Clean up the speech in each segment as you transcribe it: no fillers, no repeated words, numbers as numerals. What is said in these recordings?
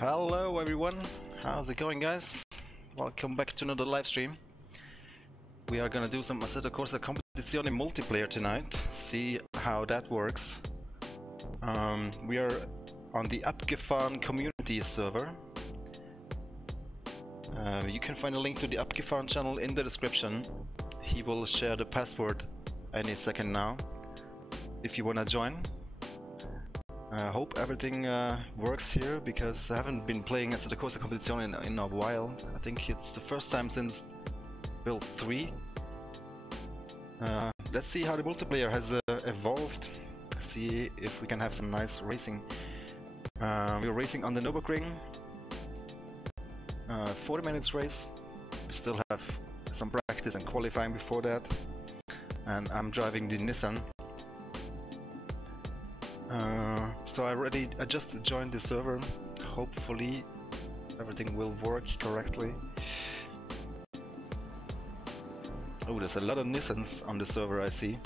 Hello everyone, how's it going guys? Welcome back to another live stream. We are gonna do some Assetto Corsa Competizione multiplayer tonight, see how that works. We are on the Abgefahren community server. You can find a link to the Abgefahren channel in the description. He will share the password any second now, if you wanna join. I hope everything works here, because I haven't been playing Assetto Corsa Competizione in a while. I think it's the first time since build 3. Let's see how the multiplayer has evolved. See if we can have some nice racing. We're racing on the Nürburgring. 40 minutes race. We still have some practice and qualifying before that. And I'm driving the Nissan. So I just joined the server. Hopefully everything will work correctly. Oh, there's a lot of Nissans on the server, I see.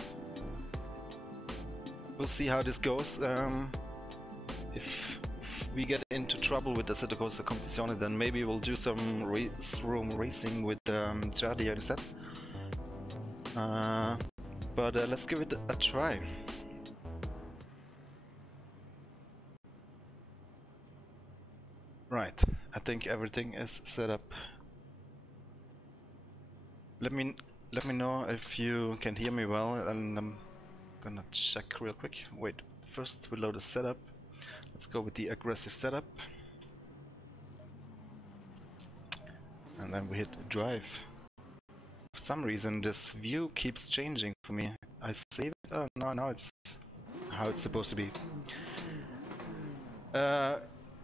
We'll see how this goes. If we get into trouble with the Assetto Corsa Competizione, then maybe we'll do some room racing with Jardia instead. But let's give it a try. Right, I think everything is set up. Let me know if you can hear me well, and I'm gonna check real quick. Wait, first we load the setup. Let's go with the aggressive setup. And then we hit drive. For some reason this view keeps changing for me. I save it? Oh no, now it's how it's supposed to be.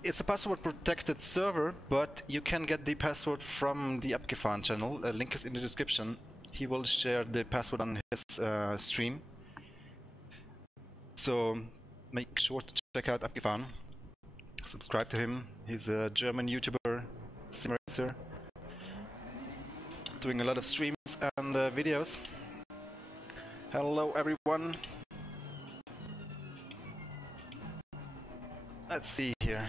It's a password protected server, but you can get the password from the Abgefahren channel. A link is in the description. He will share the password on his stream. So make sure to check out Abgefahren. Subscribe to him. He's a German YouTuber, simracer, doing a lot of streams and videos. Hello everyone. Let's see here.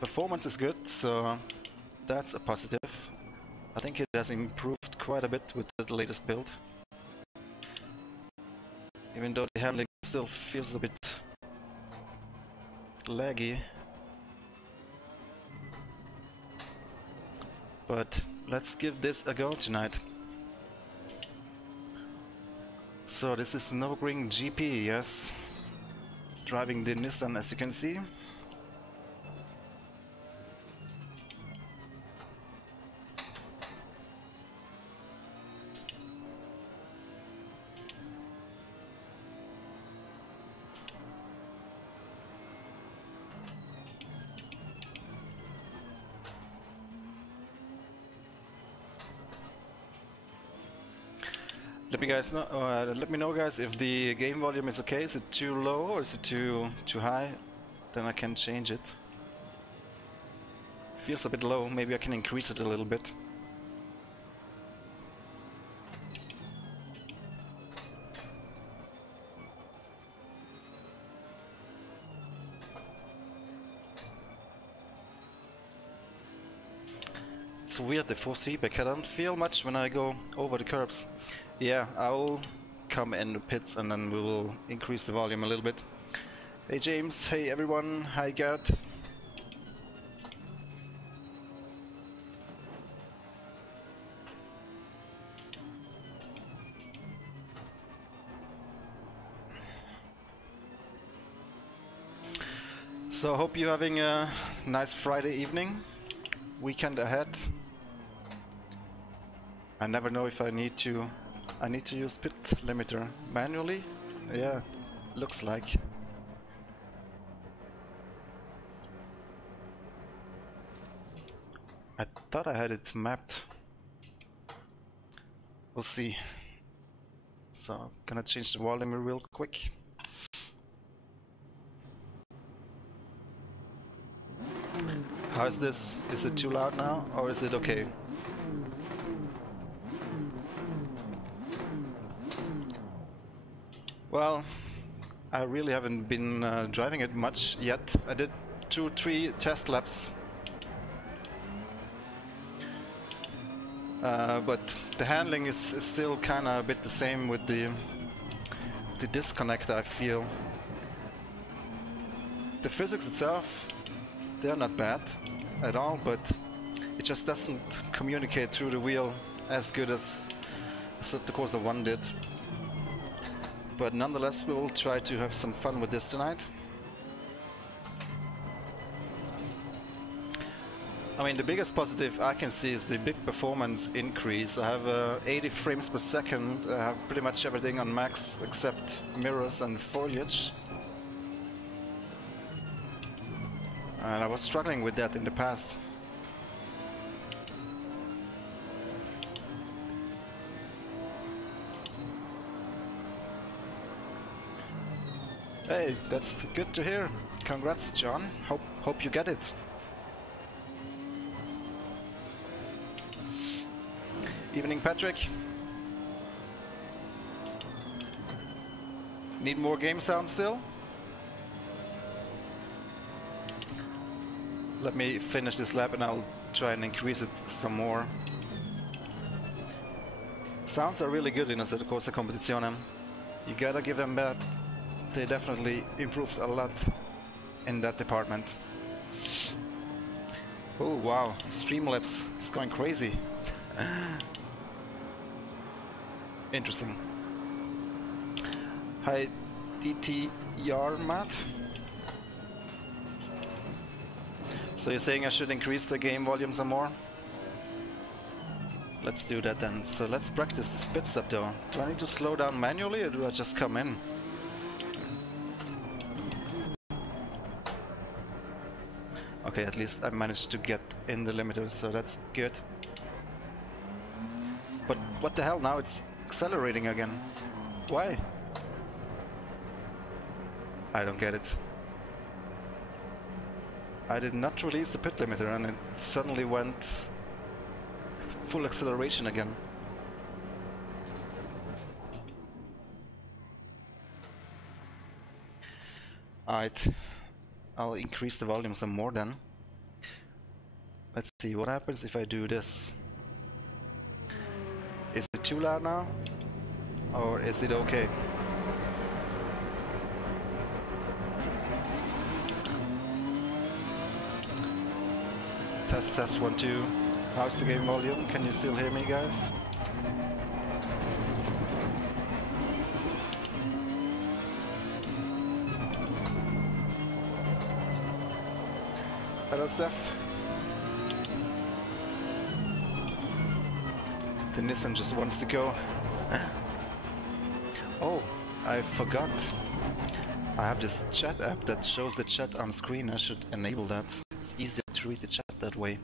Performance is good, so that's a positive. I think it has improved quite a bit with the latest build. Even though the handling still feels a bit laggy. But let's give this a go tonight. So this is Nürburgring GP, yes. Driving the Nissan, as you can see. Let me know guys if the game volume is okay. Is it too low or is it too high? Then I can change it. Feels a bit low, maybe I can increase it a little bit. It's weird, the force feedback. I don't feel much when I go over the curbs. Yeah, I'll come in the pits and then we will increase the volume a little bit. Hey James, hey everyone, hi Gert. So hope you're having a nice Friday evening, weekend ahead. I never know if I need to use pit limiter manually. Yeah, looks like. I thought I had it mapped. We'll see. So I'm gonna change the volume real quick. How is this? Is it too loud now, or is it okay? Well, I really haven't been driving it much yet. I did got 2-3 test laps. But the handling is still kind of a bit the same with the disconnect, I feel. The physics itself, they're not bad at all, but it just doesn't communicate through the wheel as good as Assetto Corsa 1 did. But nonetheless, we will try to have some fun with this tonight. I mean, the biggest positive I can see is the big performance increase. I have 80 frames per second. I have pretty much everything on max except mirrors and foliage. And I was struggling with that in the past. Hey, that's good to hear. Congrats, John. Hope you get it. Evening, Patrick. Need more game sound still? Let me finish this lap and I'll try and increase it some more. Sounds are really good in Assetto Corsa Competizione. You gotta give them that. They definitely improved a lot in that department. Oh wow, Streamlabs is going crazy. Interesting. Hi DTR Matt. So you're saying I should increase the game volume some more? Let's do that then. So let's practice this pit stop though. Do I need to slow down manually or do I just come in? Okay, at least I managed to get in the limiter, so that's good. But what the hell, now it's accelerating again. Why? I don't get it. I did not release the pit limiter and it suddenly went full acceleration again. Alright, I'll increase the volume some more then. Let's see what happens if I do this. Is it too loud now? Or is it okay? Test, test, 1, 2. How's the game volume? Can you still hear me, guys? Hello, Steph. The Nissan just wants to go. Oh, I forgot. I have this chat app that shows the chat on screen. I should enable that. It's easier to read the chat that way.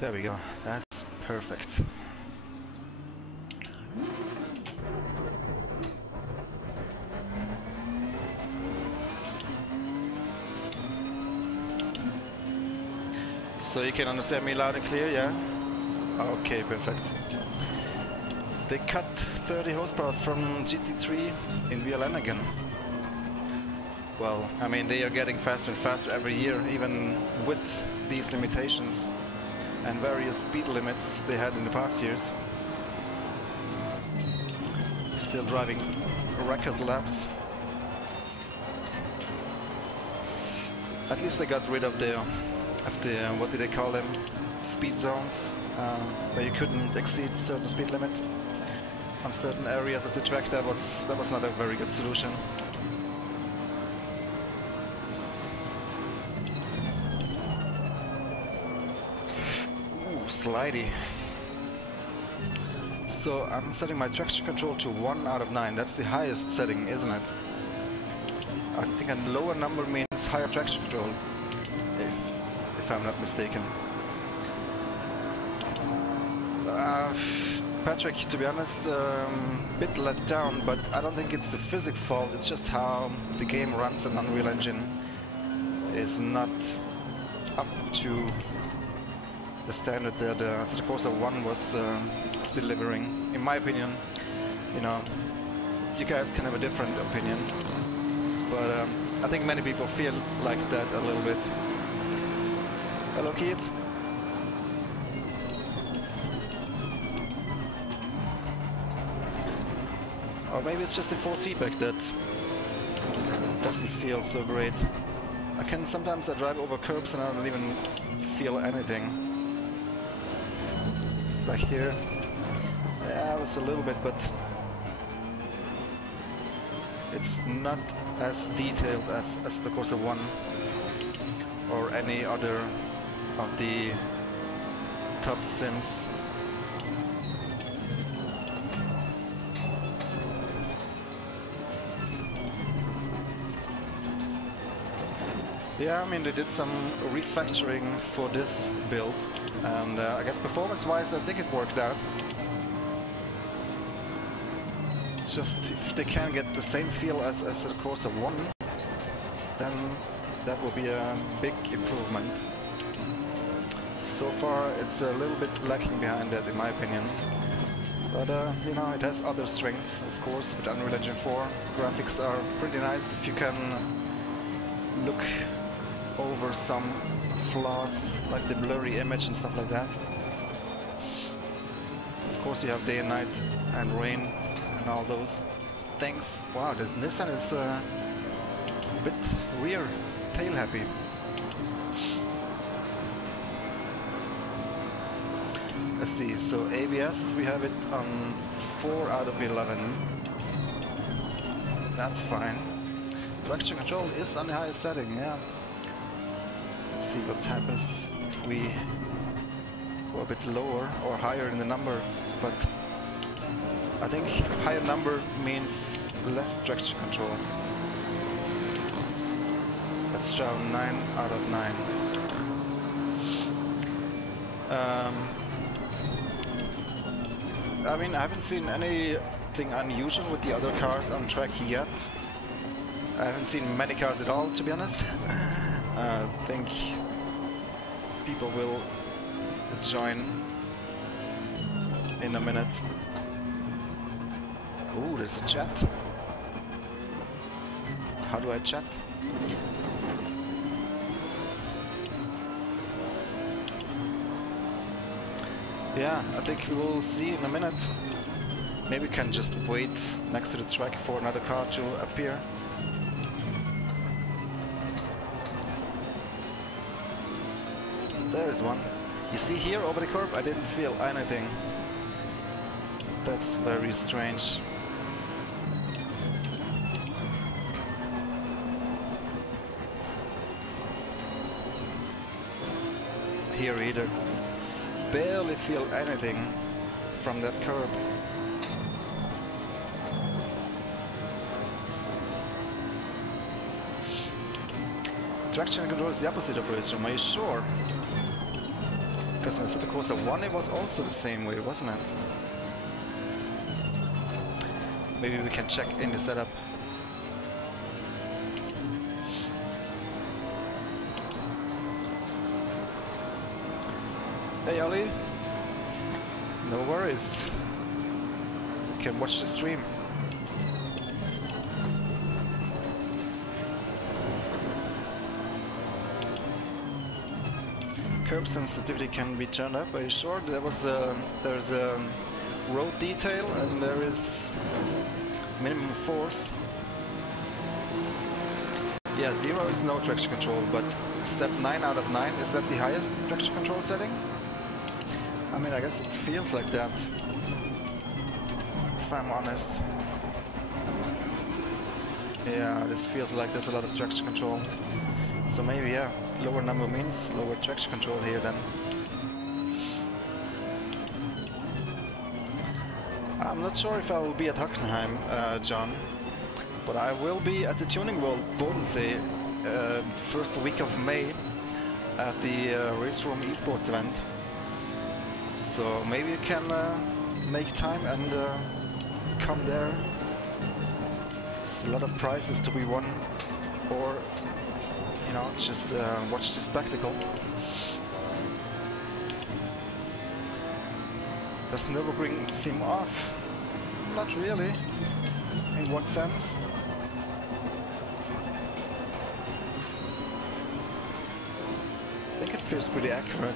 There we go. That's perfect. So you can understand me loud and clear, yeah? Okay, perfect. They cut 30 horsepower from GT3 in VLN again. Well, I mean, they are getting faster and faster every year, even with these limitations and various speed limits they had in the past years. Still driving record laps. At least they got rid of the what did they call them? Speed zones, where you couldn't exceed certain speed limit on certain areas of the track. That was not a very good solution. Ooh, slidey. So I'm setting my traction control to 1 out of 9. That's the highest setting, isn't it? I think a lower number means higher traction control, if I'm not mistaken. Patrick, to be honest, a bit let down, but I don't think it's the physics fault. It's just how the game runs on Unreal Engine is not up to the standard that Assetto Corsa 1 was delivering, in my opinion. You know, you guys can have a different opinion, but I think many people feel like that a little bit. Hello, Keith. Or maybe it's just the force feedback that doesn't feel so great. Sometimes I drive over curbs and I don't even feel anything. Like here, yeah, it was a little bit, but it's not as detailed as Assetto Corsa 1 or any other of the top sims. Yeah, I mean, they did some refactoring for this build, and I guess performance-wise I think it worked out. It's just if they can get the same feel as Assetto Corsa 1, then that will be a big improvement. So far it's a little bit lacking behind that, in my opinion. But you know, it has other strengths, of course, with Unreal Engine 4. Graphics are pretty nice if you can look over some flaws, like the blurry image and stuff like that. Of course you have day and night and rain and all those things. Wow, the Nissan is a bit rear tail happy. Let's see, so ABS we have it on 4 out of 11. That's fine. Traction control is on the highest setting, yeah. Let's see what happens if we go a bit lower or higher in the number, but I think higher number means less traction control. Let's try 9 out of 9. I mean, I haven't seen anything unusual with the other cars on track yet. I haven't seen many cars at all, to be honest. I think people will join in a minute. Ooh, there's a chat. How do I chat? Yeah, I think we will see in a minute. Maybe we can just wait next to the track for another car to appear. There is one. You see here over the curb, I didn't feel anything. That's very strange. Here either. Barely feel anything from that curb. Traction control is the opposite of race room, are you sure? Because in Assetto Corsa 1 it was also the same way, wasn't it? Maybe we can check in the setup. Hey Ollie, no worries, you can watch the stream. Curb sensitivity can be turned up, are you sure? There's a road detail and there is minimum force. Yeah, 0 is no traction control, but step 9 out of 9, is that the highest traction control setting? I mean, I guess it feels like that, if I'm honest. Yeah, this feels like there's a lot of traction control. So maybe, yeah, lower number means lower traction control here then. I'm not sure if I will be at Hockenheim, John, but I will be at the Tuning World Bodensee first week of May at the Race Room Esports event. So maybe you can make time and come there. There's a lot of prizes to be won, or you know, just watch the spectacle. Does Nürburgring seem off? Not really. In what sense? I think it feels pretty accurate.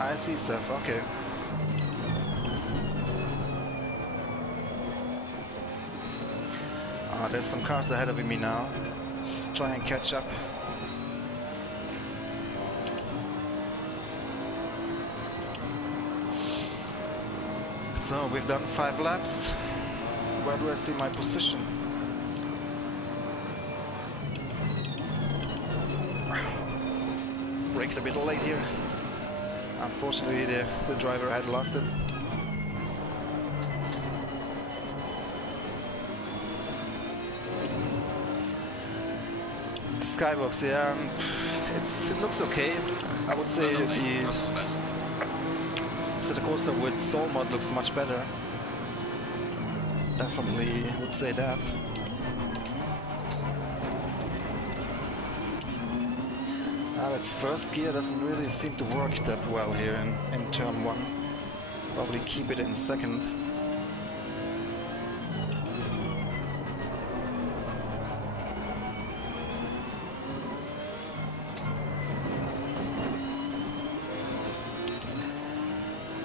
I see stuff, okay. There's some cars ahead of me now. Let's try and catch up. So we've done 5 laps. Where do I see my position? Braked a bit late here. Unfortunately the driver had lost it. The skybox, yeah, it looks okay. I would say the Assetto Corsa with Soul mod looks much better. Definitely would say that. That first gear doesn't really seem to work that well here in turn 1. Probably keep it in second.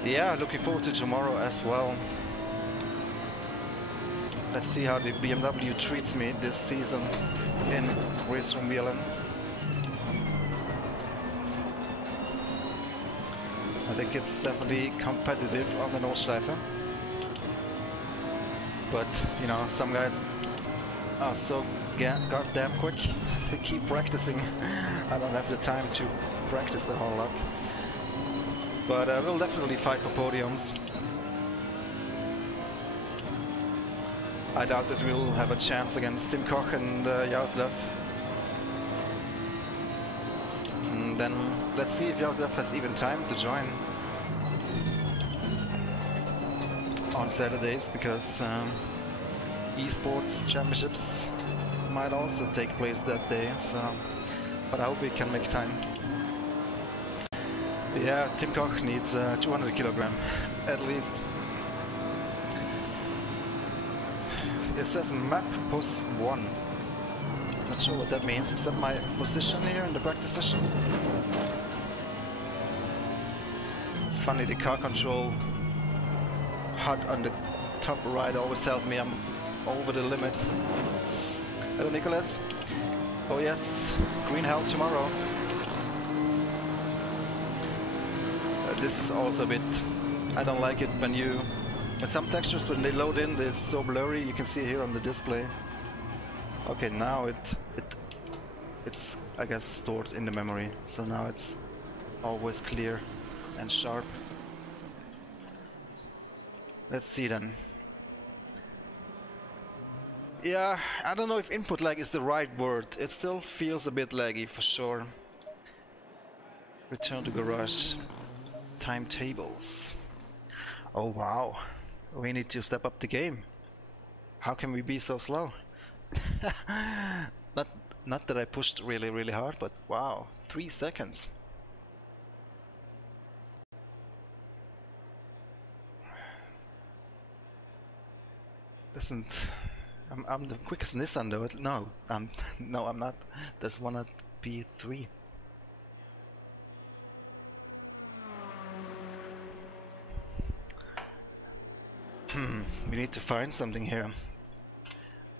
Yeah, looking forward to tomorrow as well. Let's see how the BMW treats me this season in Racer Milan. I think it's definitely competitive on the Nordschleife. But, you know, some guys are so goddamn quick to keep practicing. I don't have the time to practice a whole lot. But we'll definitely fight for podiums. I doubt that we'll have a chance against Tim Koch and Jaroslav. And then let's see if Jaroslav has even time to join on Saturdays, because esports championships might also take place that day. So, but I hope we can make time. Yeah, Tim Koch needs 200 kilogram at least. It says map post 1. Not sure what that means. Is that my position here in the practice session? It's funny, the car control HUD on the top right always tells me I'm over the limit. Hello Nicholas. Oh yes, green hell tomorrow. This is also a bit, I don't like it when some textures, when they load in, they're so blurry. You can see here on the display. Okay, now it's I guess stored in the memory, so now it's always clear and sharp. Let's see then. Yeah, I don't know if input lag is the right word. It still feels a bit laggy for sure. Return to garage. Timetables. Oh wow, we need to step up the game. How can we be so slow? Not that I pushed really hard, but wow, 3 seconds. I'm the quickest Nissan though. No, no, I'm not. There's one at P3. We need to find something here.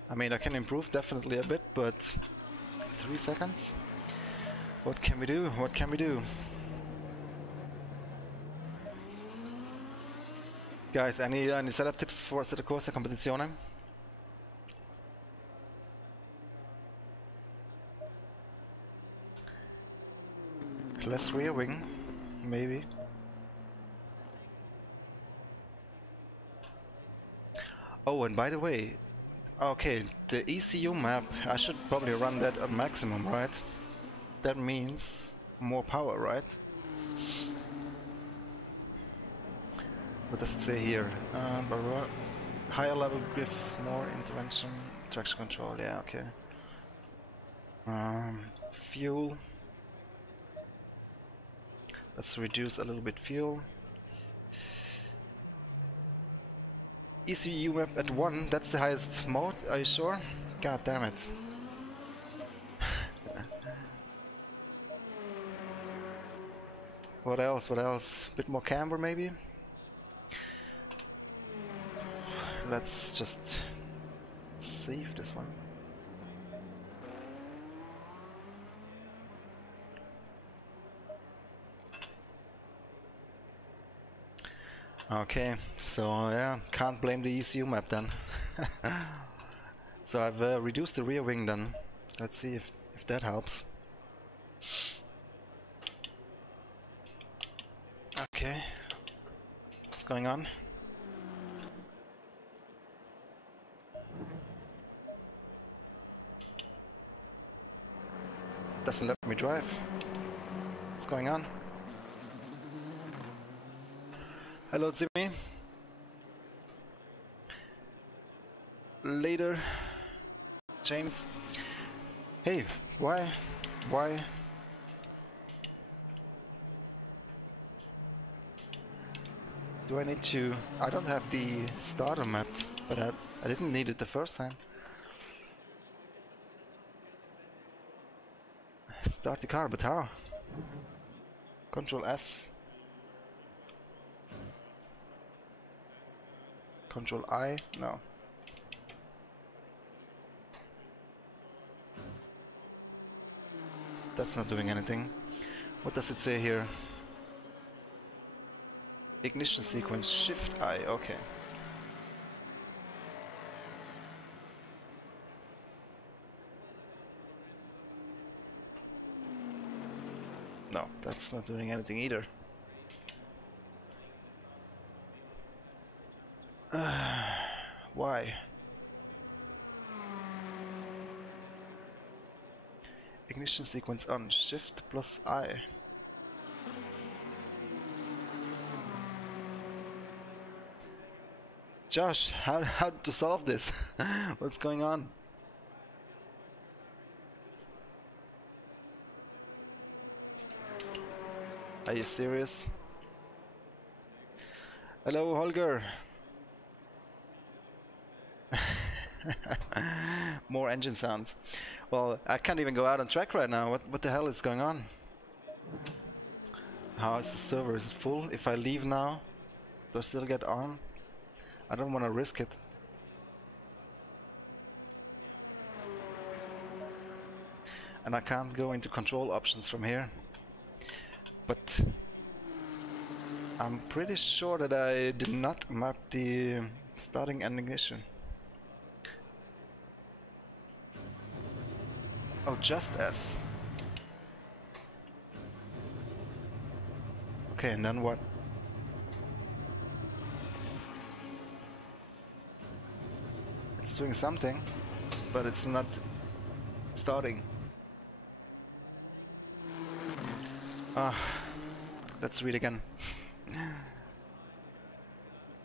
I mean, I can improve definitely a bit, but 3 seconds? What can we do? What can we do? Guys, any setup tips for Assetto Corsa Competizione? Less rear wing, maybe. Oh, and by the way, okay, the ECU map, I should probably run that at maximum, right? That means more power, right? What does it say here? Higher level with more intervention, Traction control, yeah, okay. Fuel. Let's reduce a little bit fuel. ECU map at 1, that's the highest mode, are you sure? God damn it. What else, what else? Bit more camber maybe? Let's just save this one. Okay, so yeah, can't blame the ECU map then. So I've reduced the rear wing then. Let's see if that helps. Okay, what's going on? Doesn't let me drive. What's going on? Hello, Jimmy. Later, James. Hey, why? Do I need to? I don't have the starter mapped, but I didn't need it the first time. Start the car, but how? Control S. Control I? No. That's not doing anything. What does it say here? Ignition sequence, Shift I, okay. No, that's not doing anything either. Why? Ignition sequence on, Shift plus I. Josh, how to solve this? What's going on? Are you serious? Hello, Holger. More engine sounds. Well, I can't even go out on track right now. What the hell is going on? How is the server? Is it full? If I leave now, do I still get on? I don't want to risk it. And I can't go into control options from here. But I'm pretty sure that I did not map the starting and ignition. Oh, just S. Okay, and then what? It's doing something, but it's not starting. Let's read again.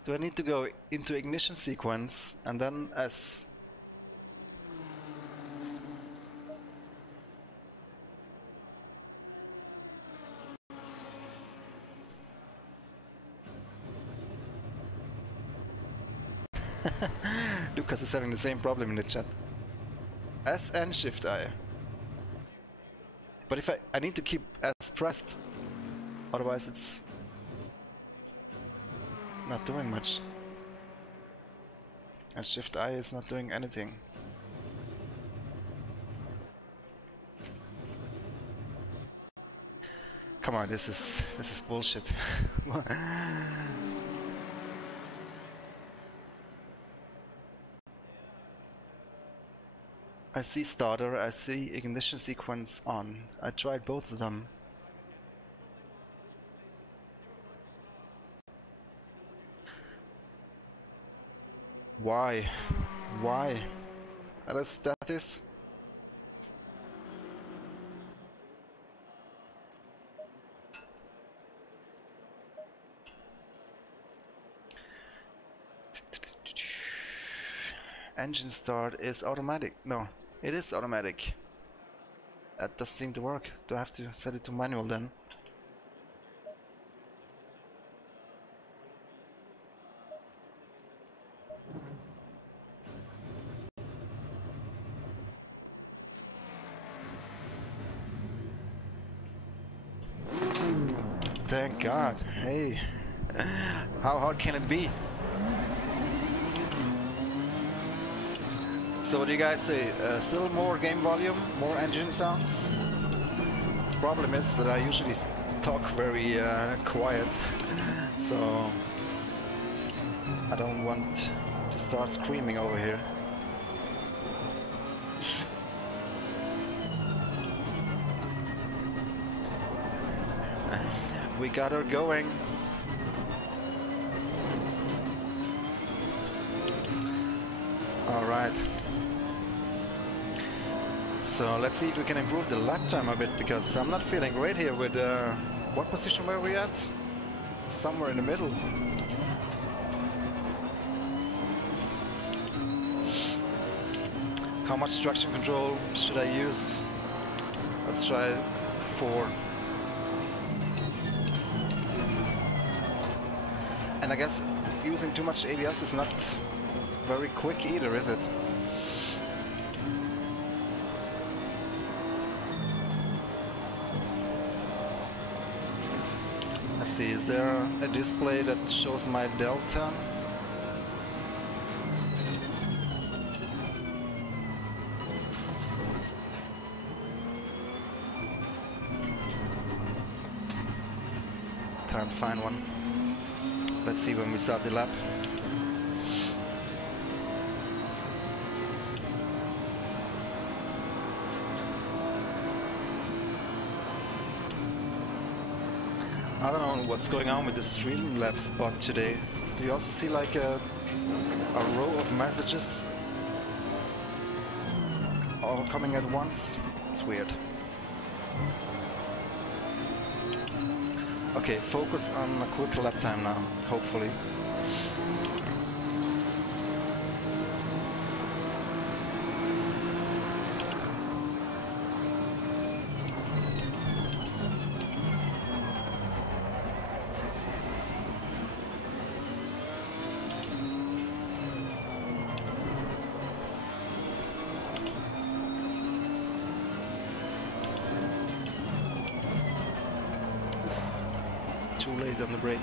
Do I need to go into ignition sequence and then S? Lucas is having the same problem in the chat. S and Shift I. But if I need to keep S pressed, otherwise it's not doing much. And Shift I is not doing anything. Come on, this is bullshit. I see starter, I see ignition sequence on. I tried both of them. Why? Why? Hello, status. engine start is automatic. No, it is automatic. That doesn't seem to work. Do I have to set it to manual then? Thank God. Hey, how hard can it be? So what do you guys say? Still more game volume, more engine sounds? Problem is that I usually talk very quiet, so I don't want to start screaming over here. We got her going. All right. So let's see if we can improve the lap time a bit, because I'm not feeling great here with what position were we at? Somewhere in the middle. How much traction control should I use? Let's try 4. And I guess using too much ABS is not very quick either, is it? Let's see, is there a display that shows my delta? Can't find one. Let's see when we start the lap. I don't know what's going on with the Streamlabs bot today. Do you also see like a row of messages all coming at once? It's weird. Okay, focus on a quick lap time now, hopefully. Too late on the brake.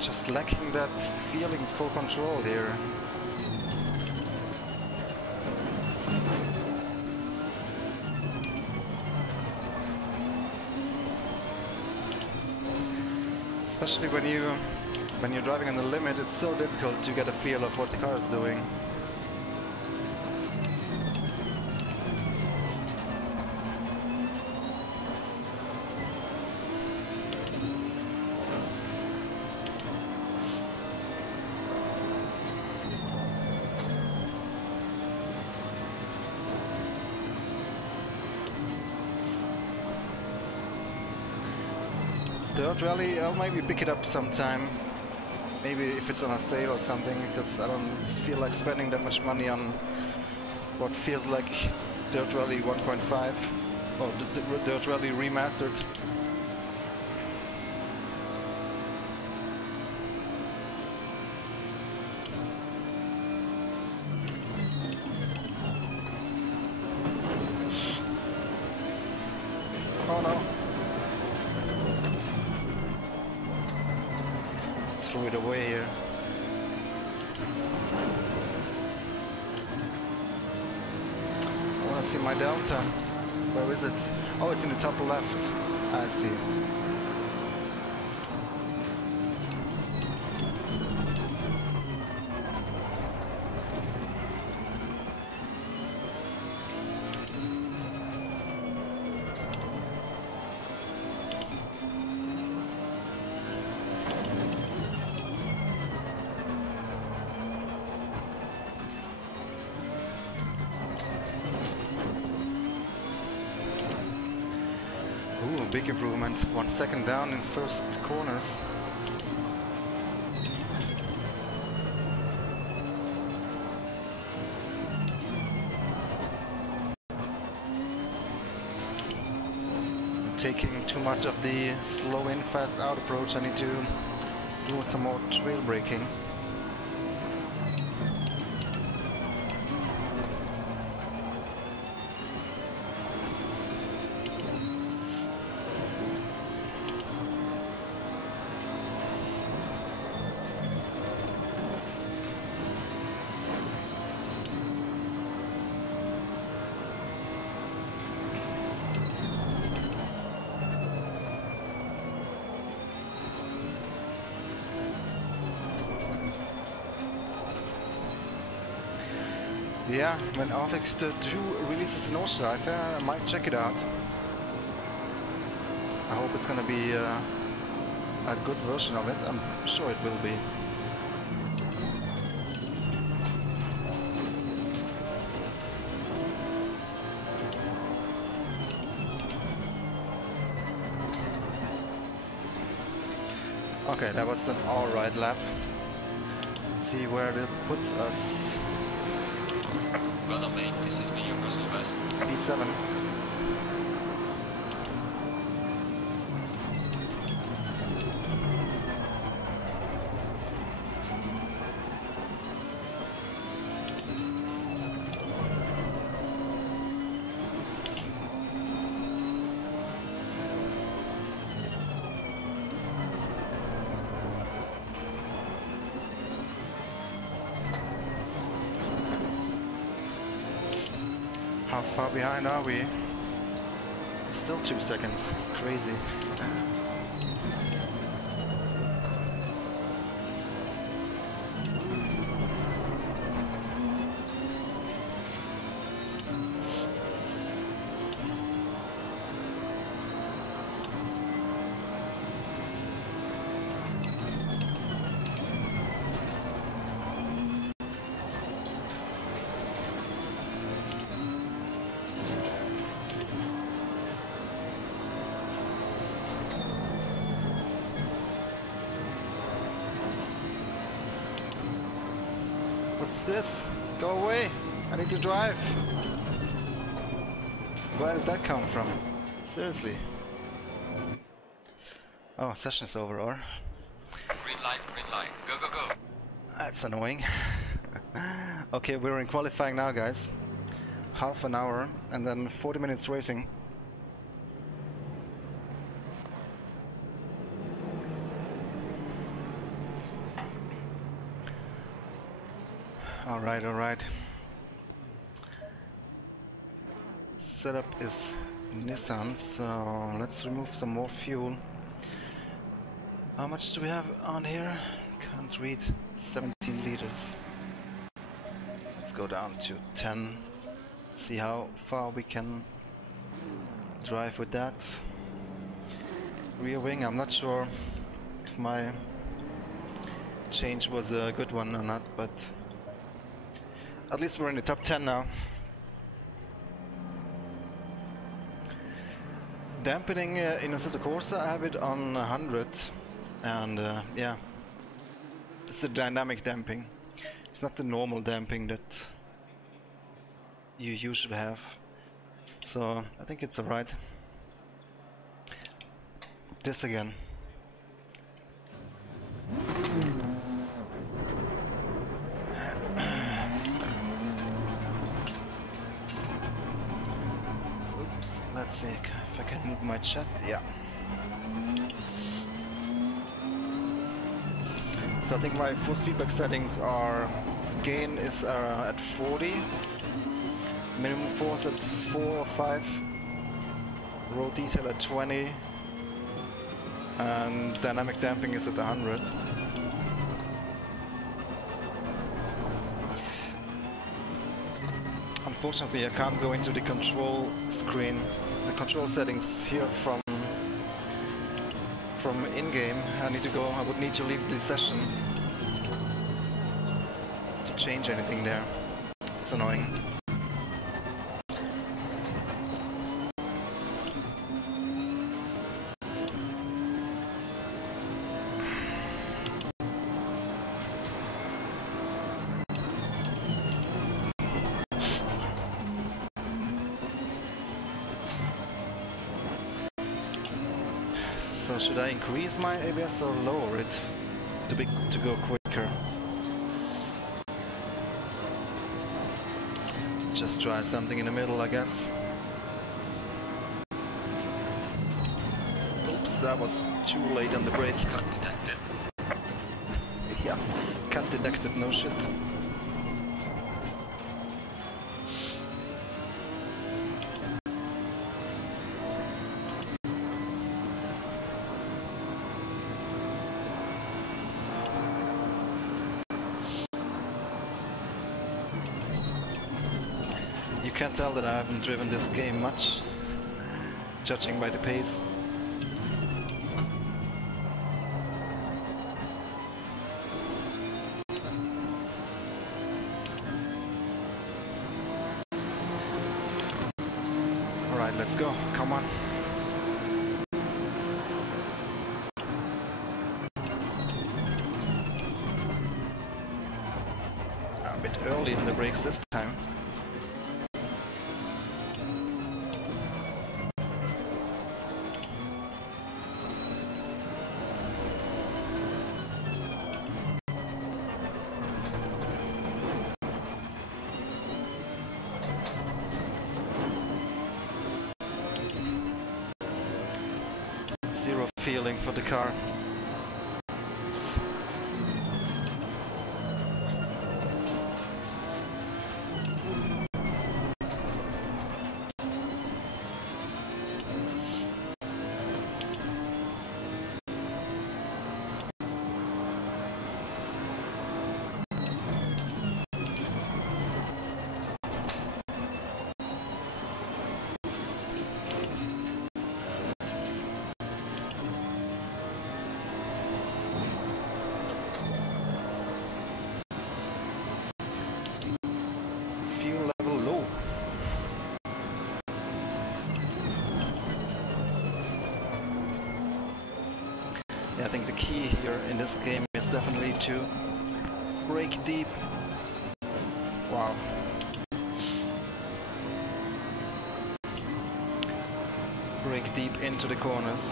Just lacking that feeling for control here. Especially when you're driving on the limit, it's so difficult to get a feel of what the car is doing. Dirt Rally, I'll maybe pick it up sometime. Maybe if it's on a sale or something, because I don't feel like spending that much money on what feels like Dirt Rally 1.5 or the Dirt Rally Remastered. Oh no. Threw it away here. I want to see my delta. Where is it? Oh, it's in the top left. I see. brake improvement. 1 second down in first corners. I'm taking too much of the slow in, fast out approach. I need to do some more trail braking. Yeah, when Arfix 2 releases the North Drive, I might check it out. I hope it's gonna be a good version of it. I'm sure it will be. Okay, that was an alright lap. Let's see where it puts us. Well done, mate. This has been your personal best. P7. How far behind are we? Still 2 seconds. It's crazy. What's this? Go away! I need to drive! Where did that come from? Seriously. Oh, session's over, or? Green light, go, go, go! That's annoying. Okay, we're in qualifying now, guys. Half an hour and then 40 minutes racing. Alright, alright. Setup is Nissan, so let's remove some more fuel. How much do we have on here? Can't read. 17 liters. Let's go down to 10. See how far we can drive with that. Rear wing, I'm not sure if my change was a good one or not, but at least we're in the top 10 now. Dampening in Assetto Corsa, I have it on 100, and yeah, it's the dynamic damping. It's not the normal damping that you usually have, so I think it's alright. This again. Let's see if I can move my chat. Yeah. So I think my force feedback settings are: gain is at 40, minimum force at 4 or 5, road detail at 20, and dynamic damping is at 100. Unfortunately, I can't go into the control screen, the control settings here from in-game. I would need to leave the session to change anything there. It's annoying. So should I increase my ABS or lower it to go quicker? Just try something in the middle, I guess. Oops, that was too late on the brake. Cut detected. Yeah, cut detected, no shit. You can tell that I haven't driven this game much, judging by the pace. Alright, let's go, come on. A bit early in the brakes this time. Zero feeling for the car. I think the key here in this game is definitely to brake deep. Wow. Brake deep into the corners.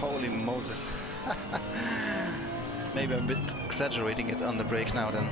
Holy Moses. Maybe I'm a bit exaggerating it on the brake now then.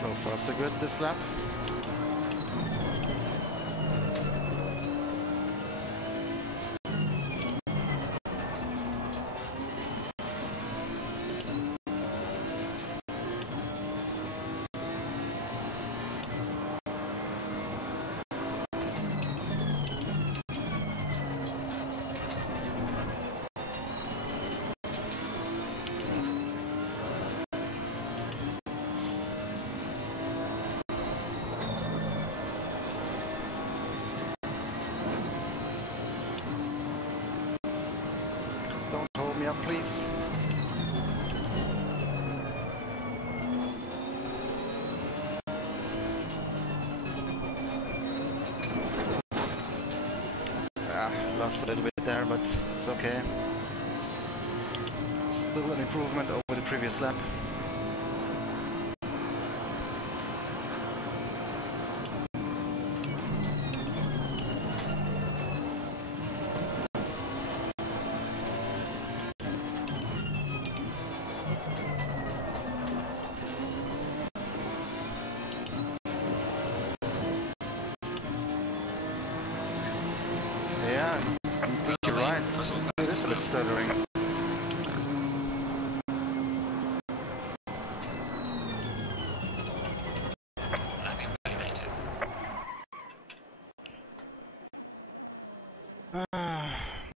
So far so good this lap. Me up, please. Lost a little bit there, but it's okay. Still an improvement over the previous lap. It is a bit stuttering.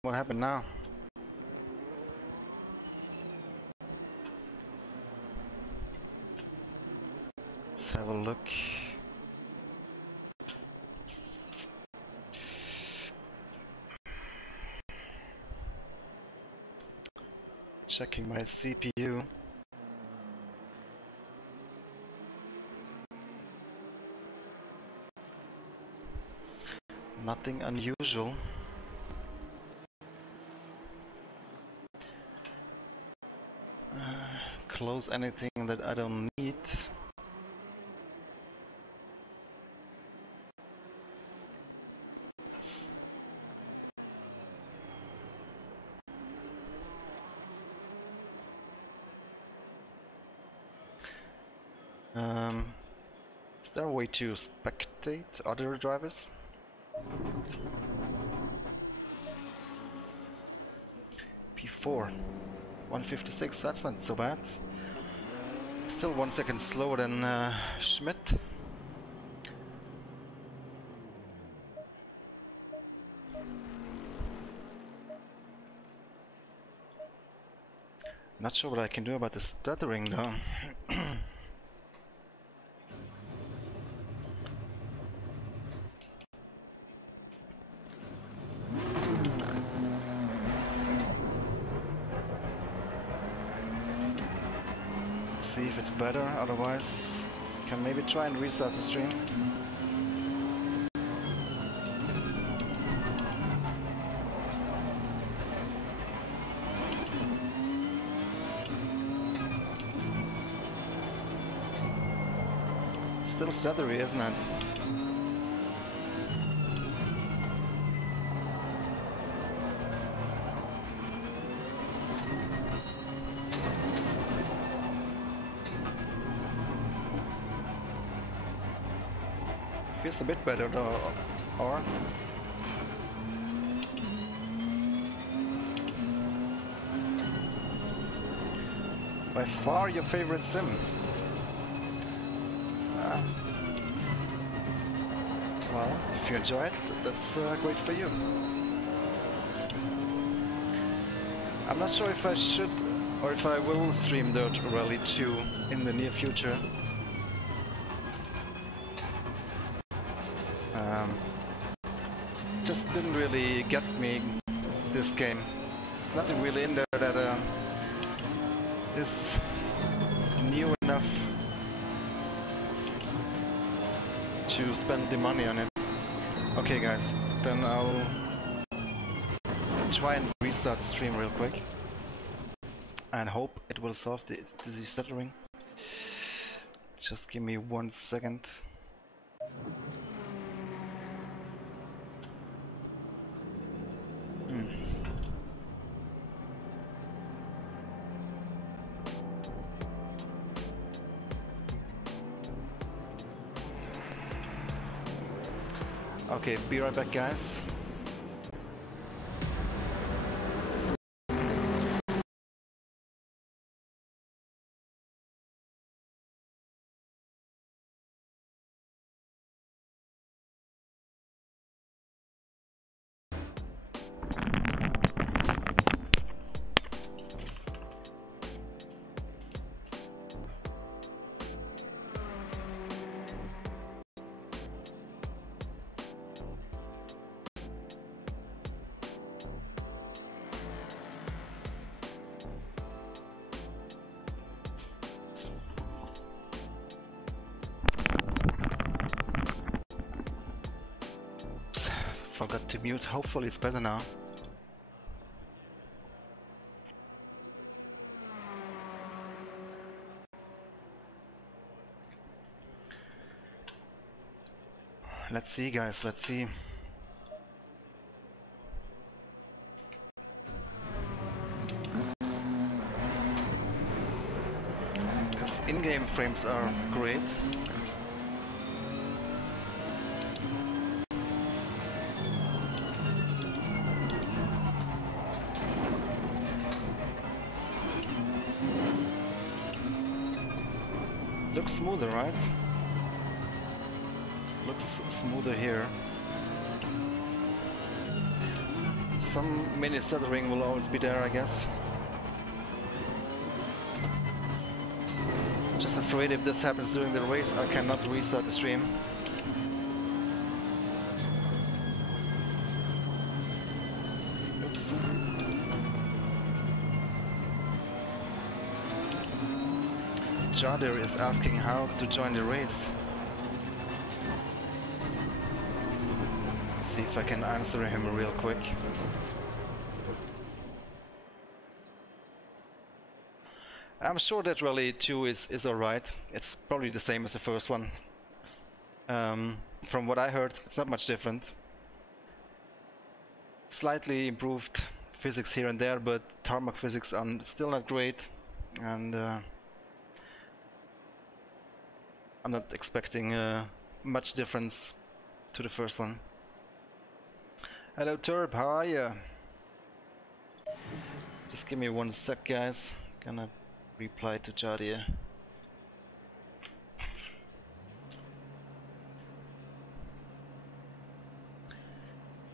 what happened now. Let's have a look. Checking my CPU. Nothing unusual. Close anything that I don't need. Is there a way to spectate other drivers? P4 156, that's not so bad. Still 1 second slower than Schmidt. Not sure what I can do about the stuttering though. See if it's better, otherwise can maybe try and restart the stream. Still stuttery, isn't it? Feels a bit better though, or? By far your favorite sim? Well, if you enjoy it, that's great for you. I'm not sure if I should or if I will stream Dirt Rally 2 in the near future. Just didn't really get me this game. There's nothing really in there that is new enough to spend the money on it. Okay guys, then I'll try and restart the stream real quick and hope it will solve the stuttering. Just give me 1 second. Okay, be right back guys. Forgot to mute, hopefully it's better now. Let's see guys, let's see. Because in-game frames are great. Looks smoother, right? Looks smoother here. some mini stuttering will always be there, I guess. Just afraid if this happens during the race, I cannot restart the stream. Oops. Jadir is asking how to join the race. Let's see if I can answer him real quick. I'm sure that Rally 2 is alright. It's probably the same as the first one. From what I heard, it's not much different. Slightly improved physics here and there, but tarmac physics are still not great. And I'm not expecting much difference to the first one. Hello Turb, how are you? Just give me 1 sec, guys. Gonna reply to Jadir.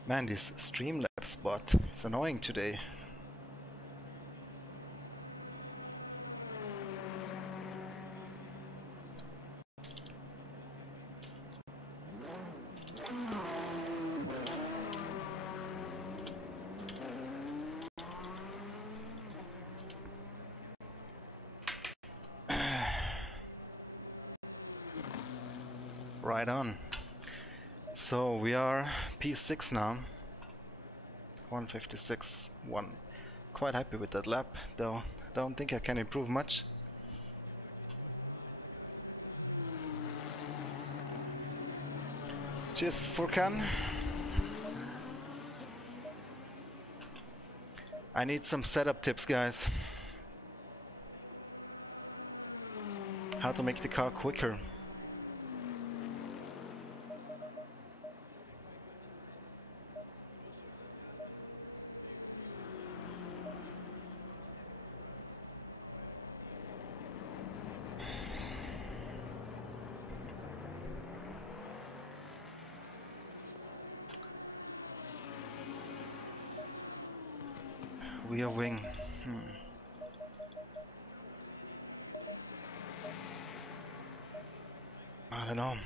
Man, this Streamlabs bot is annoying today. Right on. So we are P6 now. 156.1. Quite happy with that lap, though. Don't think I can improve much. Cheers, Furkan. I need some setup tips, guys. How to make the car quicker. Rear wing. I don't know.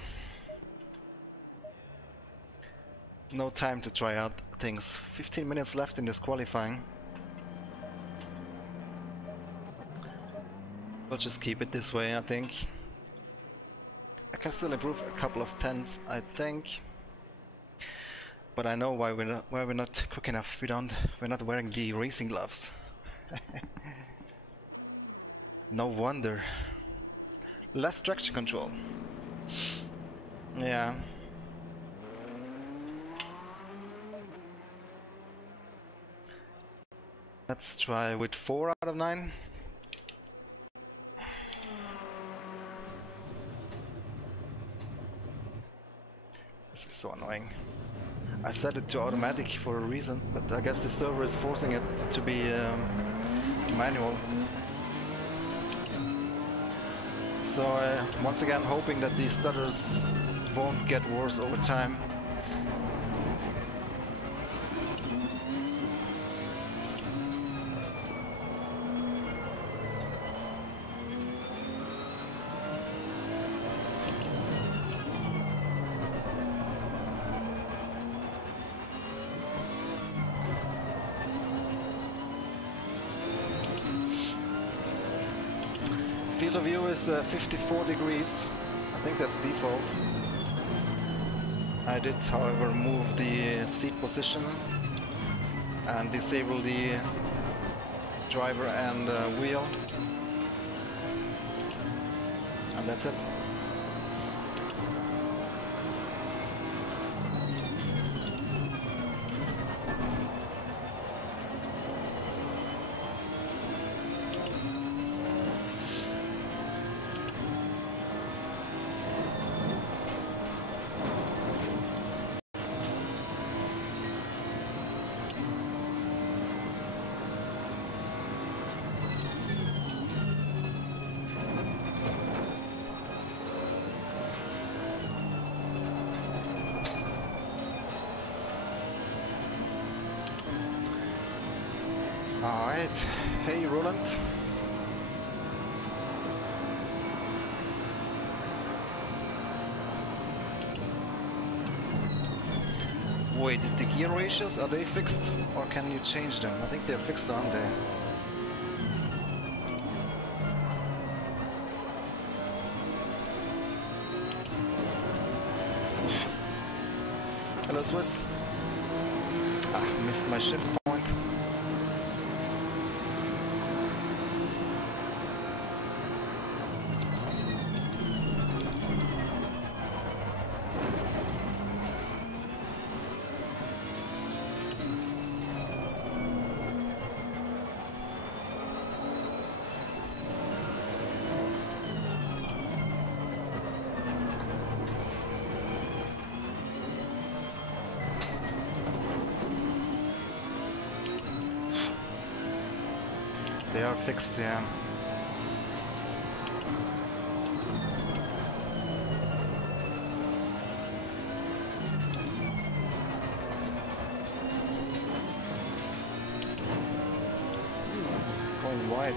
No time to try out things. 15 minutes left in this qualifying. We'll just keep it this way, I think. I can still improve a couple of tenths, I think. But I know why we're not quick enough. We're not wearing the racing gloves. No wonder. Less traction control. Yeah. Let's try with 4 out of 9. This is so annoying. I set it to automatic for a reason, but I guess the server is forcing it to be manual. So once again hoping that these stutters won't get worse over time. Field of view is 54 degrees. I think that's default. I did, however, move the seat position and disable the driver and wheel. And that's it. Alright, hey Roland. Wait, the gear ratios, are they fixed or can you change them? I think they're fixed, aren't they? Hello Swiss. Ah, missed my shift point. They are fixed, yeah. Going wide.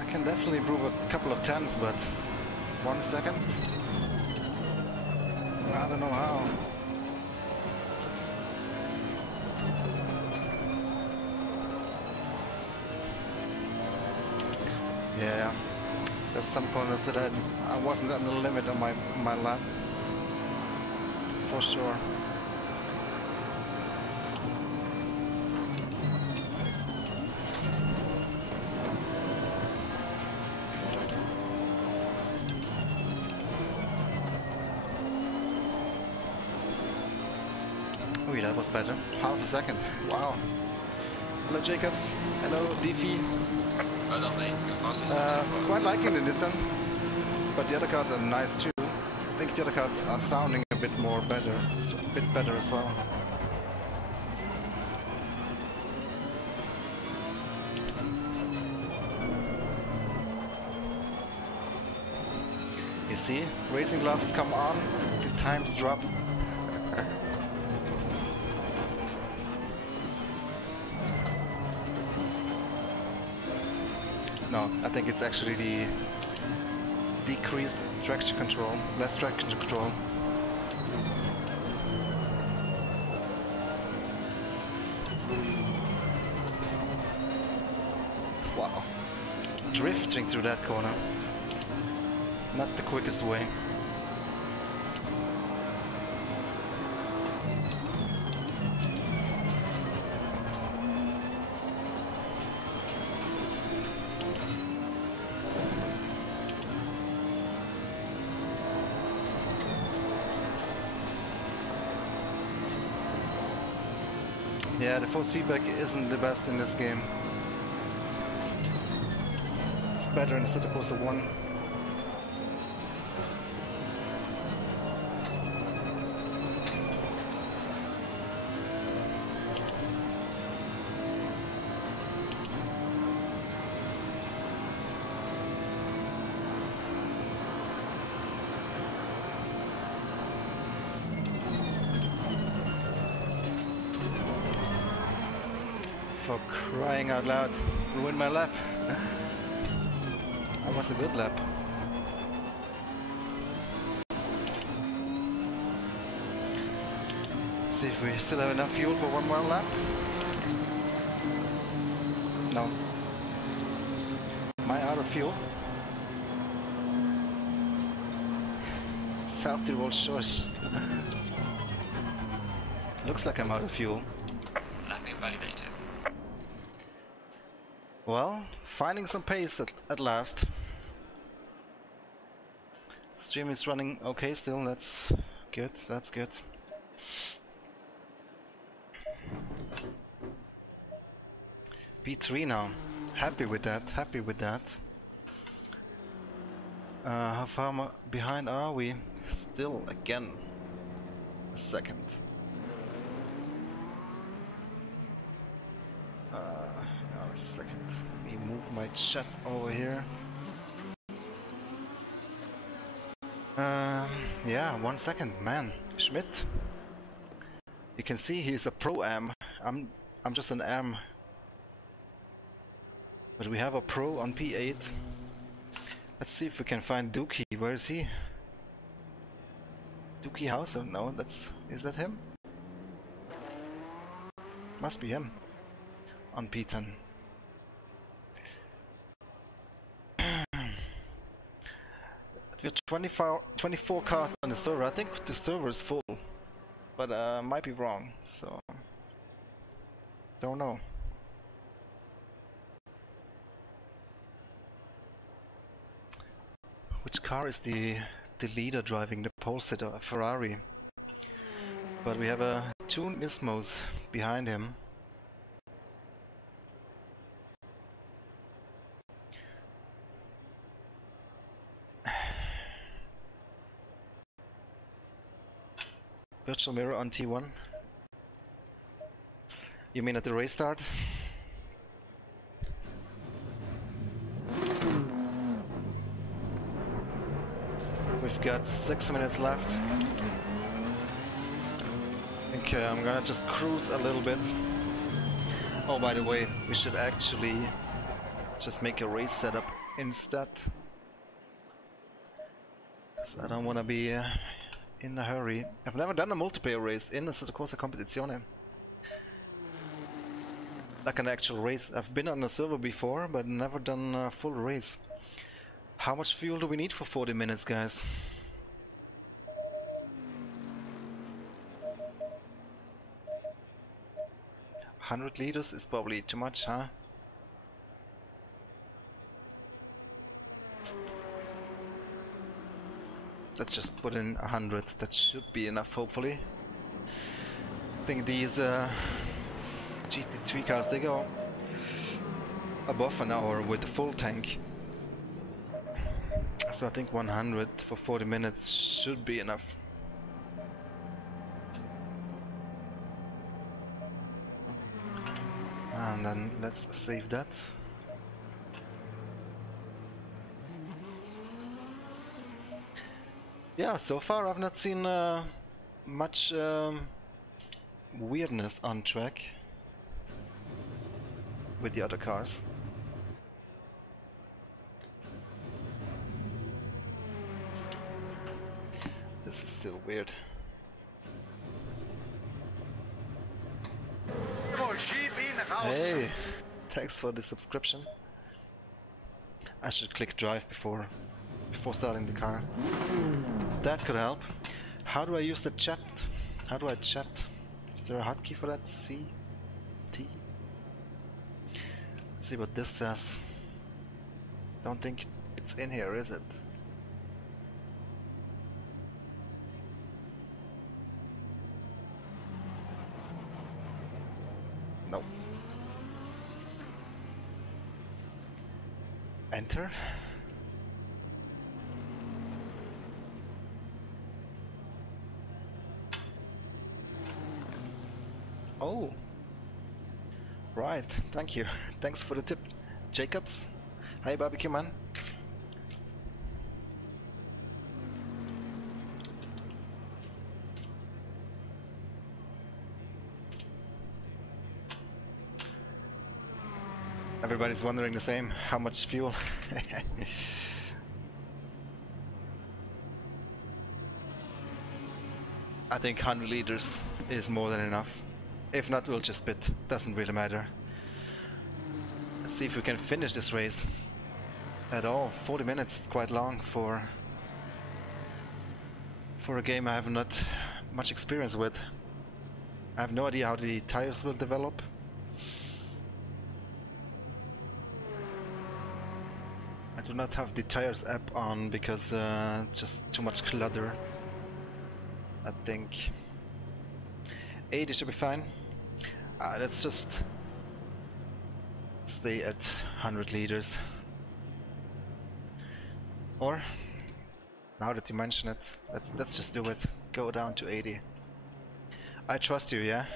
I can definitely improve a couple of tenths, but 1 second? I don't know how. Yeah, there's some corners that I wasn't on the limit on my lap, for sure. Oh, that was better. Half a second. Wow. Hello Jacobs. Hello Beefy. Well done, mate. The fastest lap so far. Quite liking the Nissan, but the other cars are nice too. I think the other cars are sounding a bit more better, a bit better as well. You see, racing gloves come on, the times drop. No, I think it's actually the decreased traction control, less traction control. Wow, drifting through that corner. Not the quickest way. Yeah, the force feedback isn't the best in this game. It's better in Assetto Corsa 1. For crying out loud, ruined my lap. That was a good lap. See if we still have enough fuel for one more lap. No. Am I out of fuel? South Tyrol Shores. Looks like I'm out of fuel. Lapping validated. Well, finding some pace at last. Stream is running okay still, that's good, that's good. P3 now. Happy with that, happy with that. How far behind are we? Still, again, a second. A second. Let me move my chat over here. Yeah, 1 second, man. Schmidt. You can see he's a pro am. I'm just an am. But we have a pro on P8. Let's see if we can find Dookie. Where is he? Dookie Hauser? No, is that him? Must be him. On P10. We have 24 cars on the server. I think the server is full, but might be wrong, so don't know. Which car is the leader driving? The pole sitter, a Ferrari. But we have two Nismos behind him. Virtual mirror on T1. You mean at the race start? We've got 6 minutes left. I think I'm gonna just cruise a little bit. Oh, by the way, we should actually just make a race setup instead. So I don't wanna be in a hurry. I've never done a multiplayer race in Assetto Corsa Competizione. Like an actual race. I've been on a server before, but never done a full race. How much fuel do we need for 40 minutes, guys? $100 is probably too much, huh? Let's just put in 100. That should be enough, hopefully. I think these GT3 cars, they go above an hour with the full tank. So I think 100 for 40 minutes should be enough. And then let's save that. Yeah, so far I've not seen much weirdness on track with the other cars. This is still weird. Hey, thanks for the subscription. I should click drive before starting the car. That could help. How do I use the chat? How do I chat? Is there a hotkey for that? C? T? Let's see what this says. Don't think it's in here, is it? No. Enter. Oh, right, thank you. Thanks for the tip, Jacobs. Hi, Barbecue Man. Everybody's wondering the same, how much fuel? I think 100 liters is more than enough. If not, we'll just pit. Doesn't really matter. Let's see if we can finish this race at all. 40 minutes is quite long for a game I have not much experience with. I have no idea how the tires will develop. I do not have the tires app on because just too much clutter. I think 80 should be fine. Let's just stay at 100 liters. Or Now that you mention it, let's just do it. Go down to 80. I trust you, yeah?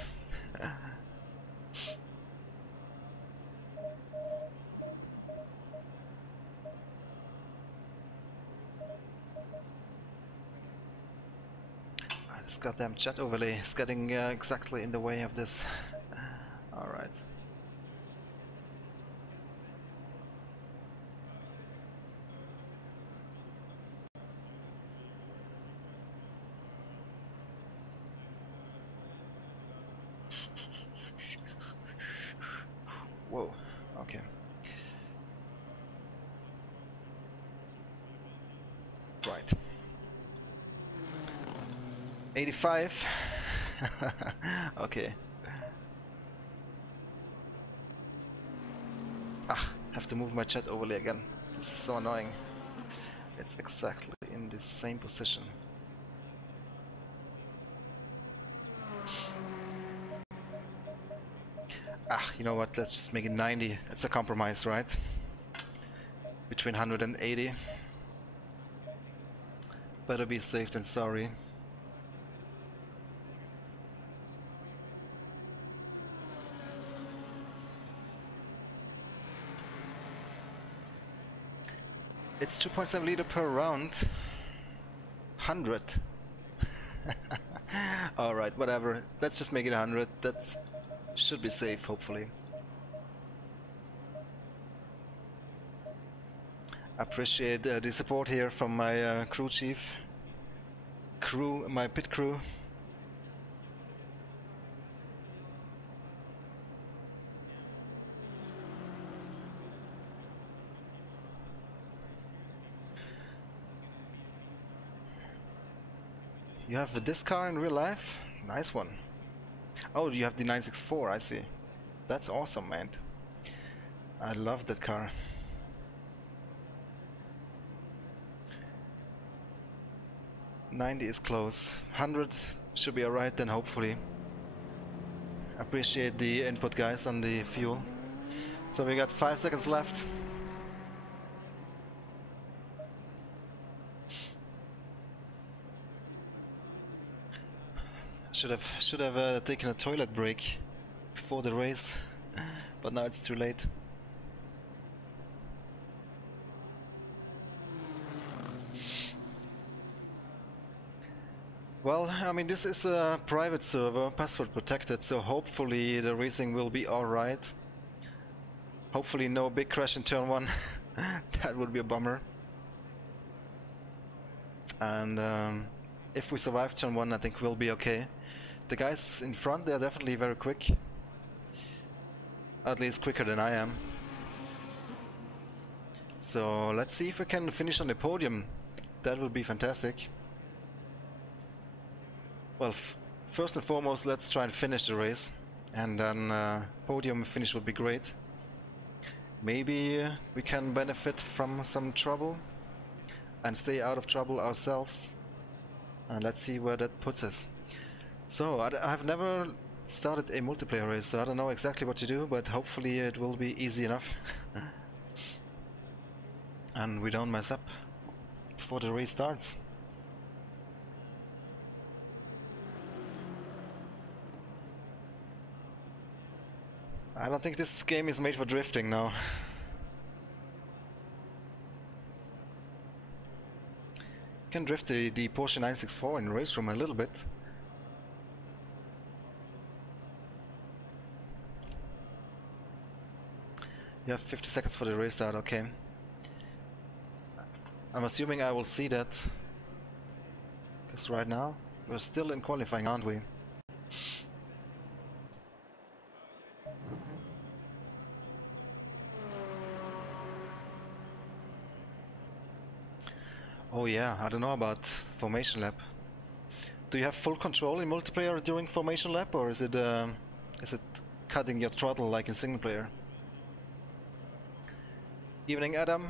This goddamn chat overlay is getting exactly in the way of this. Alright. Whoa, okay. Right. 85. Okay. Have to move my chat overlay again. This is so annoying. It's exactly in the same position. You know what? Let's just make it 90. It's a compromise, right? Between 100 and 80. Better be safe than sorry. It's 2.7 liter per round. 100. Alright, whatever. Let's just make it 100. That should be safe, hopefully. Appreciate the support here from my crew chief. My pit crew. You have this car in real life? Nice one. Oh, you have the 964, I see. That's awesome, man. I love that car. $90 is close. 100 should be alright then, hopefully. Appreciate the input, guys, on the fuel. So we got 5 seconds left. Should have taken a toilet break before the race, but now it's too late. Well, I mean, this is a private server, password protected, so hopefully the racing will be alright. Hopefully no big crash in turn 1. That would be a bummer. And if we survive turn 1, I think we'll be okay. The guys in front, they are definitely very quick. At least quicker than I am. So let's see if we can finish on the podium. That would be fantastic. Well, first and foremost, let's try and finish the race. And then podium finish would be great. Maybe we can benefit from some trouble and stay out of trouble ourselves. And let's see where that puts us. So, I've never started a multiplayer race, so I don't know exactly what to do, but hopefully it will be easy enough. And we don't mess up before the race starts. I don't think this game is made for drifting now. You can drift the Porsche 964 in race room a little bit. You have 50 seconds for the race start, okay. I'm assuming I will see that. Because right now, we're still in qualifying, aren't we? Oh yeah, I don't know about formation lap. Do you have full control in multiplayer during formation lap, or is it cutting your throttle like in single player? Evening, Adam.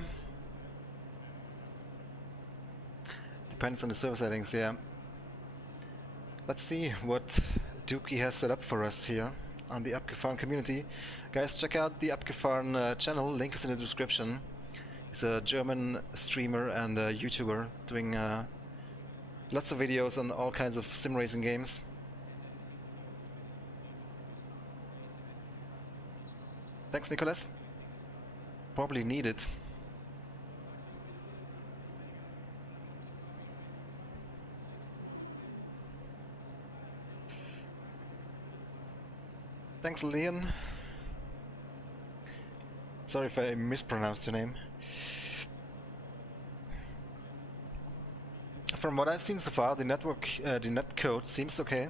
Depends on the server settings, yeah. Let's see what Dookie has set up for us here on the Abgefahren community. Guys, check out the Abgefahren channel, link is in the description. He's a German streamer and a YouTuber doing lots of videos on all kinds of sim racing games. Thanks, Nicholas. Probably need it. Thanks, Leon. Sorry if I mispronounced your name. From what I've seen so far, the netcode seems okay.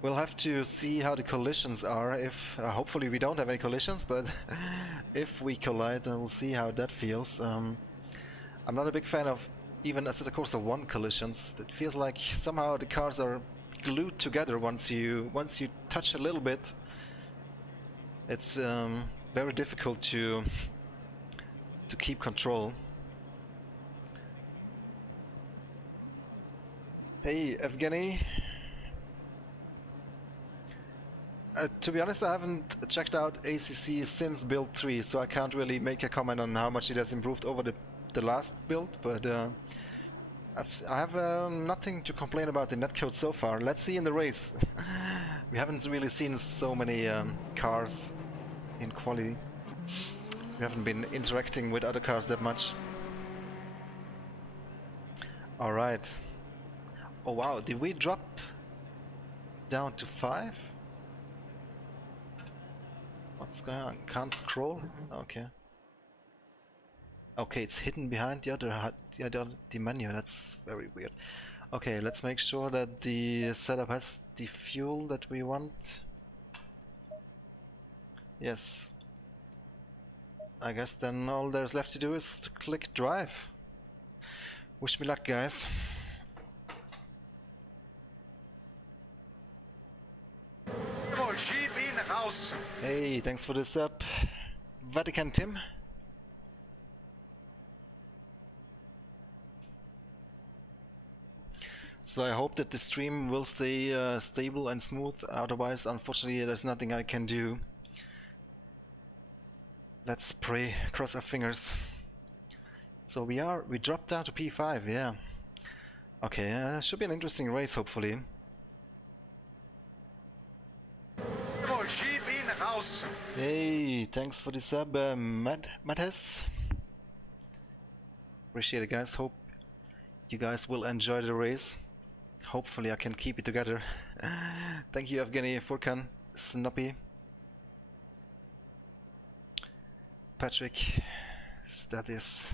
We'll have to see how the collisions are. If hopefully we don't have any collisions, but if we collide, then we'll see how that feels. I'm not a big fan of even Assetto Corsa 1 collisions. It feels like somehow the cars are glued together once you touch a little bit. It's very difficult to keep control. Hey, Evgeny. To be honest, I haven't checked out ACC since build 3, so I can't really make a comment on how much it has improved over the last build, but I have nothing to complain about the netcode so far. Let's see in the race. We haven't really seen so many cars in quality. We haven't been interacting with other cars that much. Alright. Oh wow, did we drop down to 5? What's going on? Can't scroll? Okay. Okay, it's hidden behind the menu. That's very weird. Okay, let's make sure that the setup has the fuel that we want. Yes. I guess then all there's left to do is to click drive. Wish me luck, guys. Sheep in the house. Hey, thanks for the sub, Vatican Tim. So I hope that the stream will stay stable and smooth. Otherwise, unfortunately, there's nothing I can do. Let's pray, cross our fingers. So we dropped down to P5, yeah. Okay, should be an interesting race, hopefully. Sheep in the house. Hey, thanks for the sub, Mattes. Appreciate it, guys. Hope you guys will enjoy the race. Hopefully I can keep it together. Thank you, Evgeny, Furkan, Snoppy, Patrick, Stathis,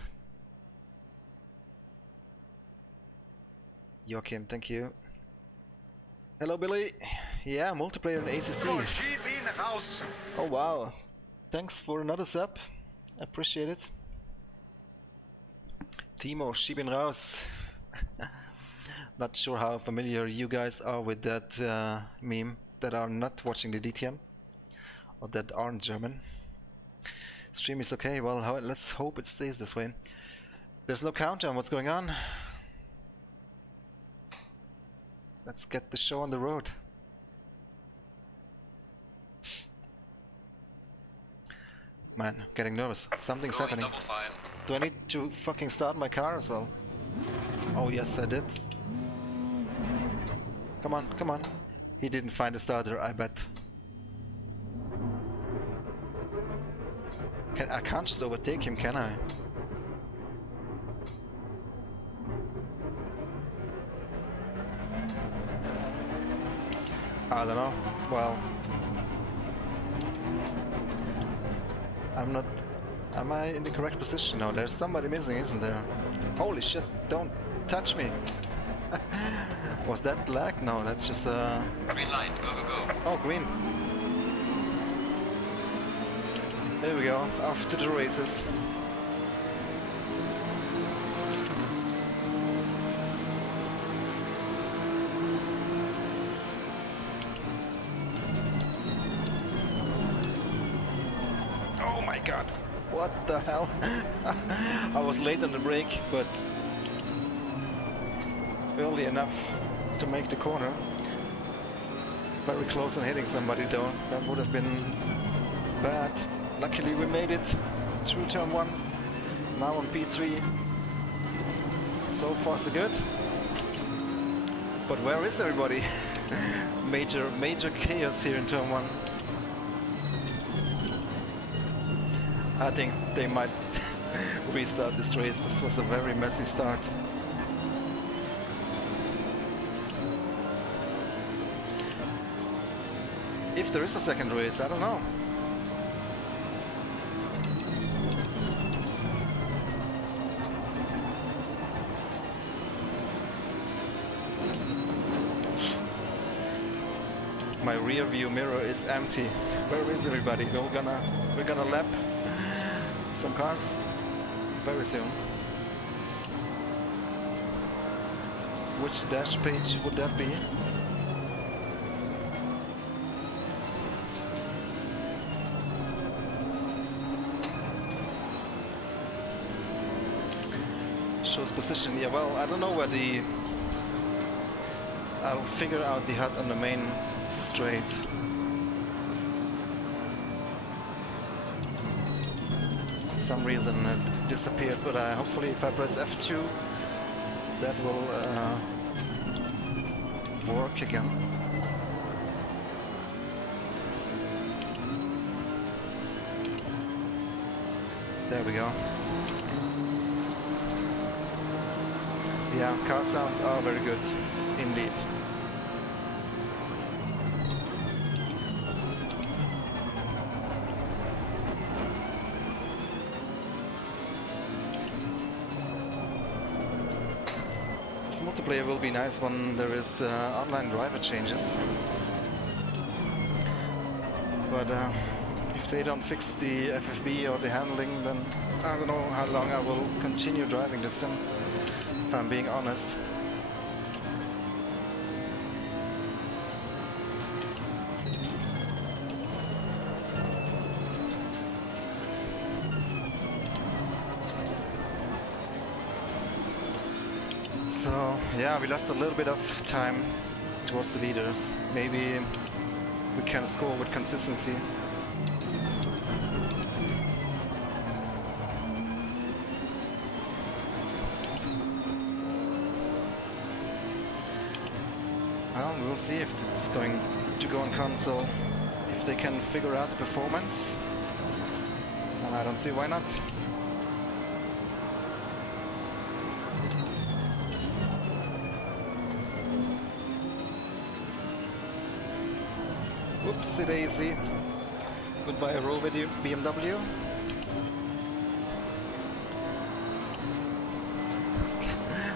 Joachim, thank you. Hello, Billy. Yeah, multiplayer in ACC. Sheep in the house. Oh wow, thanks for another sub. Appreciate it. Timo, Sheep in Raus. Not sure how familiar you guys are with that meme that are not watching the DTM or that aren't German. Stream is okay. Well, let's hope it stays this way. There's no countdown. What's going on? Let's get the show on the road. Man, I'm getting nervous. Something's happening. Do I need to fucking start my car as well? Oh yes, I did. Come on, come on. He didn't find a starter, I bet. I can't just overtake him, can I? I don't know. Well, I'm not. Am I in the correct position? No, there's somebody missing, isn't there? Holy shit! Don't touch me. Was that lag? No, that's just a... Green light, go, go, go. Oh, green. There we go, off to the races. Oh my god, what the hell? I was late on the brake, but early enough to make the corner. Very close on hitting somebody though. That would have been bad. Luckily we made it through turn 1. Now on P3. So far so good. But where is everybody? major chaos here in turn 1. I think they might restart this race. This was a very messy start. If there is a second race, I don't know. My rear view mirror is empty. Where is everybody? We're gonna lap some cars very soon. Which dash page would that be? Shows position. Yeah, well, I don't know where the... I'll figure out the HUD on the main straight. For some reason it disappeared, but hopefully if I press F2 that will work again. There we go. Yeah, car sounds are very good indeed. This multiplayer will be nice when there is online driver changes. But if they don't fix the FFB or the handling, then I don't know how long I will continue driving this sim, if I'm being honest. So yeah, we lost a little bit of time towards the leaders. Maybe we can score with consistency. Well, we'll see if it's going to go on console, if they can figure out the performance. And I don't see why not. Whoopsie daisy. Goodbye, roll with you, BMW.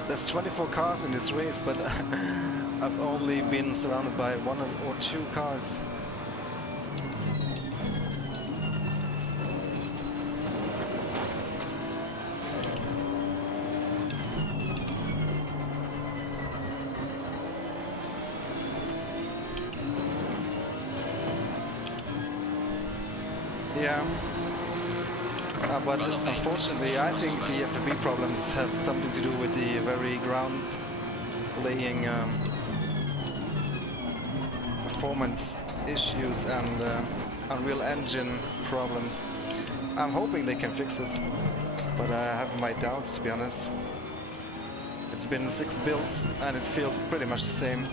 There's 24 cars in this race, but I've only been surrounded by 1 or 2 cars. Yeah, but unfortunately I think the FFB problems have something to do with the very ground laying performance issues and Unreal Engine problems. I'm hoping they can fix it, but I have my doubts, to be honest. It's been 6 builds and it feels pretty much the same.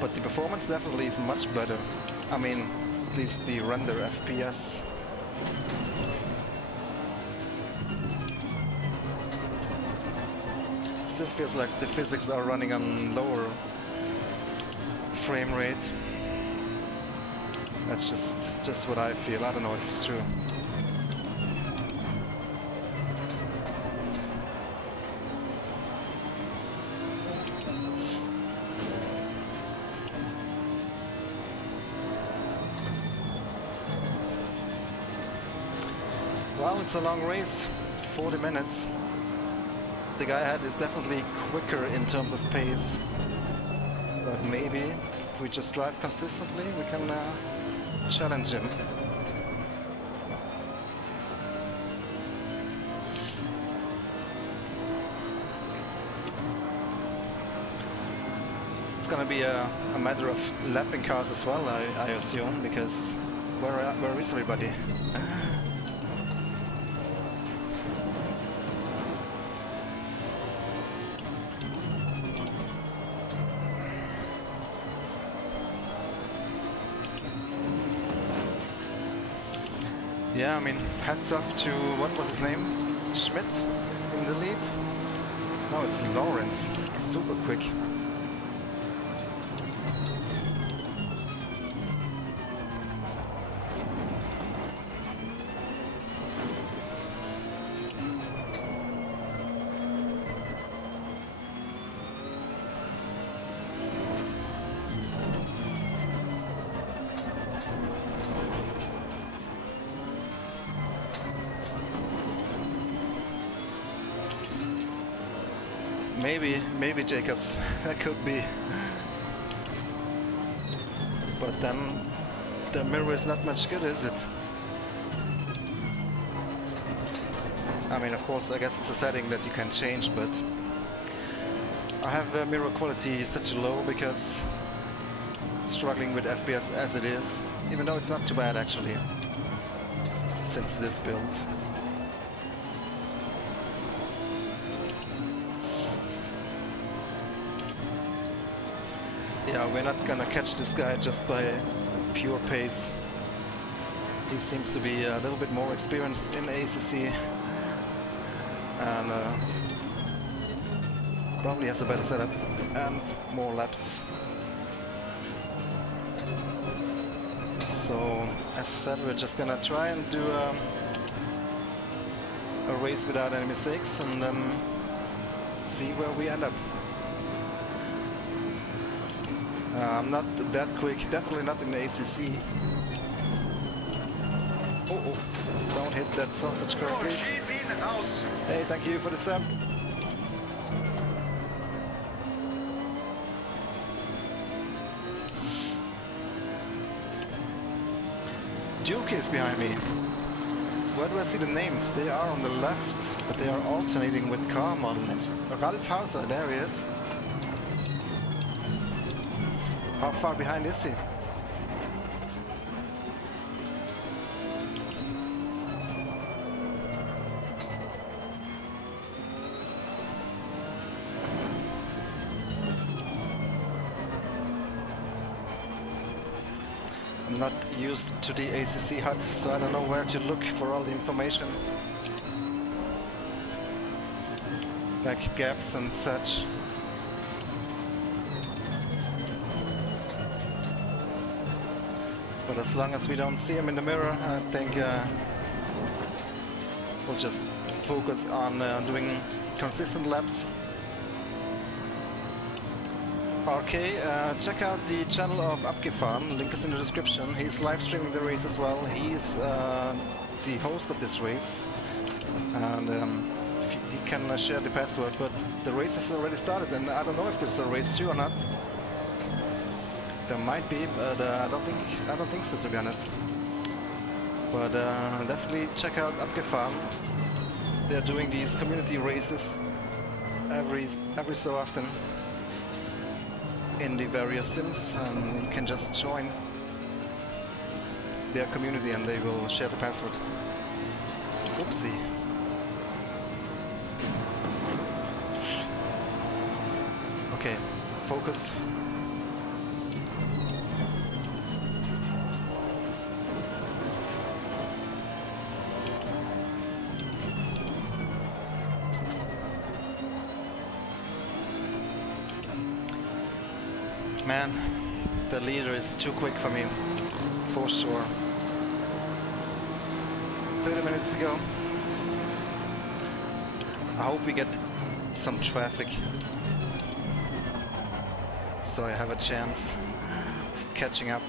But the performance definitely is much better. I mean, at least the render FPS. Still feels like the physics are running on lower frame rate. That's just what I feel. I don't know if it's true. Well, it's a long race, 40 minutes. The guy ahead is definitely quicker in terms of pace. But maybe if we just drive consistently, we can challenge him. gonna be a matter of lapping cars as well, I assume, because where is everybody? Yeah, I mean, hats off to, what was his name? Schmidt in the lead? No, it's Lawrence. Super quick. Maybe Jacobs, that could be. But then the mirror is not much good, is it? I mean, of course, I guess it's a setting that you can change, but I have the mirror quality set to low because struggling with FPS as it is, even though it's not too bad actually, since this build. Yeah, we're not gonna catch this guy just by pure pace. He seems to be a little bit more experienced in ACC and probably has a better setup and more laps. So, as I said, we're just gonna try and do a race without any mistakes and then see where we end up. I'm not that quick, definitely not in the ACC. Oh, don't hit that sausage curve, please. Hey, thank you for the sub. Duke is behind me. Where do I see the names? They are on the left, but they are alternating with car models. Ralf Hauser, there he is. How far behind is he? I'm not used to the ACC HUD, so I don't know where to look for all the information. Like gaps and such. But as long as we don't see him in the mirror, I think we'll just focus on doing consistent laps. Okay, check out the channel of Abgefahren, link is in the description. He's live streaming the race as well. He's the host of this race. And he can share the password, but the race has already started and I don't know if there's a race 2 or not. There might be, but I don't think so, to be honest. But definitely check out Abgefahren. They're doing these community races every so often in the various sims, and you can just join their community and they will share the password. Oopsie. Okay, focus. Man, the leader is too quick for me, for sure. 30 minutes to go. I hope we get some traffic, so I have a chance of catching up.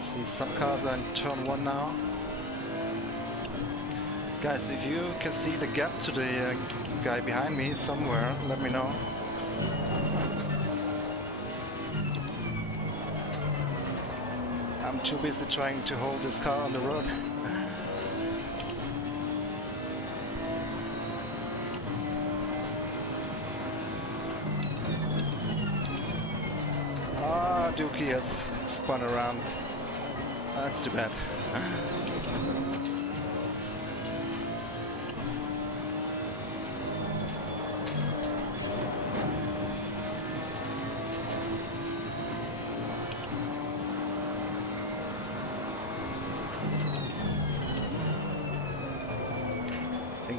See some cars are in turn 1 now. Guys, if you can see the gap to the guy behind me somewhere, let me know. I'm too busy trying to hold this car on the road. Ah, Dookie has spun around. That's too bad.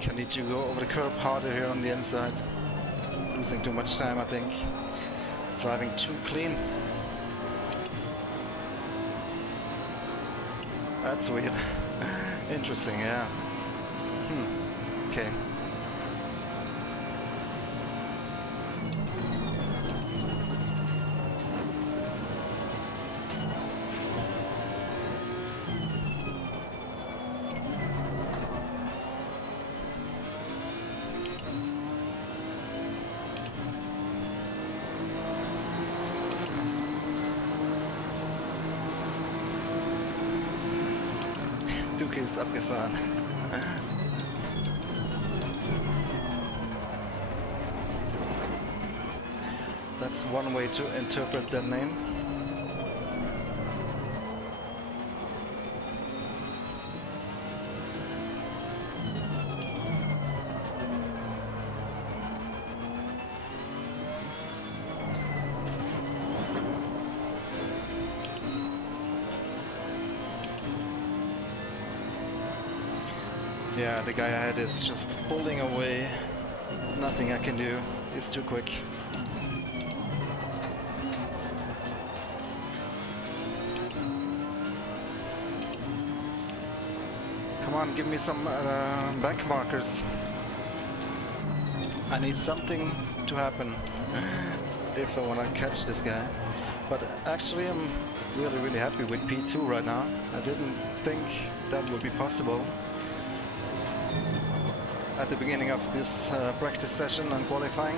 I need to go over the curb harder here on the inside. Losing too much time, I think. Driving too clean. That's weird. Interesting, yeah. Okay. Duke ist abgefahren. That's one way to interpret that name. Yeah, the guy ahead is just pulling away. Nothing I can do. He's too quick. Come on, give me some back markers. I need something to happen if I want to catch this guy. But actually I'm really happy with P2 right now. I didn't think that would be possible at the beginning of this practice session and qualifying.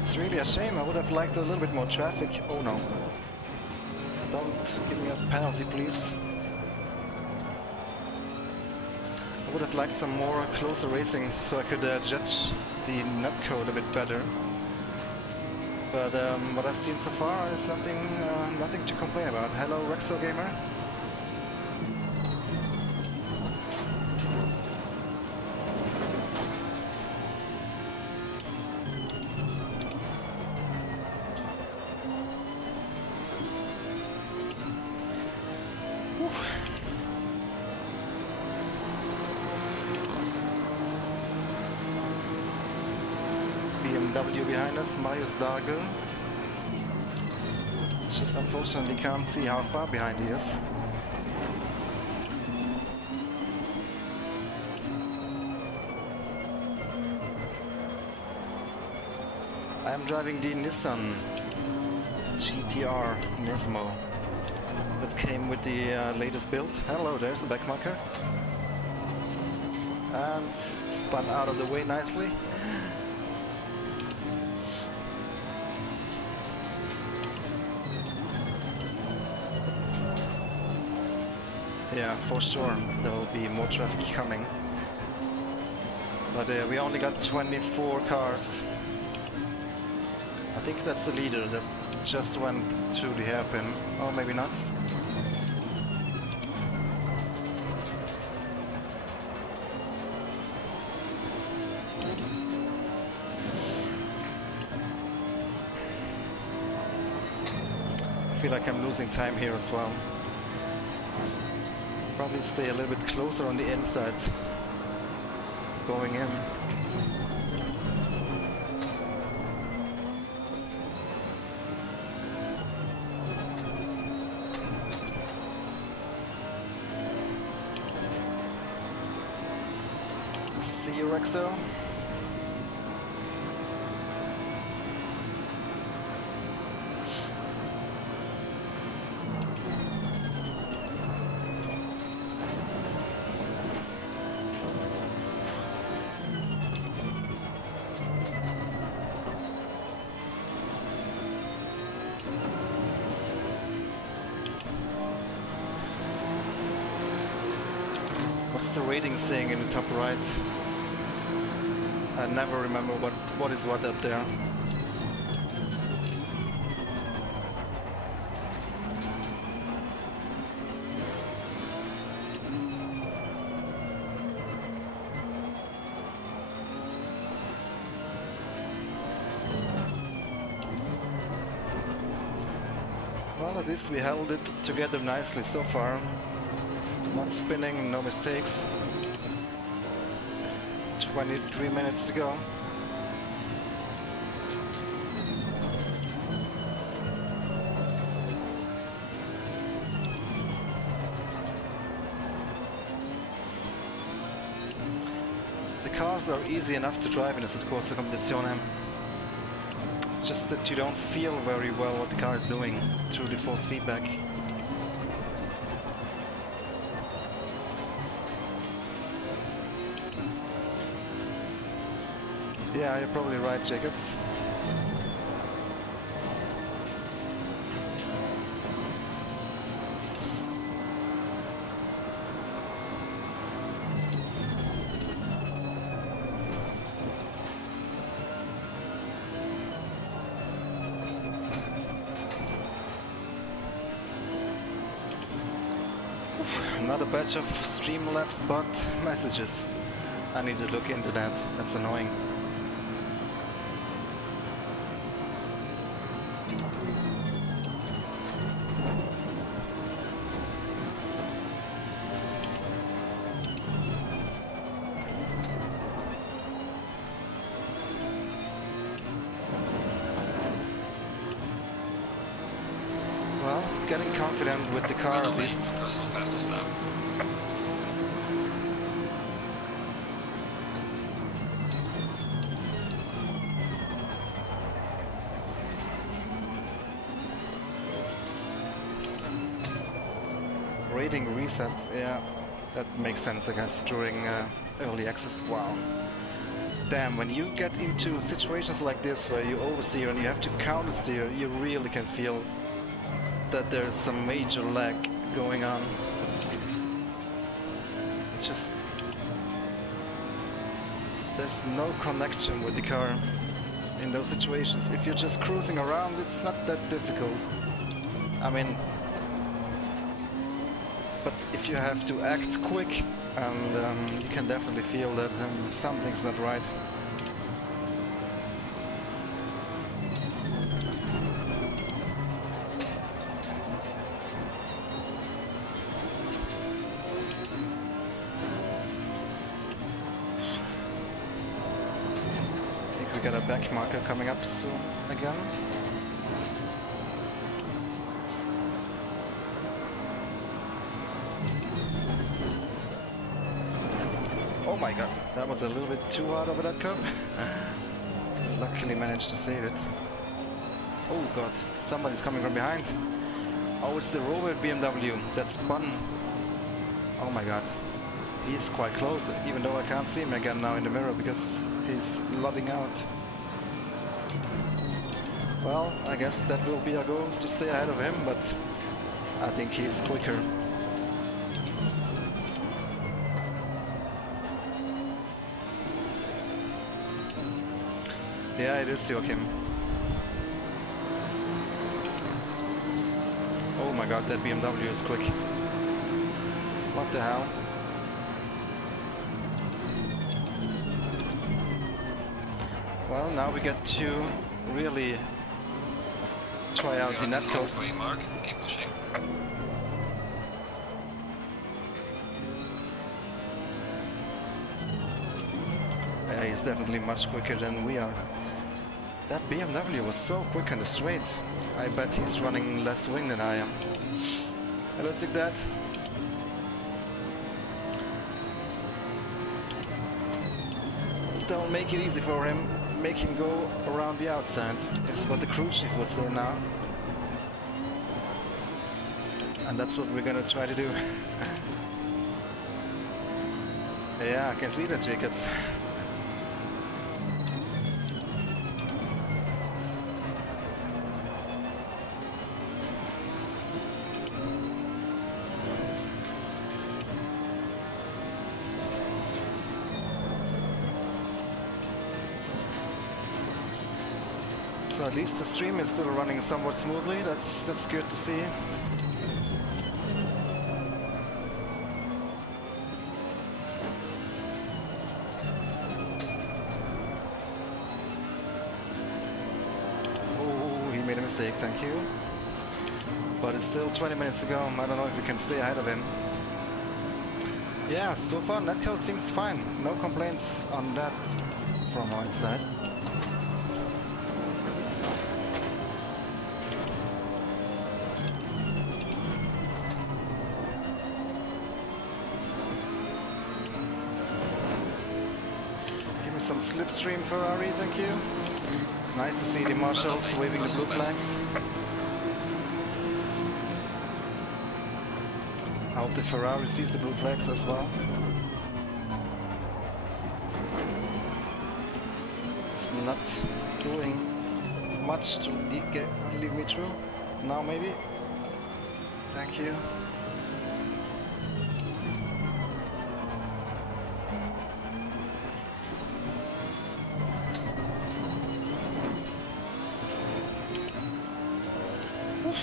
It's really a shame. I would have liked a little bit more traffic. Oh no. Don't give me a penalty, please. I would have liked some more closer racing so I could judge the netcode a bit better. But what I've seen so far is nothing to complain about. Hello, Rexo Gamer. BMW behind us, Marius Dargel. Just unfortunately can't see how far behind he is. I am driving the Nissan GTR Nismo that came with the latest build. Hello, there's a backmarker. And spun out of the way nicely. Yeah, for sure, there will be more traffic coming. But we only got 24 cars. I think that's the leader that just went through the hairpin. Or maybe not. I feel like I'm losing time here as well. Probably stay a little bit closer on the inside going in. See you, Rexo. the rating saying in the top right? I never remember what is what up there. Well, at least we held it together nicely so far. Not spinning, no mistakes. 23 minutes to go. The cars are easy enough to drive in Assetto Corsa Competizione. It's just that you don't feel very well what the car is doing through the force feedback. Yeah, you're probably right, Jacobs. Another batch of Streamlabs bot messages. I need to look into that. That's annoying. Well, getting confident with the car at least. Personal fastest lap. Rating reset, yeah, that makes sense, I guess, during early access. Wow. Damn, when you get into situations like this where you oversteer and you have to counter steer, you really can feel that there's some major lag going on. It's just... there's no connection with the car in those situations. If you're just cruising around, it's not that difficult. I mean... but if you have to act quick, and you can definitely feel that something's not right. Got a back marker coming up soon again. Oh my god, that was a little bit too hard over that curve. Luckily managed to save it. Oh god, somebody's coming from behind. Oh, it's the Robert BMW that spun. Oh my god, he's quite close, even though I can't see him again now in the mirror because he's lobbing out. Well, I guess that will be a go to stay ahead of him, but I think he's quicker. Yeah, it is Joachim. Oh my god, that BMW is quick. What the hell? Well, now we get to really try out the netcode. Mark, keep pushing. Yeah, he's definitely much quicker than we are. That BMW was so quick on the straight. I bet he's running less wing than I am. Hello, stick that. Don't make it easy for him. Make him go around the outside, is what the crew chief would say now. And that's what we're gonna try to do. Yeah, I can see that, Jacobs. So at least the stream is still running somewhat smoothly. That's good to see. Oh, he made a mistake, thank you. But it's still 20 minutes to go. I don't know if we can stay ahead of him. Yeah, so far netcode seems fine. No complaints on that from my side. Give me some slipstream Ferrari, thank you. Nice to see the marshals waving the blue flags. I hope the Ferrari sees the blue flags as well. It's not doing much to leave me through. Now maybe. Thank you. Oof.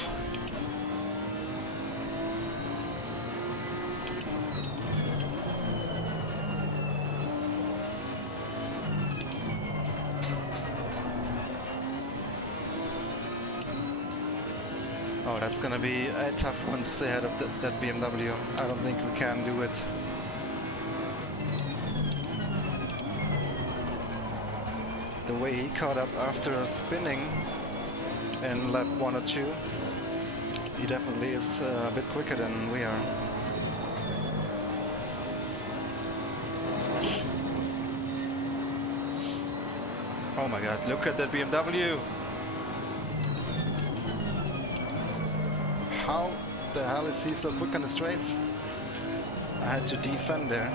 Oh, that's gonna be a tough one to stay ahead of that BMW. I don't think we can do it. The way he caught up after spinning in lap 1 or 2, he definitely is a bit quicker than we are. Oh my god, look at that BMW! How the hell is he so quick on the straights? I had to defend there.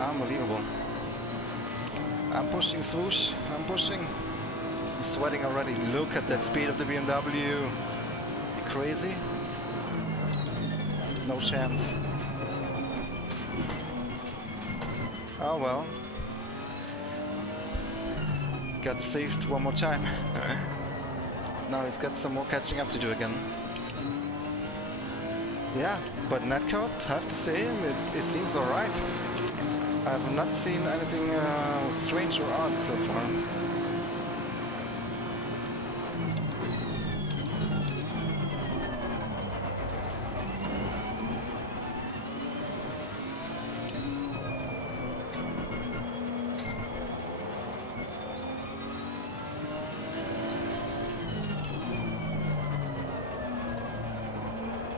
Unbelievable. I'm pushing swoosh, I'm pushing. I'm sweating already. Look at that speed of the BMW. You crazy? No chance. Oh well. Got saved one more time. Now he's got some more catching up to do again. Yeah, but netcode, I have to say, it seems alright. I have not seen anything strange or odd so far.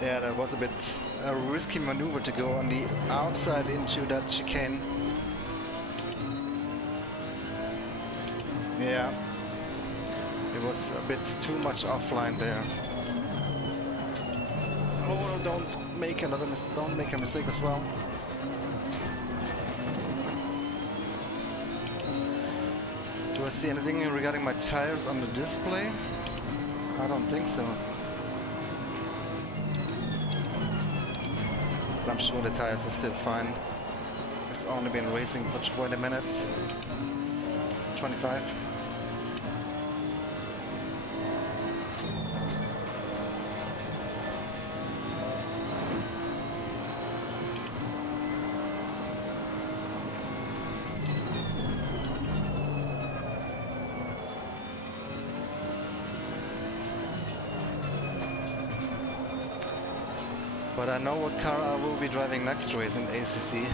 Yeah, that was a bit a risky maneuver to go on the outside into that chicane. Yeah, it was a bit too much offline there. Oh, don't make a mistake as well. Do I see anything regarding my tires on the display? I don't think so. But I'm sure the tires are still fine. I've only been racing for 20 minutes. 25. But I know what car I will be driving next race in ACC.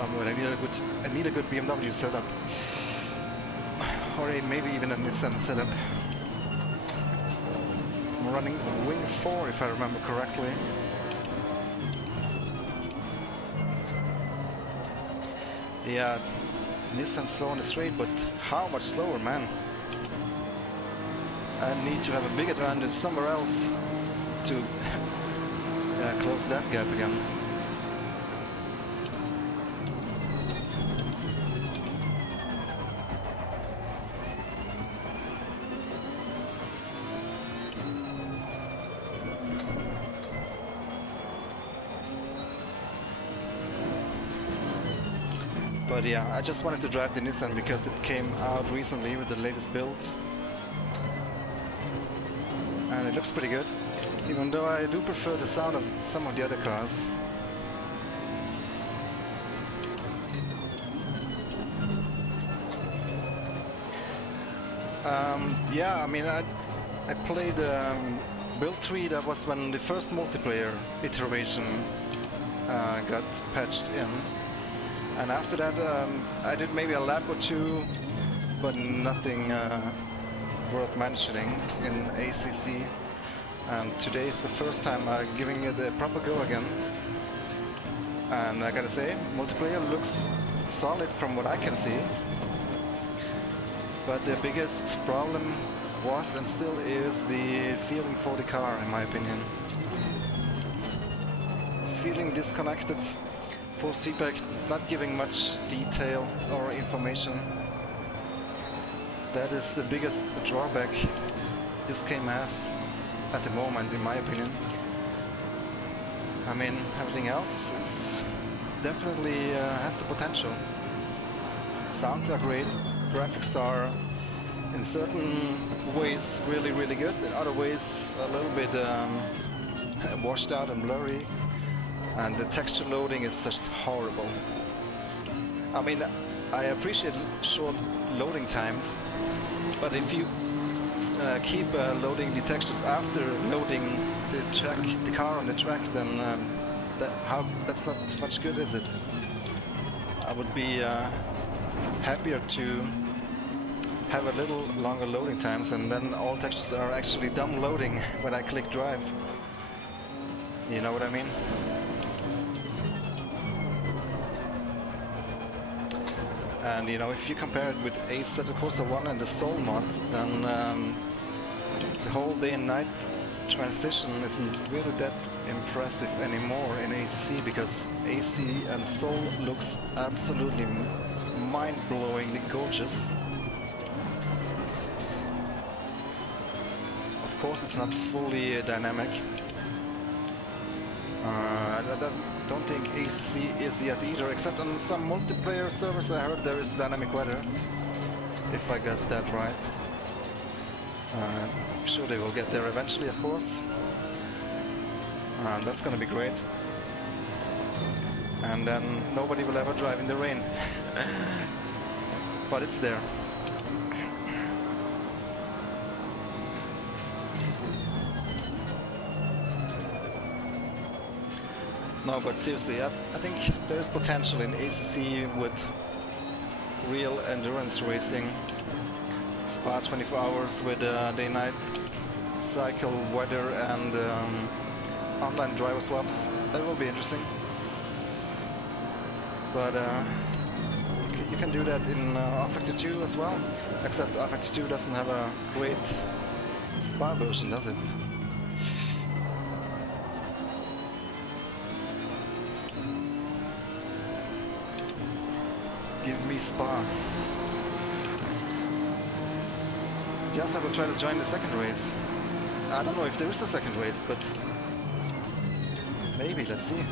I need a good BMW setup, or maybe even a Nissan setup. I'm running Wing 4 if I remember correctly. Yeah, Nissan slow on the straight, but how much slower, man? I need to have a big advantage somewhere else to close that gap again. But yeah, I just wanted to drive the Nissan because it came out recently with the latest build. And it looks pretty good, even though I do prefer the sound of some of the other cars. Yeah, I mean, I played Build 3, that was when the first multiplayer iteration got patched in. And after that, I did maybe a lap or two, but nothing worth mentioning in ACC. And today is the first time giving it a proper go again. And I gotta say, multiplayer looks solid from what I can see. But the biggest problem was and still is the feeling for the car, in my opinion. Feeling disconnected, full feedback, not giving much detail or information. That is the biggest drawback this game has at the moment, in my opinion. I mean, everything else is definitely has the potential. Sounds are great, graphics are in certain ways really, really good, in other ways a little bit washed out and blurry, and the texture loading is just horrible. I mean, I appreciate short loading times, but if you keep loading the textures after loading the car on the track, then that's not much good, is it? I would be happier to have a little longer loading times, and then all textures are actually dumb loading when I click drive. You know what I mean? And you know, if you compare it with Assetto Corsa 1 and the Soul mod, then the whole day and night transition isn't really that impressive anymore in ACC, because AC and Soul looks absolutely mind-blowingly gorgeous. Of course, it's not fully dynamic. I don't think ACC is yet either, except on some multiplayer servers I heard there is dynamic weather, if I got that right. I'm sure they will get there eventually, of course. That's gonna be great. And then nobody will ever drive in the rain. But it's there. No, but seriously, I think there is potential in ACC with real endurance racing. Spa 24 hours with day-night cycle, weather, and online driver swaps. That will be interesting. But you can do that in rFactor 2 as well, except rFactor 2 doesn't have a great Spa version, does it? Give me Spa. Yes, I will try to join the second race. I don't know if there is a second race, but maybe, let's see.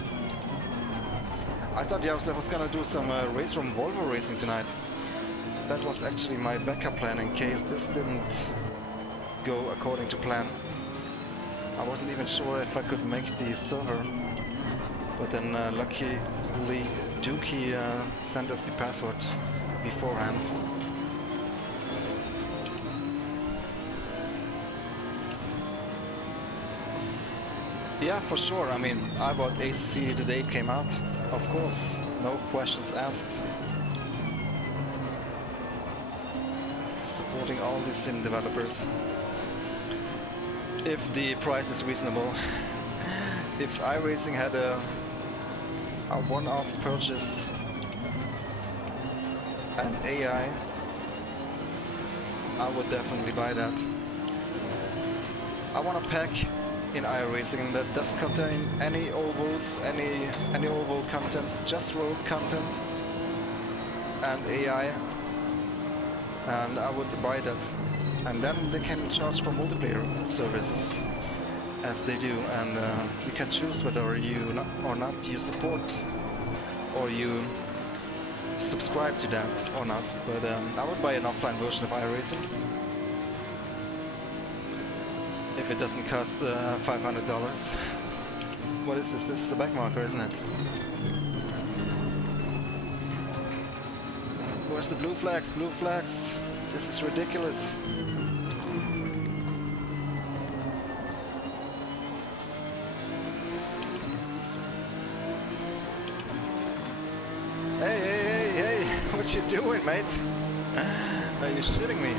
I thought I was gonna do some race from Volvo racing tonight. That was actually my backup plan in case this didn't go according to plan. I wasn't even sure if I could make the server, but then luckily Dookie sent us the password beforehand. Yeah, for sure. I mean, I bought ACC the day it came out. Of course, no questions asked. Supporting all the sim developers. If the price is reasonable. If iRacing had a one-off purchase and AI, I would definitely buy that. I want a pack in iRacing that doesn't contain any ovals, any oval content, just road content and AI, and I would buy that. And then they can charge for multiplayer services, as they do, and you can choose whether you or not you support or you subscribe to that or not, but I would buy an offline version of iRacing if it doesn't cost $500. What is this? This is a back marker, isn't it? Where's the blue flags? Blue flags! This is ridiculous. Hey! What you doing, mate? Are you shitting me?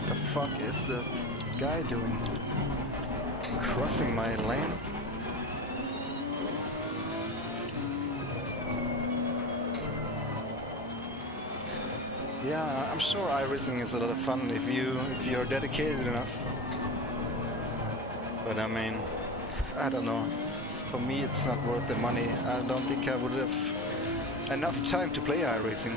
What the fuck is that guy doing? Crossing my lane? Yeah, I'm sure iRacing is a lot of fun if you're dedicated enough. But I mean, I don't know. For me, it's not worth the money. I don't think I would have enough time to play iRacing.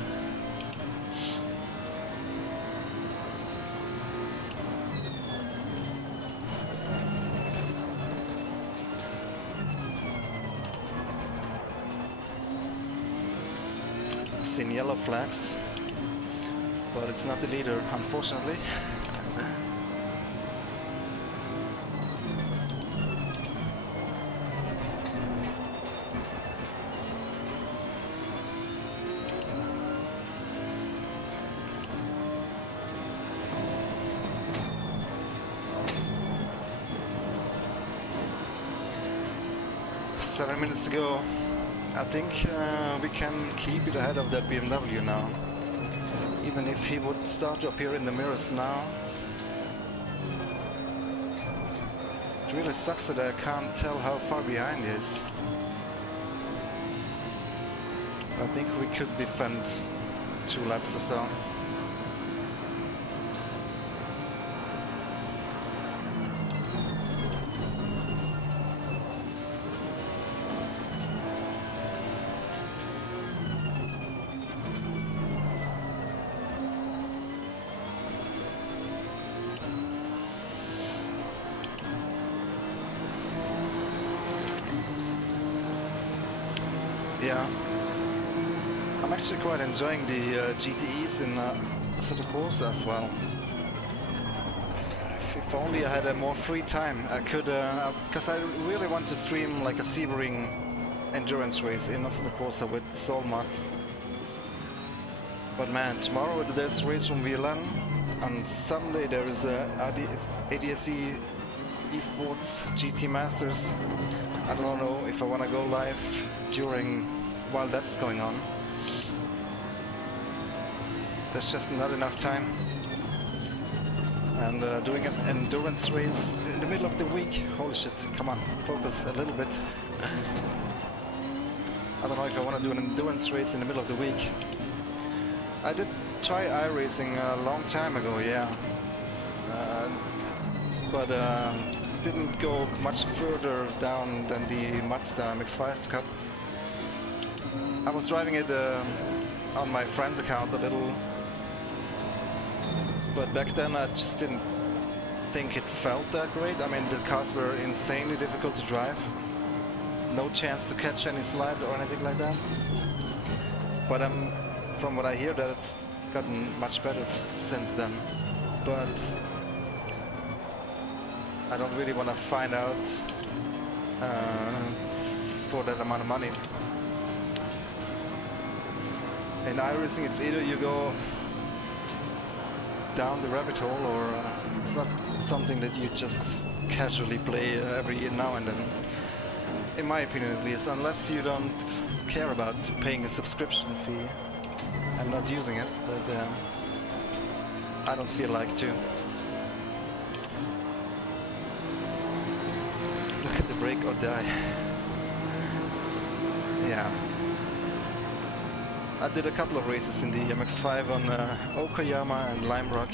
Seen yellow flags, but it's not the leader, unfortunately. Seven minutes to go. I think we can keep it ahead of that BMW now. Even if he would start to appear in the mirrors now. It really sucks that I can't tell how far behind he is. I think we could defend 2 laps or so. Yeah, I'm actually quite enjoying the GTEs in Assetto Corsa as well. If only I had a more free time, I could, because I really want to stream like a Sebring endurance race in Assetto Corsa with Solmat. But man, tomorrow there's a race from VLN, on Sunday there is a ADSE Esports GT Masters. I don't know if I want to go live while that's going on. There's just not enough time. And doing an endurance race in the middle of the week, holy shit, come on, focus a little bit. I don't know if I want to do an endurance race in the middle of the week. I did try iRacing a long time ago, yeah. But didn't go much further down than the Mazda MX-5 Cup. I was driving it on my friend's account a little, but back then I just didn't think it felt that great. I mean, the cars were insanely difficult to drive. No chance to catch any slide or anything like that. But from what I hear, that it's gotten much better since then. But I don't really want to find out for that amount of money. In iRacing, it's either you go down the rabbit hole, or it's not something that you just casually play every now and then. In my opinion, at least, unless you don't care about paying a subscription fee and not using it. But I don't feel like to. Look at the brake or die. Yeah. I did a couple of races in the MX-5 on Okayama and Lime Rock.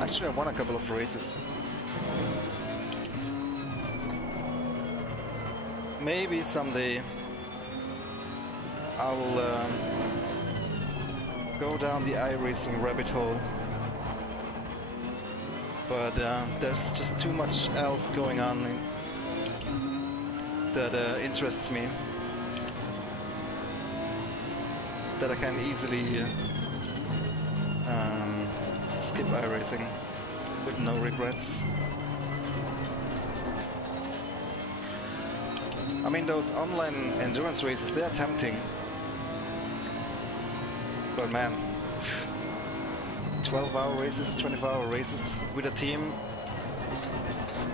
Actually, I won a couple of races. Maybe someday I will go down the iRacing rabbit hole. But there's just too much else going on that interests me, that I can easily skip iRacing with no regrets. I mean, those online endurance races, they are tempting, but man, 12-hour races, 24-hour races with a team,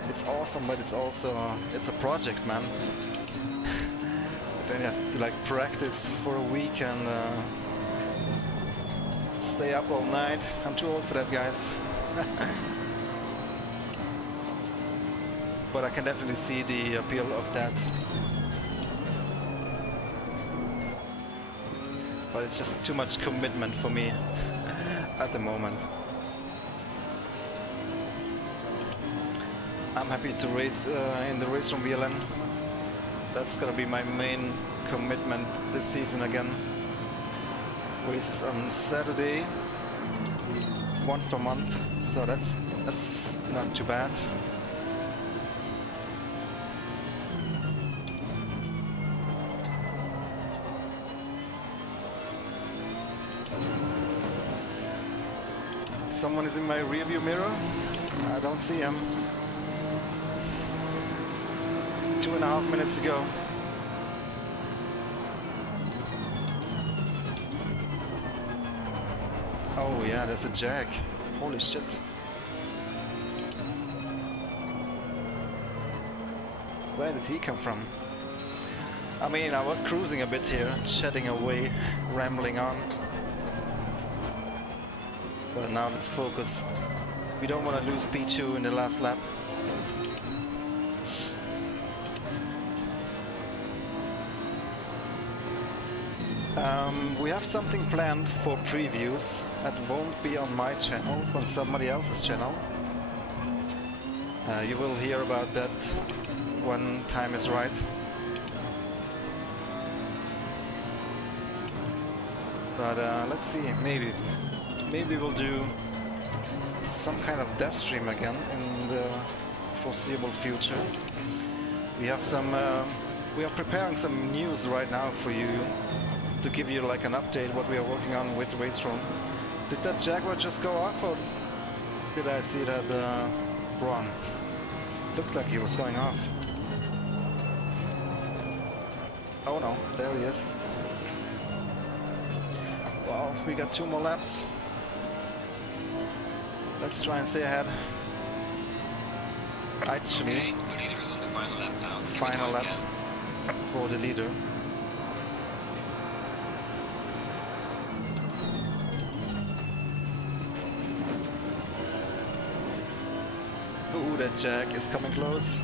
it's awesome, but it's also it's a project, man. Then you have to like practice for a week and stay up all night. I'm too old for that, guys. But I can definitely see the appeal of that. But it's just too much commitment for me at the moment. I'm happy to race in the race from VLN. That's gonna be my main commitment this season again. Races on Saturday, once per month, so that's not too bad. Someone is in my rearview mirror. I don't see him. 2.5 minutes to go. Oh yeah, there's a Jag. Holy shit. Where did he come from? I mean, I was cruising a bit here, chatting away, rambling on. But now let's focus. We don't want to lose P2 in the last lap. We have something planned for previews that won't be on my channel, on somebody else's channel. You will hear about that when time is right. But let's see, maybe we'll do some kind of dev stream again in the foreseeable future. We have some, we are preparing some news right now for you, to give you like an update what we are working on with Racetron. Did that Jaguar just go off, or did I see that Braun? Looked like he was going off. Oh no, there he is. Wow, we got 2 more laps. Let's try and stay ahead. Actually, Okay, the leader is on the final lap now. Final lap for the leader. Ooh, that Jag is coming close.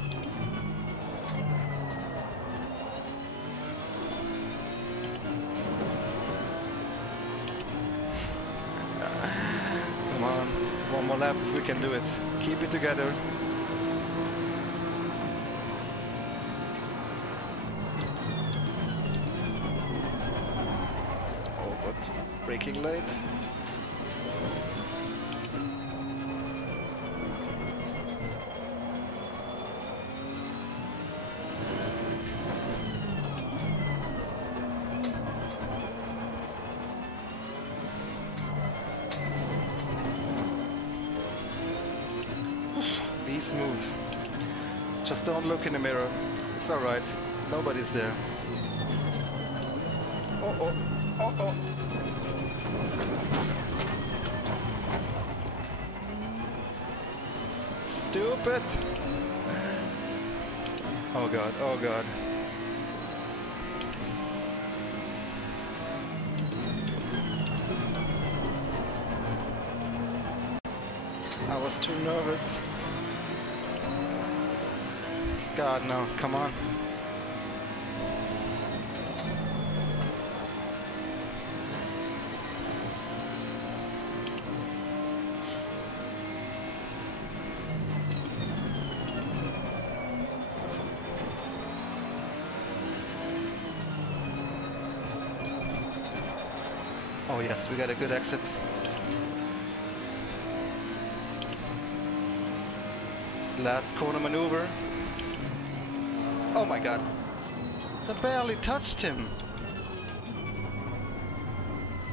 Come on, one more lap, we can do it. Keep it together. Oh, but braking late. Be smooth. Just don't look in the mirror. It's alright. Nobody's there. Oh oh. Oh oh. Stupid. Oh god, oh god. I was too nervous. God, no, come on. Oh yes, we got a good exit. Last corner maneuver. Oh my god. I barely touched him.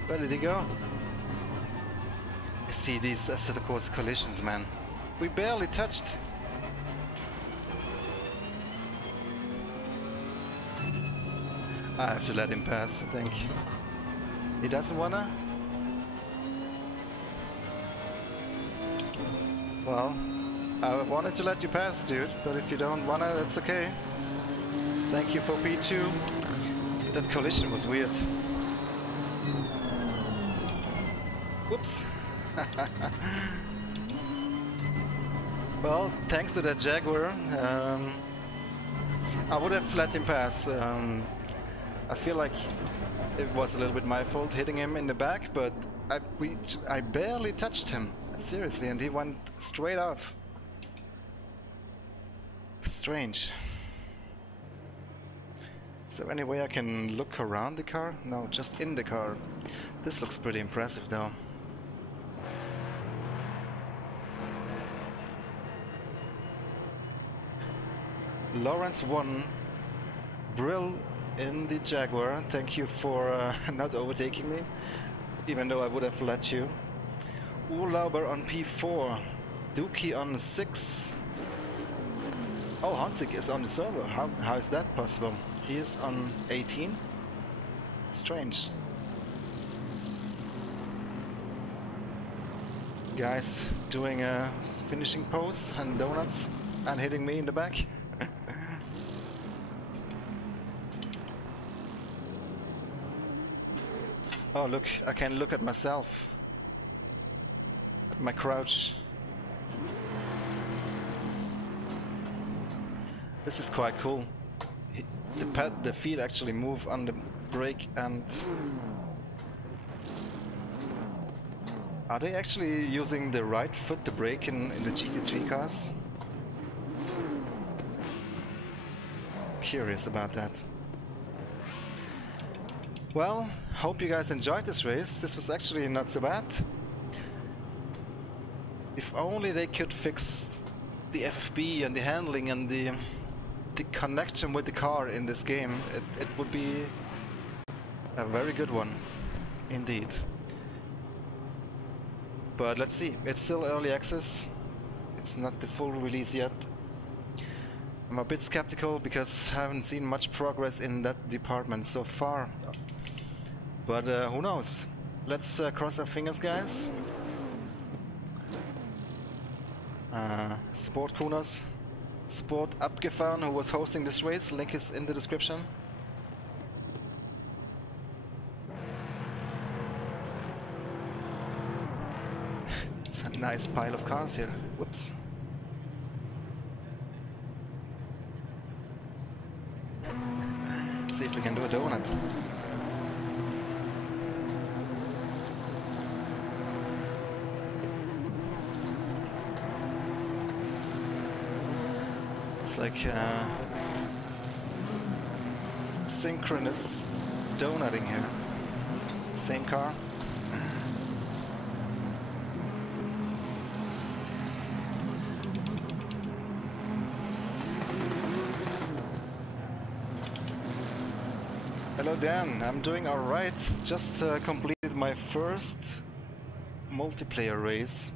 Where did he go? I see these Assetto Corsa collisions, man. We barely touched. I have to let him pass, I think. He doesn't wanna? Well, I wanted to let you pass, dude, but if you don't wanna, that's okay. Thank you for P2. That collision was weird. Whoops. Well, thanks to that Jaguar, I would have let him pass. I feel like it was a little bit my fault hitting him in the back, but I barely touched him, seriously, and he went straight off. Strange. Is there any way I can look around the car? No, just in the car. This looks pretty impressive though. Lawrence won. Brill in the Jaguar. Thank you for not overtaking me, even though I would have let you. Urlauber on P4. Dookie on 6. Oh, Hansik is on the server. How is that possible? He is on 18? Strange. Guys doing a finishing pose and donuts and hitting me in the back. Oh look, I can look at myself. At my crouch. This is quite cool. The feet actually move on the brake, and are they actually using the right foot to brake in the GT3 cars? Curious about that. Well, hope you guys enjoyed this race. This was actually not so bad. If only they could fix the FFB and the handling and the connection with the car in this game, it would be a very good one indeed. But let's see, it's still early access, it's not the full release yet. I'm a bit skeptical because I haven't seen much progress in that department so far, but who knows. Let's cross our fingers, guys. Support Kunas, support Abgefahren, who was hosting this race. Link is in the description. It's a nice pile of cars here. Whoops. See if we can do a donut. It's like synchronous donutting here. Same car. Hello Dan, I'm doing alright. Just completed my first multiplayer race.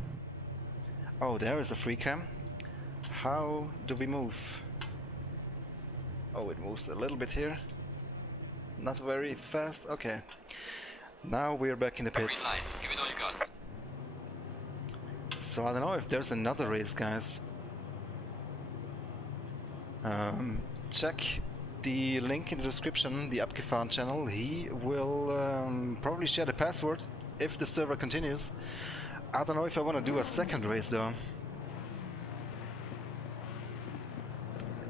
Oh, there is a free cam. How do we move? Oh, it moves a little bit here. Not very fast. Okay. Now we're back in the pits. Green line. Give it all you got. So I don't know if there's another race, guys. Check the link in the description, the Abgefahren channel. He will probably share the password if the server continues. I don't know if I want to do a second race though.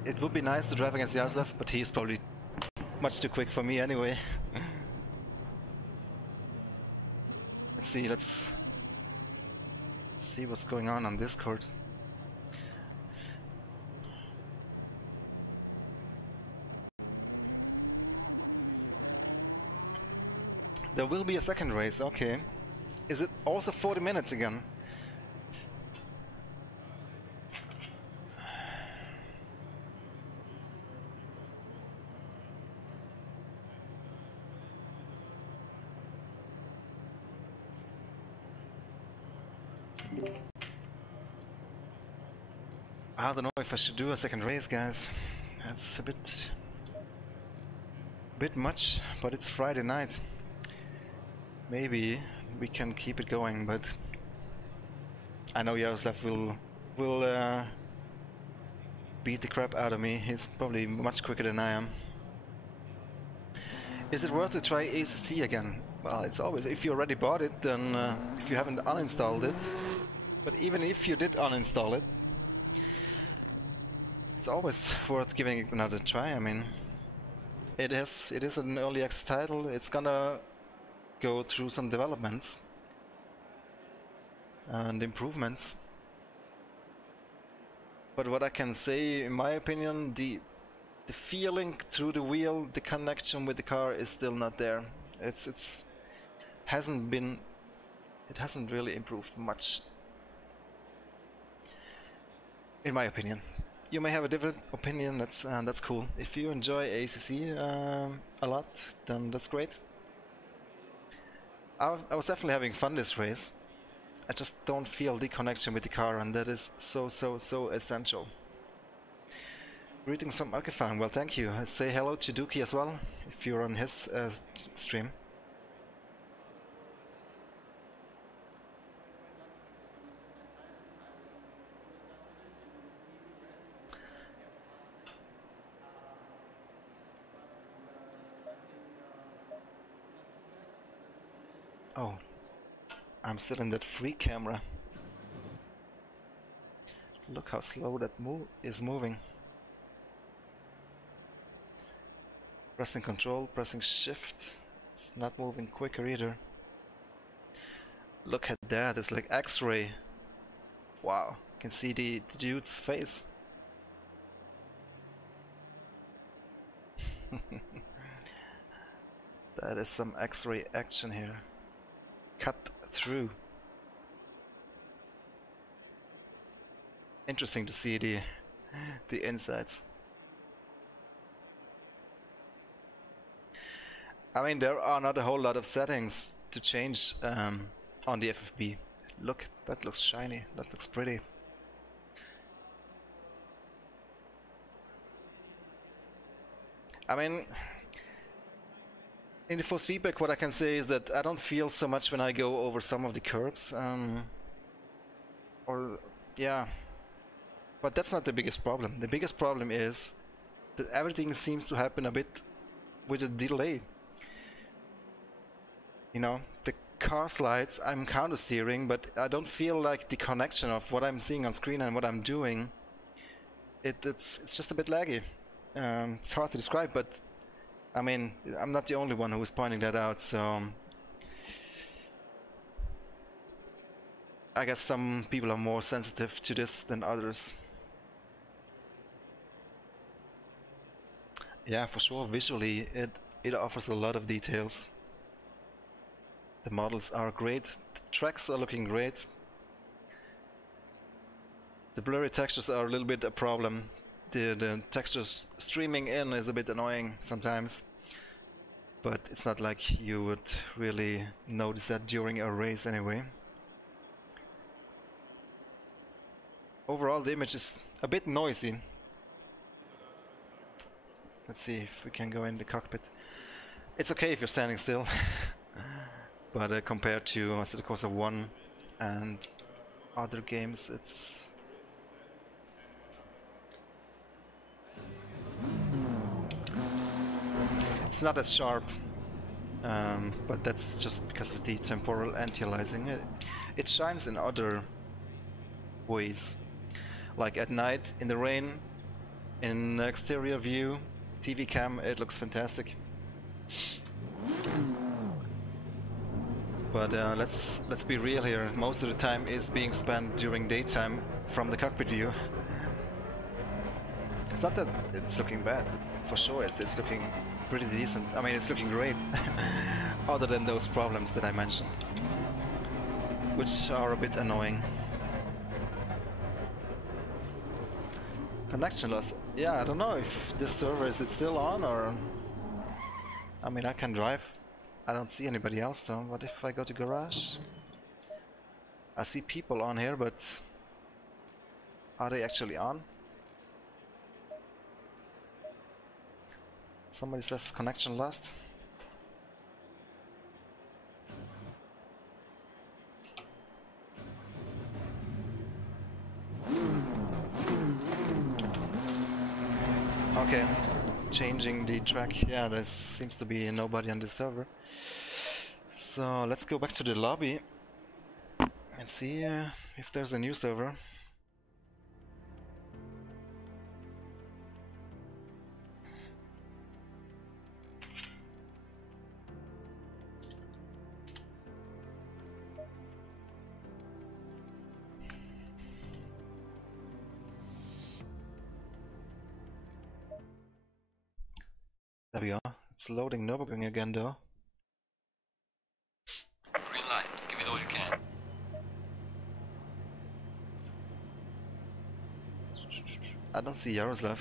It would be nice to drive against Yaroslav, but he's probably much too quick for me anyway. Let's see what's going on Discord. There will be a second race, okay. Is it also 40 minutes again? I don't know if I should do a second race, guys. That's a bit much, but it's Friday night. Maybe we can keep it going, but I know Yaroslav will beat the crap out of me. He's probably much quicker than I am. Is it worth to try ACC again? Well, it's always, if you already bought it, then if you haven't uninstalled it, but even if you did uninstall it, it's always worth giving it another try. I mean, it is an early access title. It's gonna go through some developments and improvements. But what I can say, in my opinion, the feeling through the wheel, the connection with the car is still not there. It hasn't really improved much, in my opinion. You may have a different opinion. That's cool. If you enjoy ACC a lot, then that's great. I was definitely having fun this race. I just don't feel the connection with the car, and that is so essential. Greetings from Akifan. Well, thank you. I say hello to Dookie as well, if you're on his stream. Oh, I'm still in that free camera. Look how slow that is moving. Pressing control, pressing shift. It's not moving quicker either. Look at that, it's like X-ray. Wow, you can see the dude's face. That is some X-ray action here. Cut through. Interesting to see the insides. I mean, there are not a whole lot of settings to change on the FFB. Look, that looks shiny. That looks pretty. I mean, in the force feedback, what I can say is that I don't feel so much when I go over some of the curbs. Yeah, but that's not the biggest problem. The biggest problem is that everything seems to happen a bit with a delay. You know, the car slides, I'm counter steering, but I don't feel like the connection of what I'm seeing on screen and what I'm doing. It's just a bit laggy. It's hard to describe, but I mean, I'm not the only one who is pointing that out, so I guess some people are more sensitive to this than others. Yeah, for sure, visually it offers a lot of details. The models are great, the tracks are looking great. The blurry textures are a little bit a problem. The textures streaming in is a bit annoying sometimes, but it's not like you would really notice that during a race anyway. Overall, the image is a bit noisy. Let's see if we can go in the cockpit. It's okay if you're standing still, but compared to Assetto Corsa 1 and other games, it's not as sharp, but that's just because of the temporal anti-aliasing. It shines in other ways, like at night, in the rain, in exterior view, TV cam, it looks fantastic. But let's be real here. Most of the time is being spent during daytime from the cockpit view. It's not that it's looking bad, for sure it's looking pretty decent. I mean, it's looking great, other than those problems that I mentioned, which are a bit annoying. Connection loss. Yeah, I don't know if this server is it still on, or I mean, I can drive. I don't see anybody else though. What if I go to garage? I see people on here, but are they actually on? Somebody says connection lost. Okay, changing the track. Yeah, there seems to be nobody on the server. So let's go back to the lobby and see if there's a new server. There we are. It's loading Nürburgring again though. Green light, give it all you can. I don't see Yaroslav.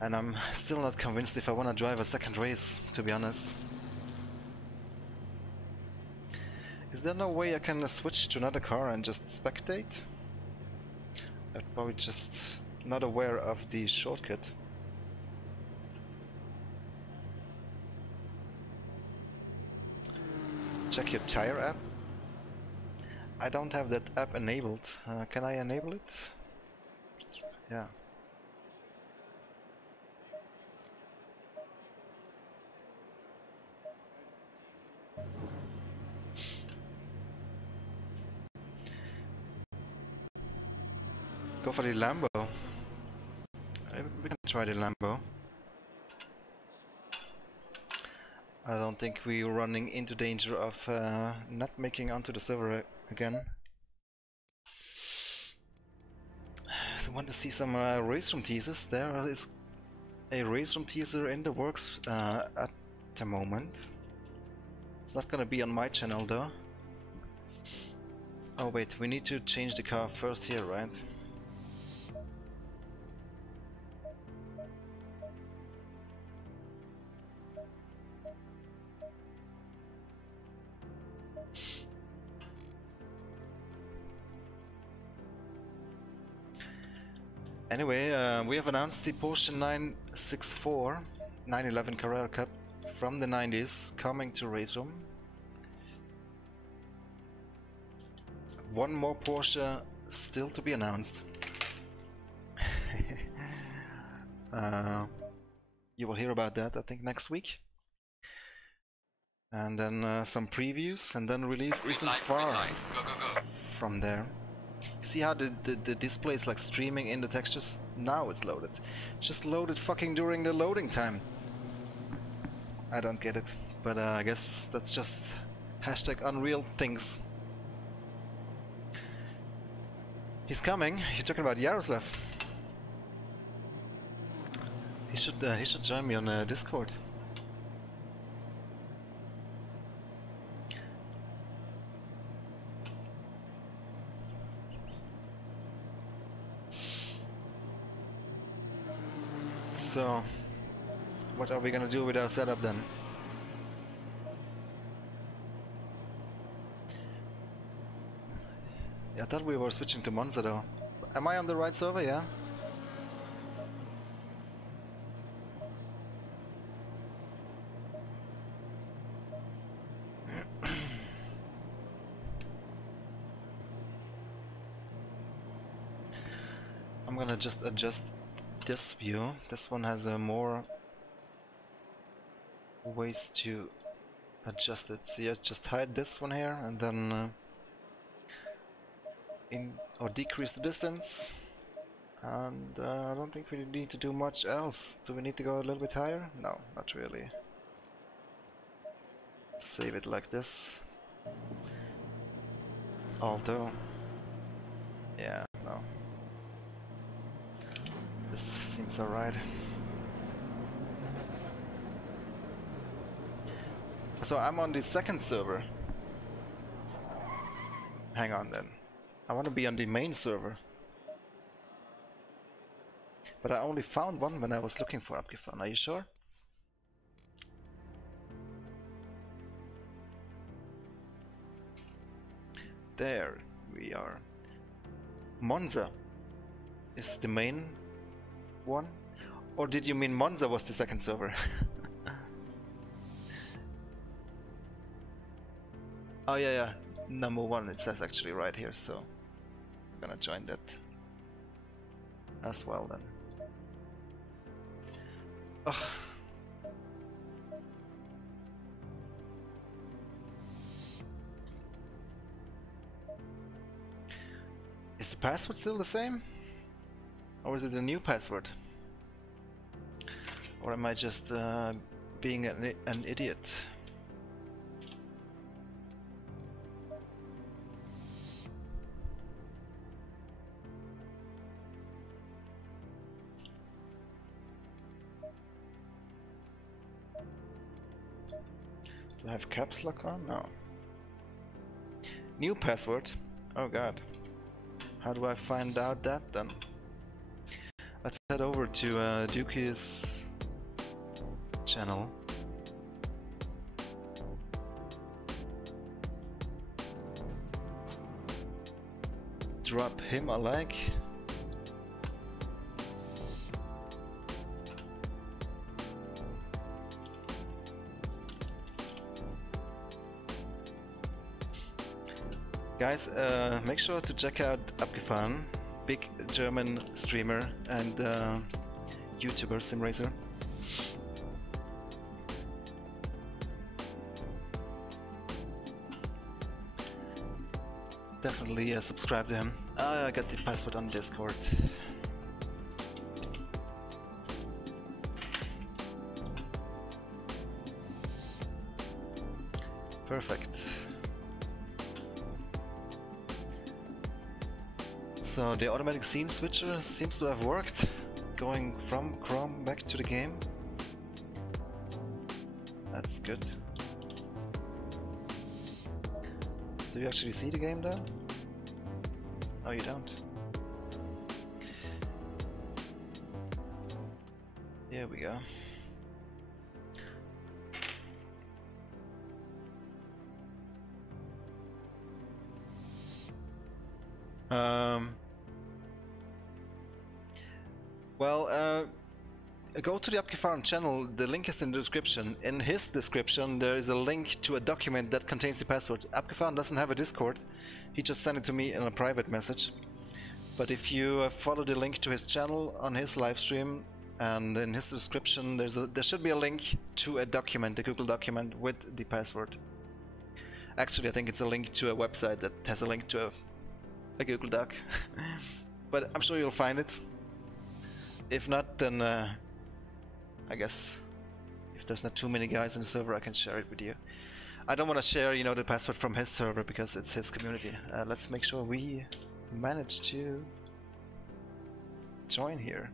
And I'm still not convinced if I want to drive a second race, to be honest. Is there no way I can switch to another car and just spectate? I'm probably just not aware of the shortcut. Check your tire app. I don't have that app enabled. Can I enable it? Yeah. Go for the Lambo. We can try the Lambo. I don't think we're running into danger of not making onto the server again. So I want to see some race room teasers. There is a race room teaser in the works at the moment. It's not gonna be on my channel though. Oh wait, we need to change the car first here, right? Anyway, we have announced the Porsche 964 911 Carrera Cup from the 90s coming to Race Room. One more Porsche still to be announced. You will hear about that, I think, next week. And then some previews, and then release isn't far from there. See how the display is like streaming in the textures? Now it's loaded. Just loaded fucking during the loading time. I don't get it, but I guess that's just hashtag Unreal things. He's coming. You're talking about Yaroslav. He should join me on Discord. So, what are we gonna do with our setup then? Yeah, I thought we were switching to Monza though. Am I on the right server? Yeah. I'm gonna just adjust this view. This one has more ways to adjust it. So yes, just hide this one here and then decrease the distance. And I don't think we need to do much else. Do we need to go a little bit higher? No, not really. Save it like this. Although, yeah, no. This seems alright. So I'm on the second server. Hang on then. I want to be on the main server. But I only found one when I was looking for Abgefahren. Are you sure? There we are. Monza is the main one? Or did you mean Monza was the second server? Oh yeah, number 1 it says actually right here, so I'm gonna join that as well then. Ugh. Is the password still the same? Or is it a new password? Or am I just being an idiot? Do I have caps lock on? No. New password? Oh god. How do I find out that then? Let's head over to Dukey's channel. Drop him a like. Guys, make sure to check out Abgefahren, big German streamer and YouTuber sim racer. Definitely subscribe to him. I got the password on Discord. Perfect. So the automatic scene switcher seems to have worked, going from Chrome back to the game. That's good. Do you actually see the game though? Oh, you don't? Here we go. Go to the Abgefahren channel, the link is in the description. In his description there is a link to a document that contains the password. Abgefahren doesn't have a Discord, he just sent it to me in a private message. But if you follow the link to his channel on his live stream, and in his description there should be a link to a document, a Google document with the password. Actually I think it's a link to a website that has a link to a Google Doc. But I'm sure you'll find it. If not, then I guess if there's not too many guys in the server I can share it with you. I don't want to share, you know, the password from his server because it's his community. Let's make sure we manage to join here.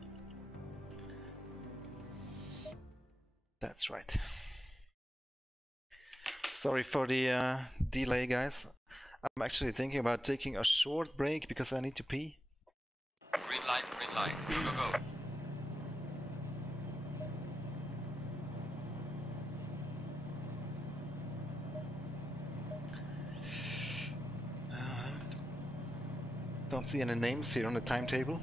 That's right. Sorry for the delay, guys. I'm actually thinking about taking a short break because I need to pee. Green light, go, go, go. Don't see any names here on the timetable.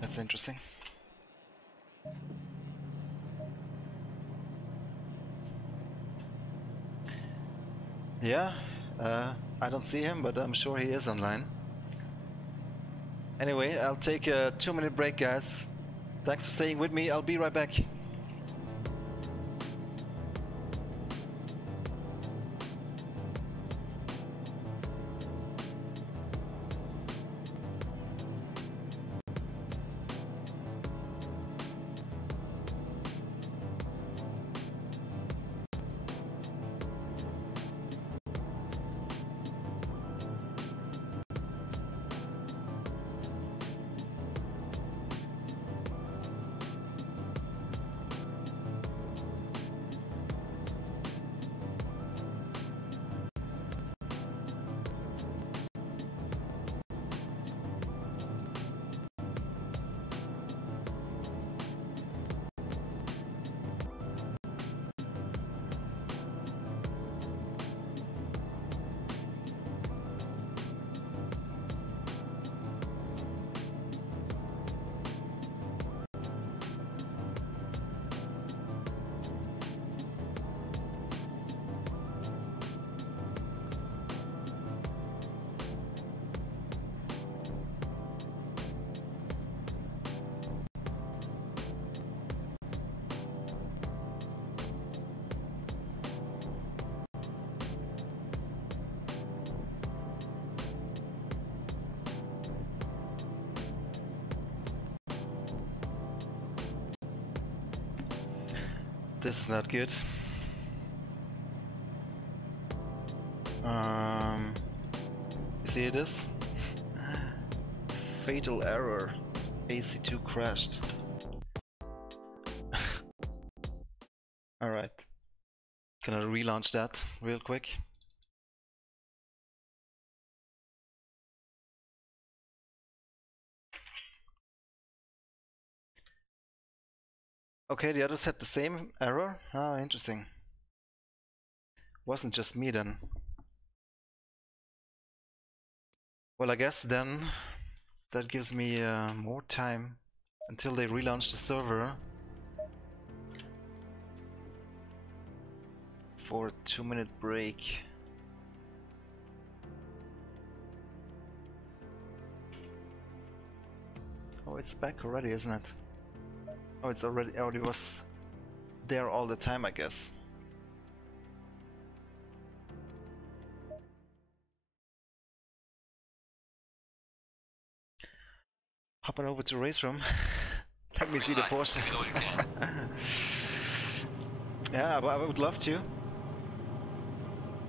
That's interesting. Yeah, I don't see him, but I'm sure he is online. Anyway, I'll take a 2-minute break, guys. Thanks for staying with me. I'll be right back. This is not good. You see this? Fatal error. AC2 crashed. Alright. Gonna relaunch that real quick. Okay, the others had the same error. Ah, interesting. Wasn't just me then. Well, I guess then that gives me more time until they relaunch the server for a 2-minute break. Oh, it's back already, isn't it? Oh, it's already. Oh, it was there all the time, I guess. Hopping over to race room. Let me see the Porsche. Give it all you can. Yeah, I would love to,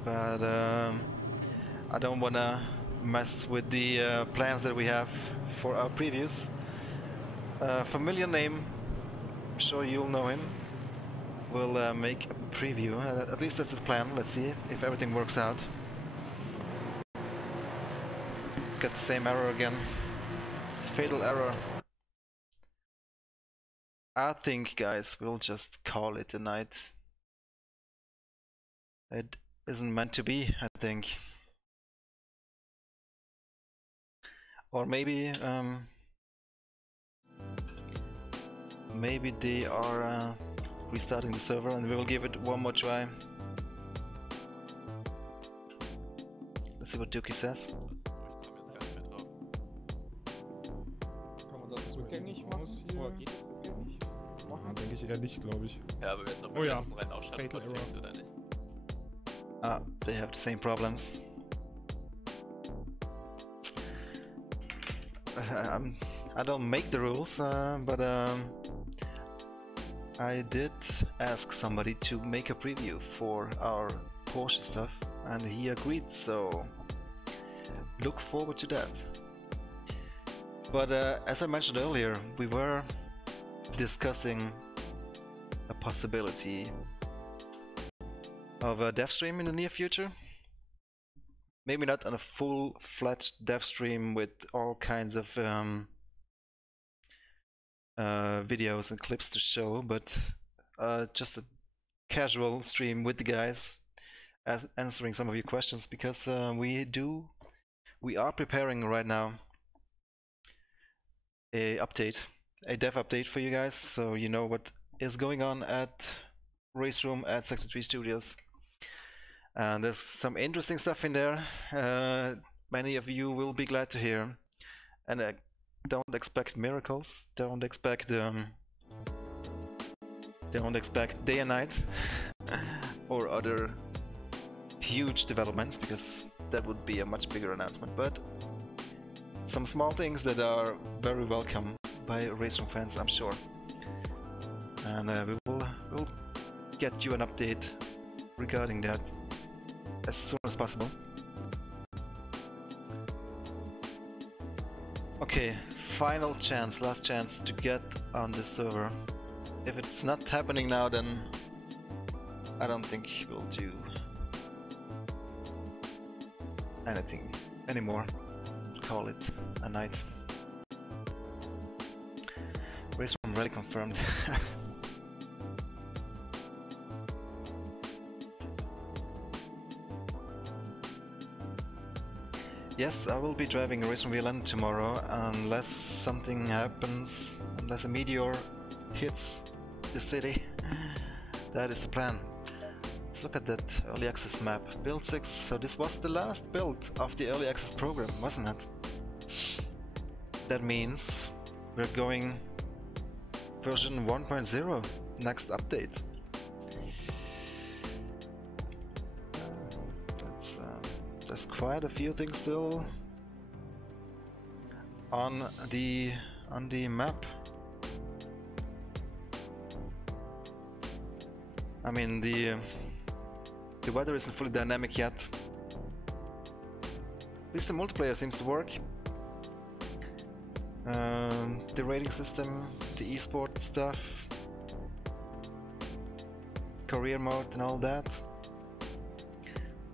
but I don't wanna mess with the plans that we have for our previews. Familiar name. I'm sure you'll know him. We'll make a preview. At least that's the plan. Let's see if everything works out. Got the same error again. Fatal error. I think, guys, we'll just call it a night. It isn't meant to be, I think. Or maybe maybe they are restarting the server and we will give it one more try. Let's see what Dookie says. Kann man das rückgängig machen? Oder geht das rückgängig? Ah, denke ich eher nicht, glaube ich. Ja, aber wir hätten doch Oh beim ja, letzten Rennen auch Fatal Standort Error. fix, oder nicht? Ah, they have the same problems. I don't make the rules, but I did ask somebody to make a preview for our Porsche stuff, and he agreed, so look forward to that. But as I mentioned earlier, we were discussing a possibility of a dev stream in the near future. Maybe not on a full-fledged dev stream with all kinds of videos and clips to show, but just a casual stream with the guys, answering some of your questions, because we are preparing right now a dev update for you guys, so you know what is going on at Race Room at Sector 3 Studios. And there's some interesting stuff in there. Many of you will be glad to hear. And don't expect miracles. Don't expect day and night or other huge developments, because that would be a much bigger announcement. But some small things that are very welcome by Race Room fans, I'm sure. And we'll get you an update regarding that as soon as possible. Okay, final chance, last chance to get on the server. If it's not happening now, then I don't think we'll do anything anymore. Call it a night. Race room really confirmed. Yes, I will be driving a race from VLN tomorrow, unless something happens, unless a meteor hits the city. That is the plan. Let's look at that early access map. Build 6, so this was the last build of the early access program, wasn't it? That means we're going version 1.0, next update. There's quite a few things still on the map. I mean, the weather isn't fully dynamic yet. At least the multiplayer seems to work. The rating system, the esport stuff, career mode and all that.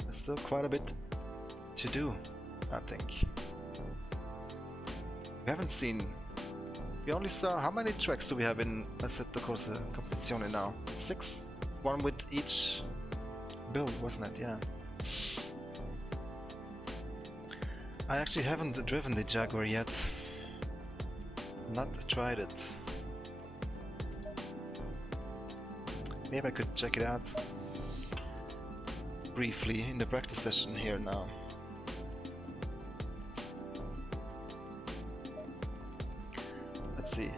There's still quite a bit to do, I think. We haven't seen... We only saw... How many tracks do we have in Assetto Corsa Competizione now? 6? One with each build, wasn't it? Yeah. I actually haven't driven the Jaguar yet. Not tried it. Maybe I could check it out briefly in the practice session here now. Let's see.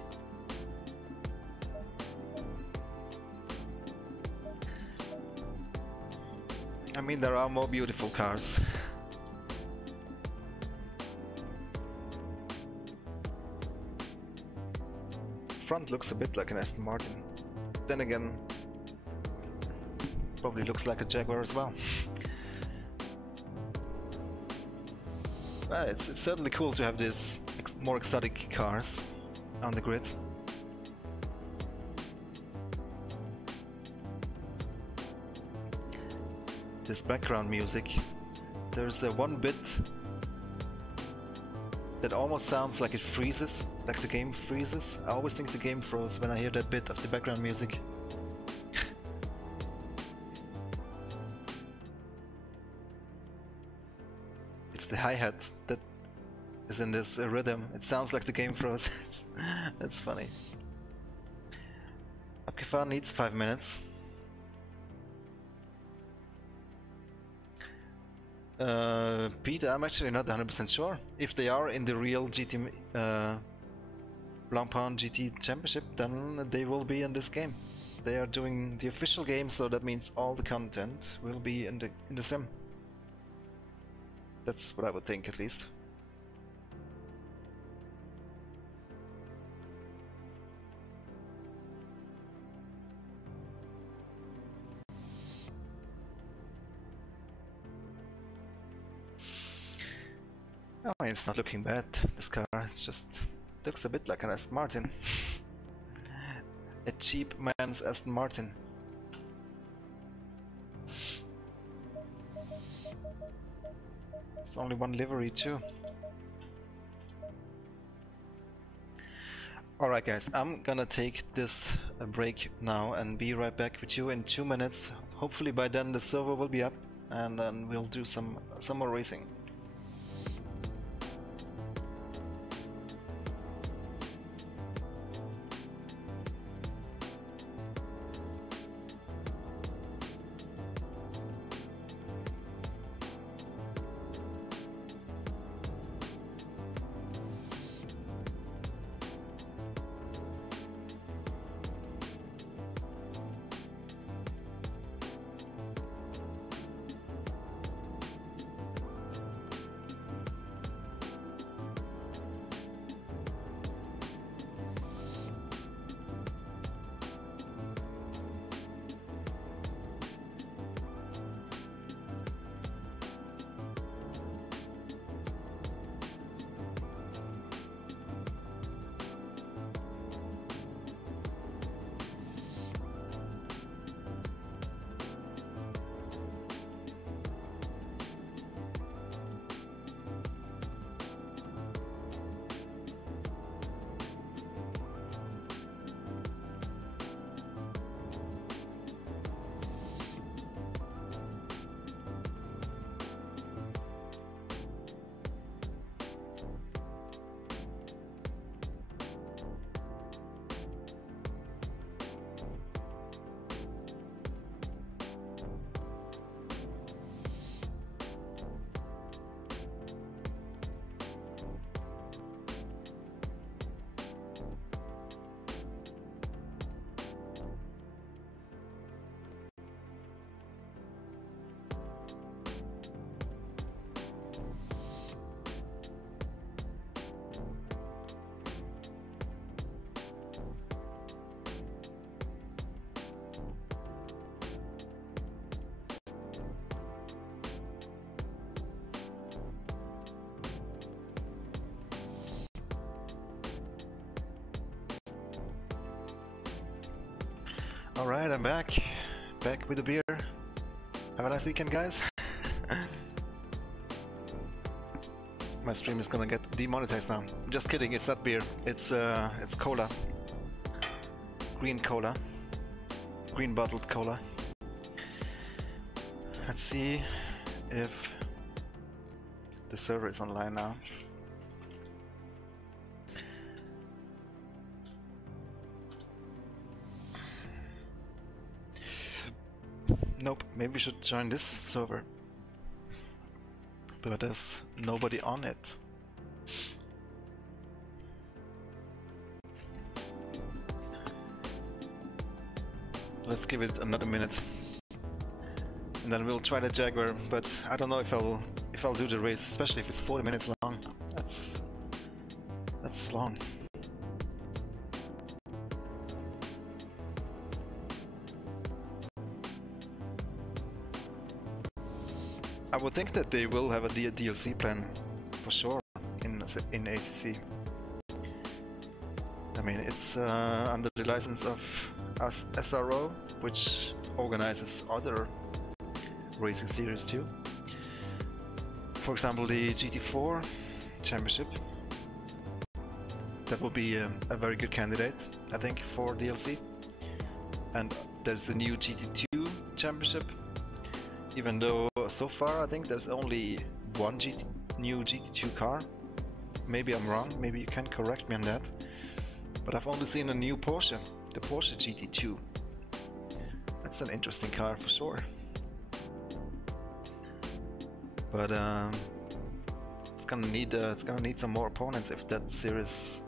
I mean, there are more beautiful cars. Front looks a bit like an Aston Martin. Then again, probably looks like a Jaguar as well. It's certainly cool to have these more exotic cars on the grid. This background music, there's one bit that almost sounds like it freezes, like the game freezes. I always think the game froze when I hear that bit of the background music. It's the hi-hat that is in this rhythm. It sounds like the game froze. That's funny. Abgefahren needs 5 minutes. Pete, I'm actually not 100% sure. If they are in the real GT Blancpain GT Championship, then they will be in this game. They are doing the official game, so that means all the content will be in the sim. That's what I would think, at least. I mean, it's not looking bad, this car. It's just looks a bit like an Aston Martin. A cheap man's Aston Martin. It's only one livery too. Alright guys, I'm gonna take this break now and be right back with you in 2 minutes. Hopefully by then the server will be up and then we'll do some more racing. Alright, I'm back. Back with a beer. Have a nice weekend, guys. My stream is gonna get demonetized now. Just kidding, it's not beer. It's cola. Green cola. Green bottled cola. Let's see if the server is online now. Nope, maybe we should join this server. But there's nobody on it. Let's give it another minute. And then we'll try the Jaguar, but I don't know if I'll do the race, especially if it's 40 minutes long. That's long. I would think that they will have a DLC plan for sure in ACC. I mean, it's under the license of SRO, which organizes other racing series too. For example, the GT4 Championship. That will be a very good candidate, I think, for DLC. And there's the new GT2 Championship. Even though so far I think there's only one new GT2 car. Maybe I'm wrong, maybe you can correct me on that. But I've only seen a new Porsche, the Porsche GT2. That's an interesting car for sure. But it's gonna need some more opponents if that series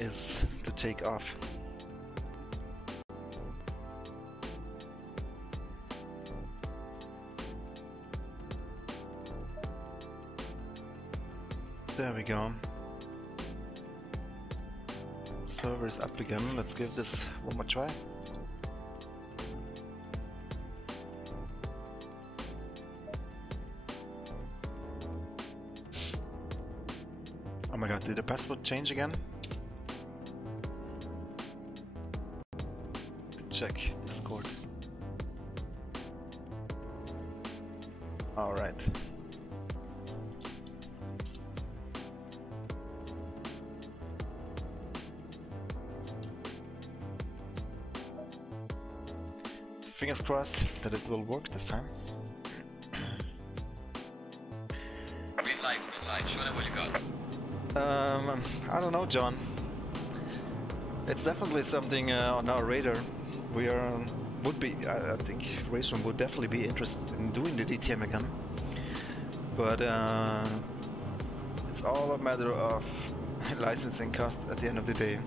is to take off. There we go. Server is up again. Let's give this one more try. Oh my god, did the password change again? Check Discord. Alright. Fingers crossed that it will work this time. Green light, show them what you got. I don't know, John. It's definitely something on our radar. We would be, I think Raceroom would definitely be interested in doing the DTM again. But it's all a matter of licensing cost at the end of the day.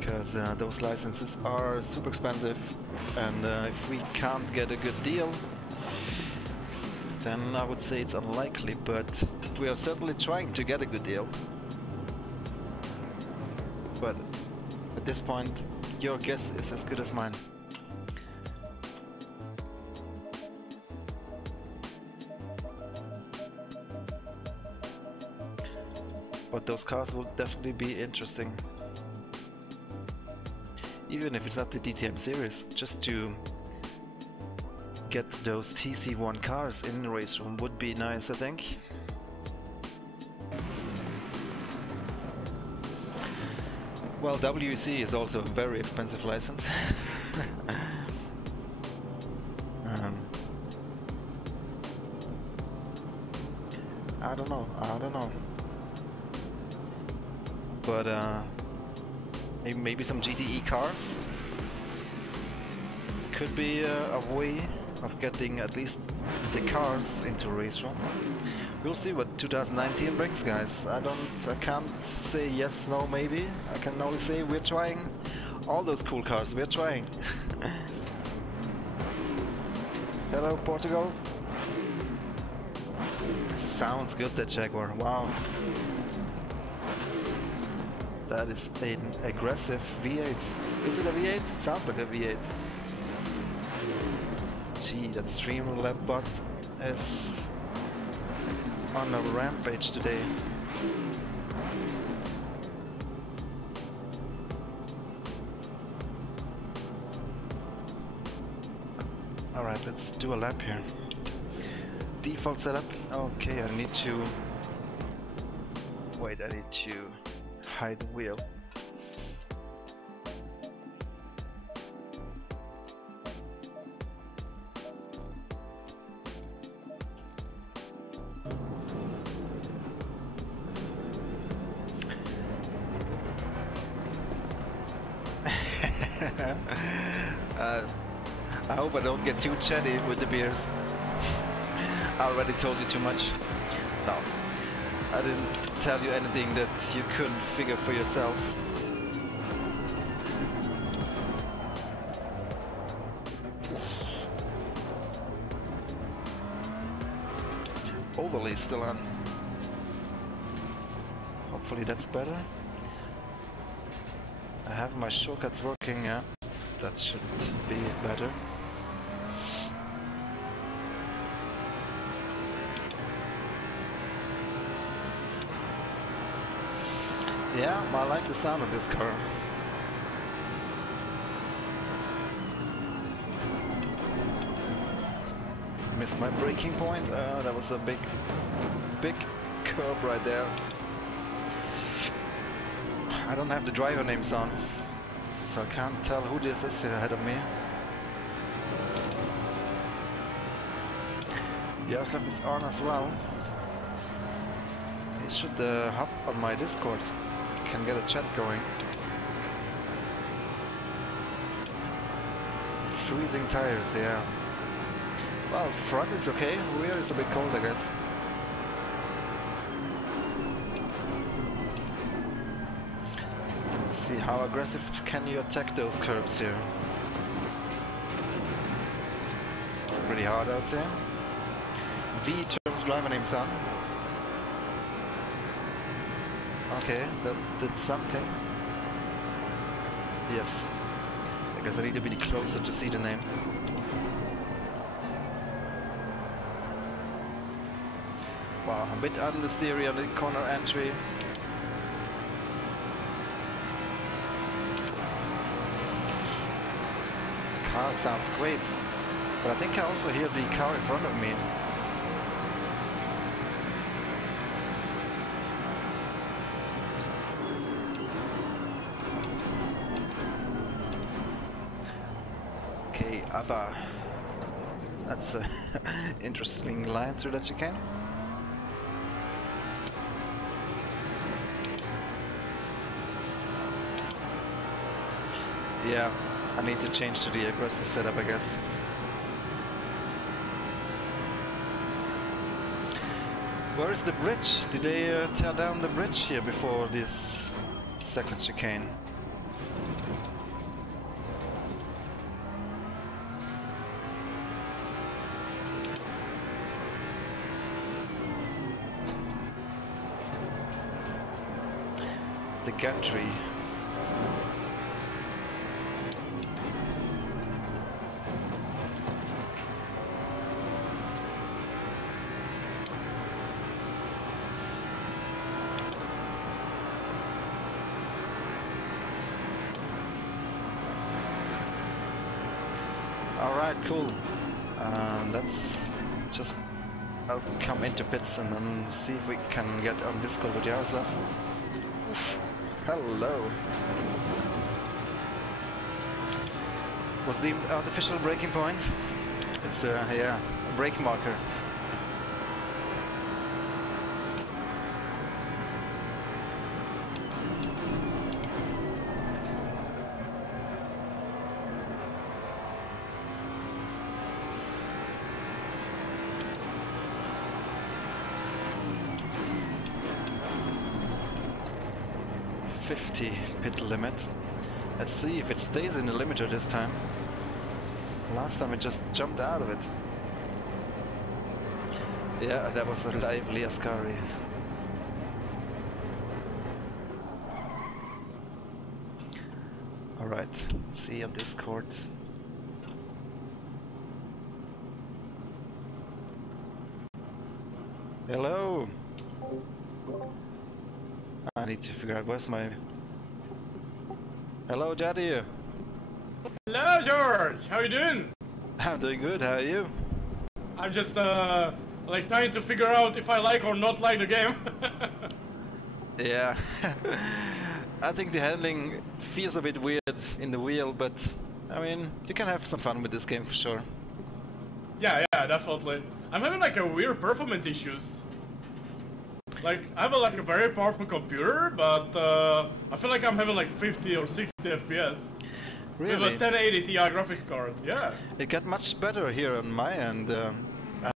Because those licenses are super expensive, and if we can't get a good deal, then I would say it's unlikely, but we are certainly trying to get a good deal. But at this point, your guess is as good as mine. But those cars will definitely be interesting. Even if it's not the DTM series, just to get those TC1 cars in the Raceroom would be nice, I think. Well, WEC is also a very expensive license. I don't know. But maybe some GTE cars could be a way of getting at least the cars into Raceroom. We'll see what 2019 brings, guys. I can't say yes, no, maybe. I can only say we're trying all those cool cars. We're trying. Hello, Portugal. Sounds good, that Jaguar. Wow. That is an aggressive V8. Is it a V8? It sounds like a V8. Gee, that Streamlab bot is on a rampage today. Alright, let's do a lap here. Default setup. Okay, I need to... Wait, I need to hide the wheel. I hope I don't get too chatty with the beers. I already told you too much. No, I didn't tell you anything that you couldn't figure for yourself. Overlay still on. Hopefully that's better. I have my shortcuts working, yeah. That should be better. Yeah, I like the sound of this car. Missed my braking point. That was a big curb right there. I don't have the driver names on, so I can't tell who this is ahead of me. Yaroslav is on as well. He should hop on my Discord. Can get a chat going. Freezing tires, yeah. Well, front is okay, rear is a bit cold, I guess. Let's see, how aggressive can you attack those curves here? Pretty hard, I would say. V turns driver names on. Okay, that did something. Yes. I guess I need to be closer to see the name. Wow, a bit understeer on the corner entry. Car sounds great, but I think I also hear the car in front of me. Okay, ABBA. That's an interesting line through that chicane. Yeah, I need to change to the aggressive setup, I guess. Where is the bridge? Did they tear down the bridge here before this second chicane? The gantry. Alright, cool. Let's just... I'll come into pits and then see if we can get on Discord with Yaroslav. Hello. Was the artificial braking point? It's yeah, a brake marker. Pit limit. Let's see if it stays in the limiter this time. Last time it just jumped out of it. Yeah, that was a lively Ascari. Alright, let's see on Discord. Hello! I need to figure out where's my... Hello, Daddy! Hello, George! How you doing? I'm doing good, how are you? I'm just like trying to figure out if I like or not like the game. Yeah. I think the handling feels a bit weird in the wheel, but I mean, you can have some fun with this game for sure. Yeah, definitely. I'm having like a weird performance issues. Like, I have like a very powerful computer, but I feel like I'm having like 50 or 60 FPS. Really? With a 1080 Ti graphics card, yeah. It got much better here on my end.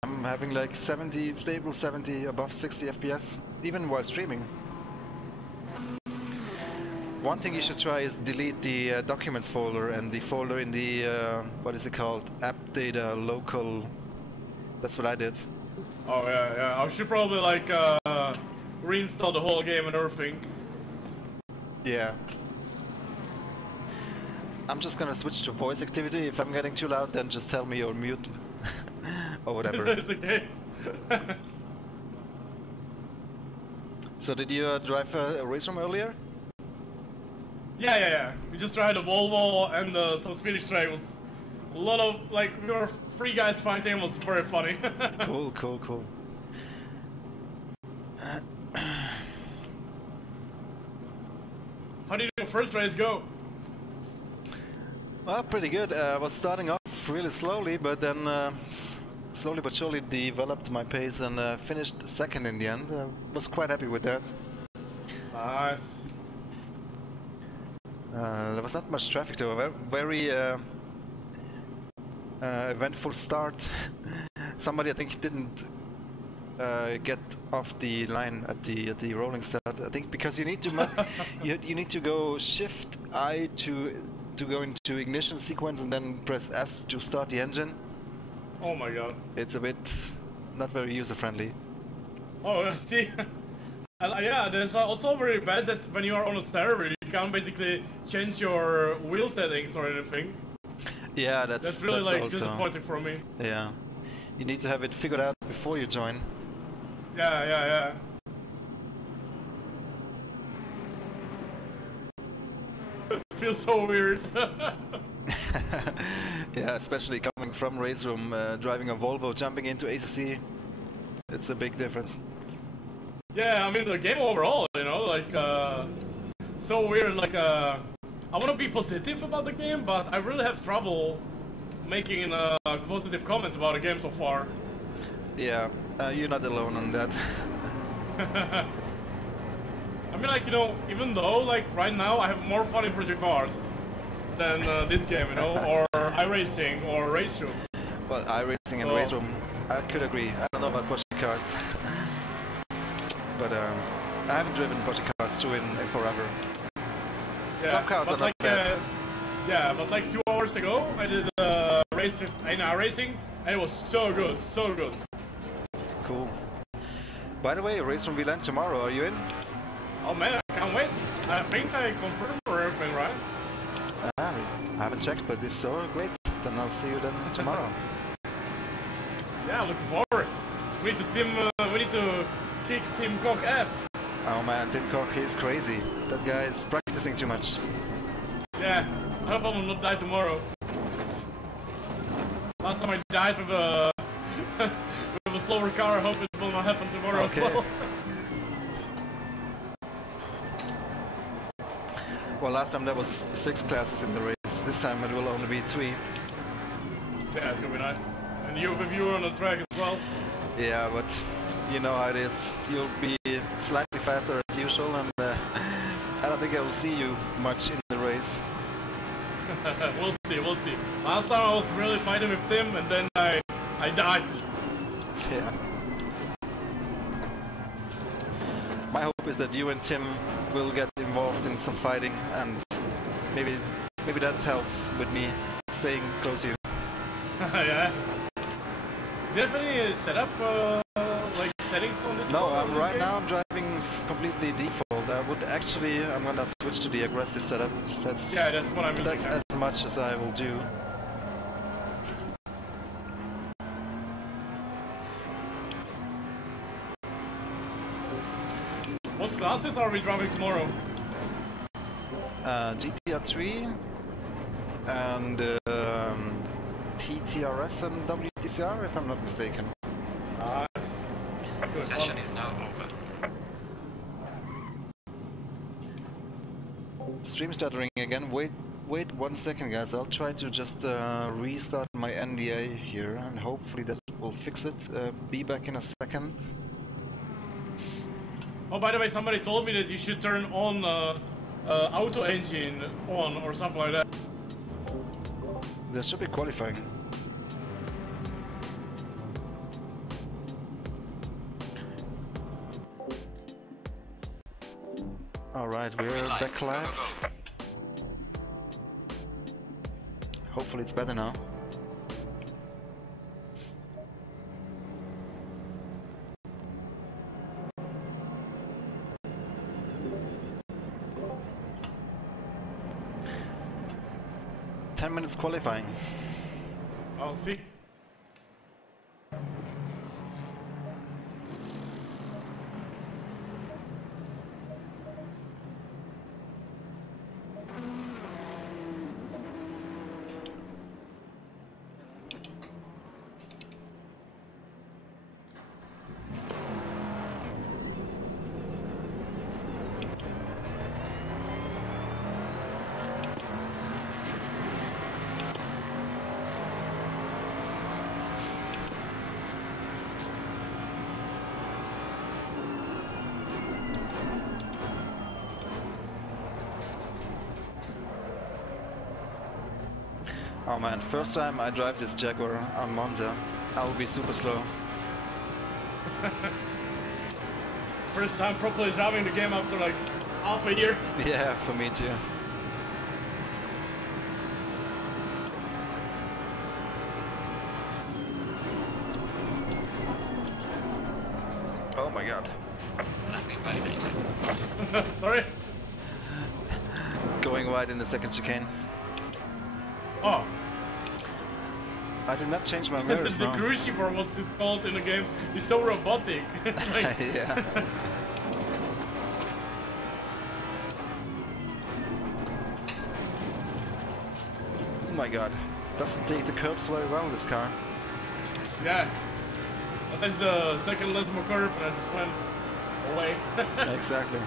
I'm having like 70, stable 70, above 60 FPS, even while streaming. One thing you should try is delete the documents folder and the folder in the, what is it called? App data local. That's what I did. Oh yeah. I should probably like reinstall the whole game and everything. Yeah. I'm just gonna switch to voice activity. If I'm getting too loud, then just tell me or mute. Or whatever. It's okay. So did you drive a race room earlier? Yeah. We just tried a Volvo and some Swedish track. It was a lot of, like, we were 3 guys fighting. It was very funny. Cool. How did your first race go? Well, pretty good. I was starting off really slowly, but then slowly but surely developed my pace and finished second in the end. Was quite happy with that. Nice. There was not much traffic though. Very eventful start. Somebody I think didn't get off the line at the rolling start. I think because you need to you need to go Shift I to go into ignition sequence and then press S to start the engine. Oh my god. It's a bit not very user friendly. Oh, see. Yeah, there's also very bad that when you are on a server, you can't basically change your wheel settings or anything. Yeah, that's really like also disappointing for me. Yeah, you need to have it figured out before you join. Yeah. It feels so weird. Yeah, especially coming from race room, driving a Volvo, jumping into ACC, it's a big difference. Yeah, I mean the game overall, you know, like so weird. Like I want to be positive about the game, but I really have trouble making positive comments about the game so far. Yeah, you're not alone on that. I mean, like, you know, even though like right now I have more fun in Project Cars than this game, you know, or iRacing or Race Room. Well, iRacing and Race Room, I could agree. I don't know about Project Cars. But I haven't driven Project Cars 2 in forever. Yeah, some cars are not bad. Yeah, but like 2 hours ago, I did a race in iRacing, and it was so good, so good. Cool. By the way, race from Milan tomorrow, are you in? Oh man, I can't wait. I think I confirmed for everything, right? I haven't checked, but if so, great. Then I'll see you then tomorrow. Yeah, looking forward. We need to kick Tim Koch ass. Oh man, Tim Koch, he's crazy. That guy is practicing too much. Yeah, I hope I will not die tomorrow. Last time I died with a with a slower car, I hope it will not happen tomorrow as well. Well, last time there was 6 classes in the race. This time it will only be 3. Yeah, it's gonna be nice. And you with you on the track as well. Yeah, but you know how it is. You'll be slightly faster as usual, and I don't think I will see you much in the race. We'll see. Last time I was really fighting with Tim, and then I died. Yeah. My hope is that you and Tim will get involved in some fighting, and maybe that helps with me staying close to you. Yeah. Do you have any setup, like settings on this? No, right now I'm driving completely default. I'm gonna switch to the aggressive setup. That's what I'm using. That's as much as I will do. What classes are we driving tomorrow? GTR 3 and TTRS and WTCR, if I'm not mistaken. Nice. Session is now over. Stream stuttering again. Wait 1 second, guys. I'll try to just restart my NDA here, and hopefully that will fix it. Be back in a second. Oh, by the way, somebody told me that you should turn on auto engine on or something like that. There should be qualifying. Alright, we're back live. Hopefully it's better now. Minutes qualifying. I'll see. Oh man, first time I drive this Jaguar on Monza, I will be super slow. It's first time properly driving the game after like half a year. Yeah, for me too. Oh my god. Nothing validated. Sorry? Going wide in the second chicane. Oh. I did not change my mirrors The now. cruise or what's it called in the game is so robotic. Like, yeah. Oh my god. Doesn't take the curbs very well, this car. yeah. But that's the second Lesmo curve and I just went away. Exactly.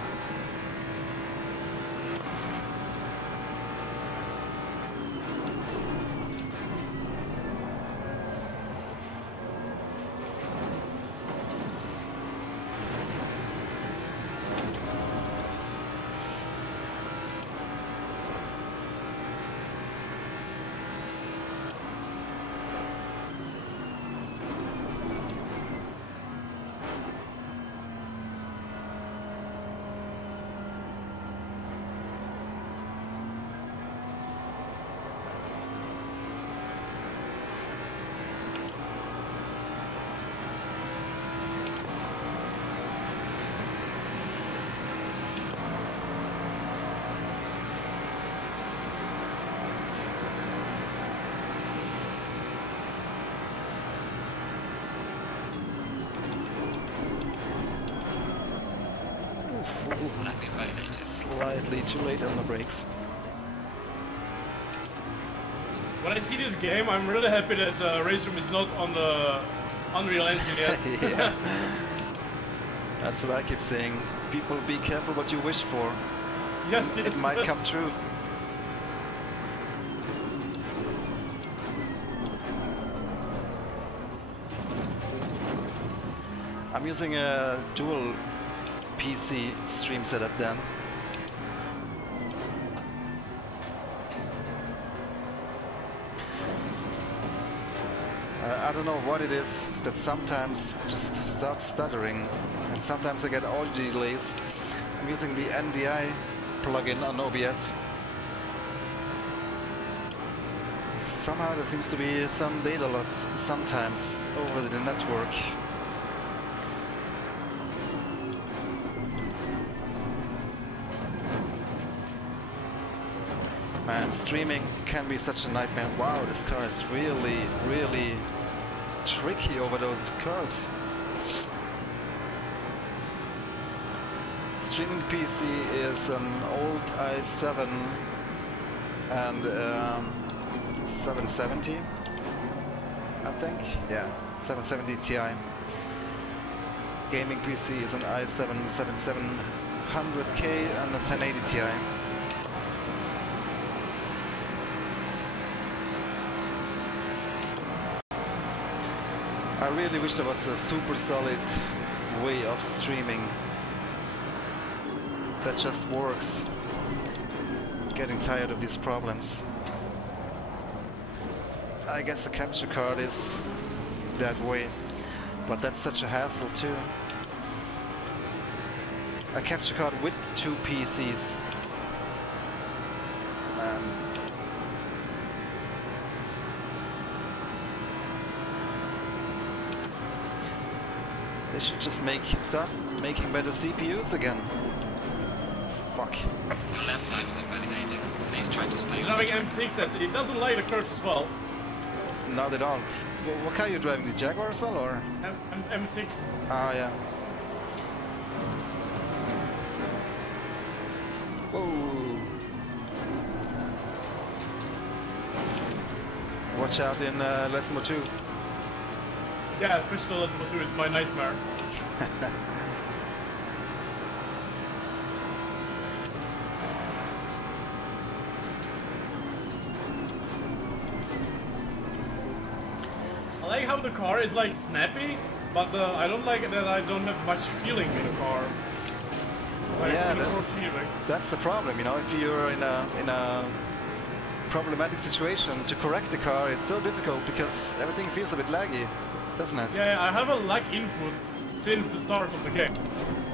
Nothing validated. Slightly too late on the brakes. When I see this game, I'm really happy that the race room is not on the Unreal Engine yet. Yeah. That's what I keep saying. People, be careful what you wish for. Yes, It might come true. I'm using a dual PC stream setup then. I don't know what it is that sometimes just starts stuttering and sometimes I get audio delays. I'm using the NDI plugin on OBS. Somehow there seems to be some data loss sometimes over the network. Man, streaming can be such a nightmare. Wow, this car is really, really tricky over those curves. Streaming PC is an old i7 and 770 I think. Yeah, 770 Ti. Gaming PC is an i7 7700K and a 1080 Ti. I really wish there was a super solid way of streaming that just works. Getting tired of these problems. I guess a capture card is that way, but that's such a hassle too. A capture card with two PCs. Man. They should just start making better CPUs again. Fuck. Your lap time is invalidated. Please try to stay on Driving track. M6 and it doesn't like the curves as well. Not at all. What car are you driving? The Jaguar as well, or? M6. Ah, yeah. Whoa. Watch out in Lesmo 2. Yeah, official Assetto 2 is my nightmare. I like how the car is like snappy, but I don't like that I don't have much feeling in the car. Like, Yeah, feeling. that's the problem, you know. If you're in a problematic situation to correct the car, it's so difficult because everything feels a bit laggy, doesn't it? Yeah, I have a lag input since the start of the game.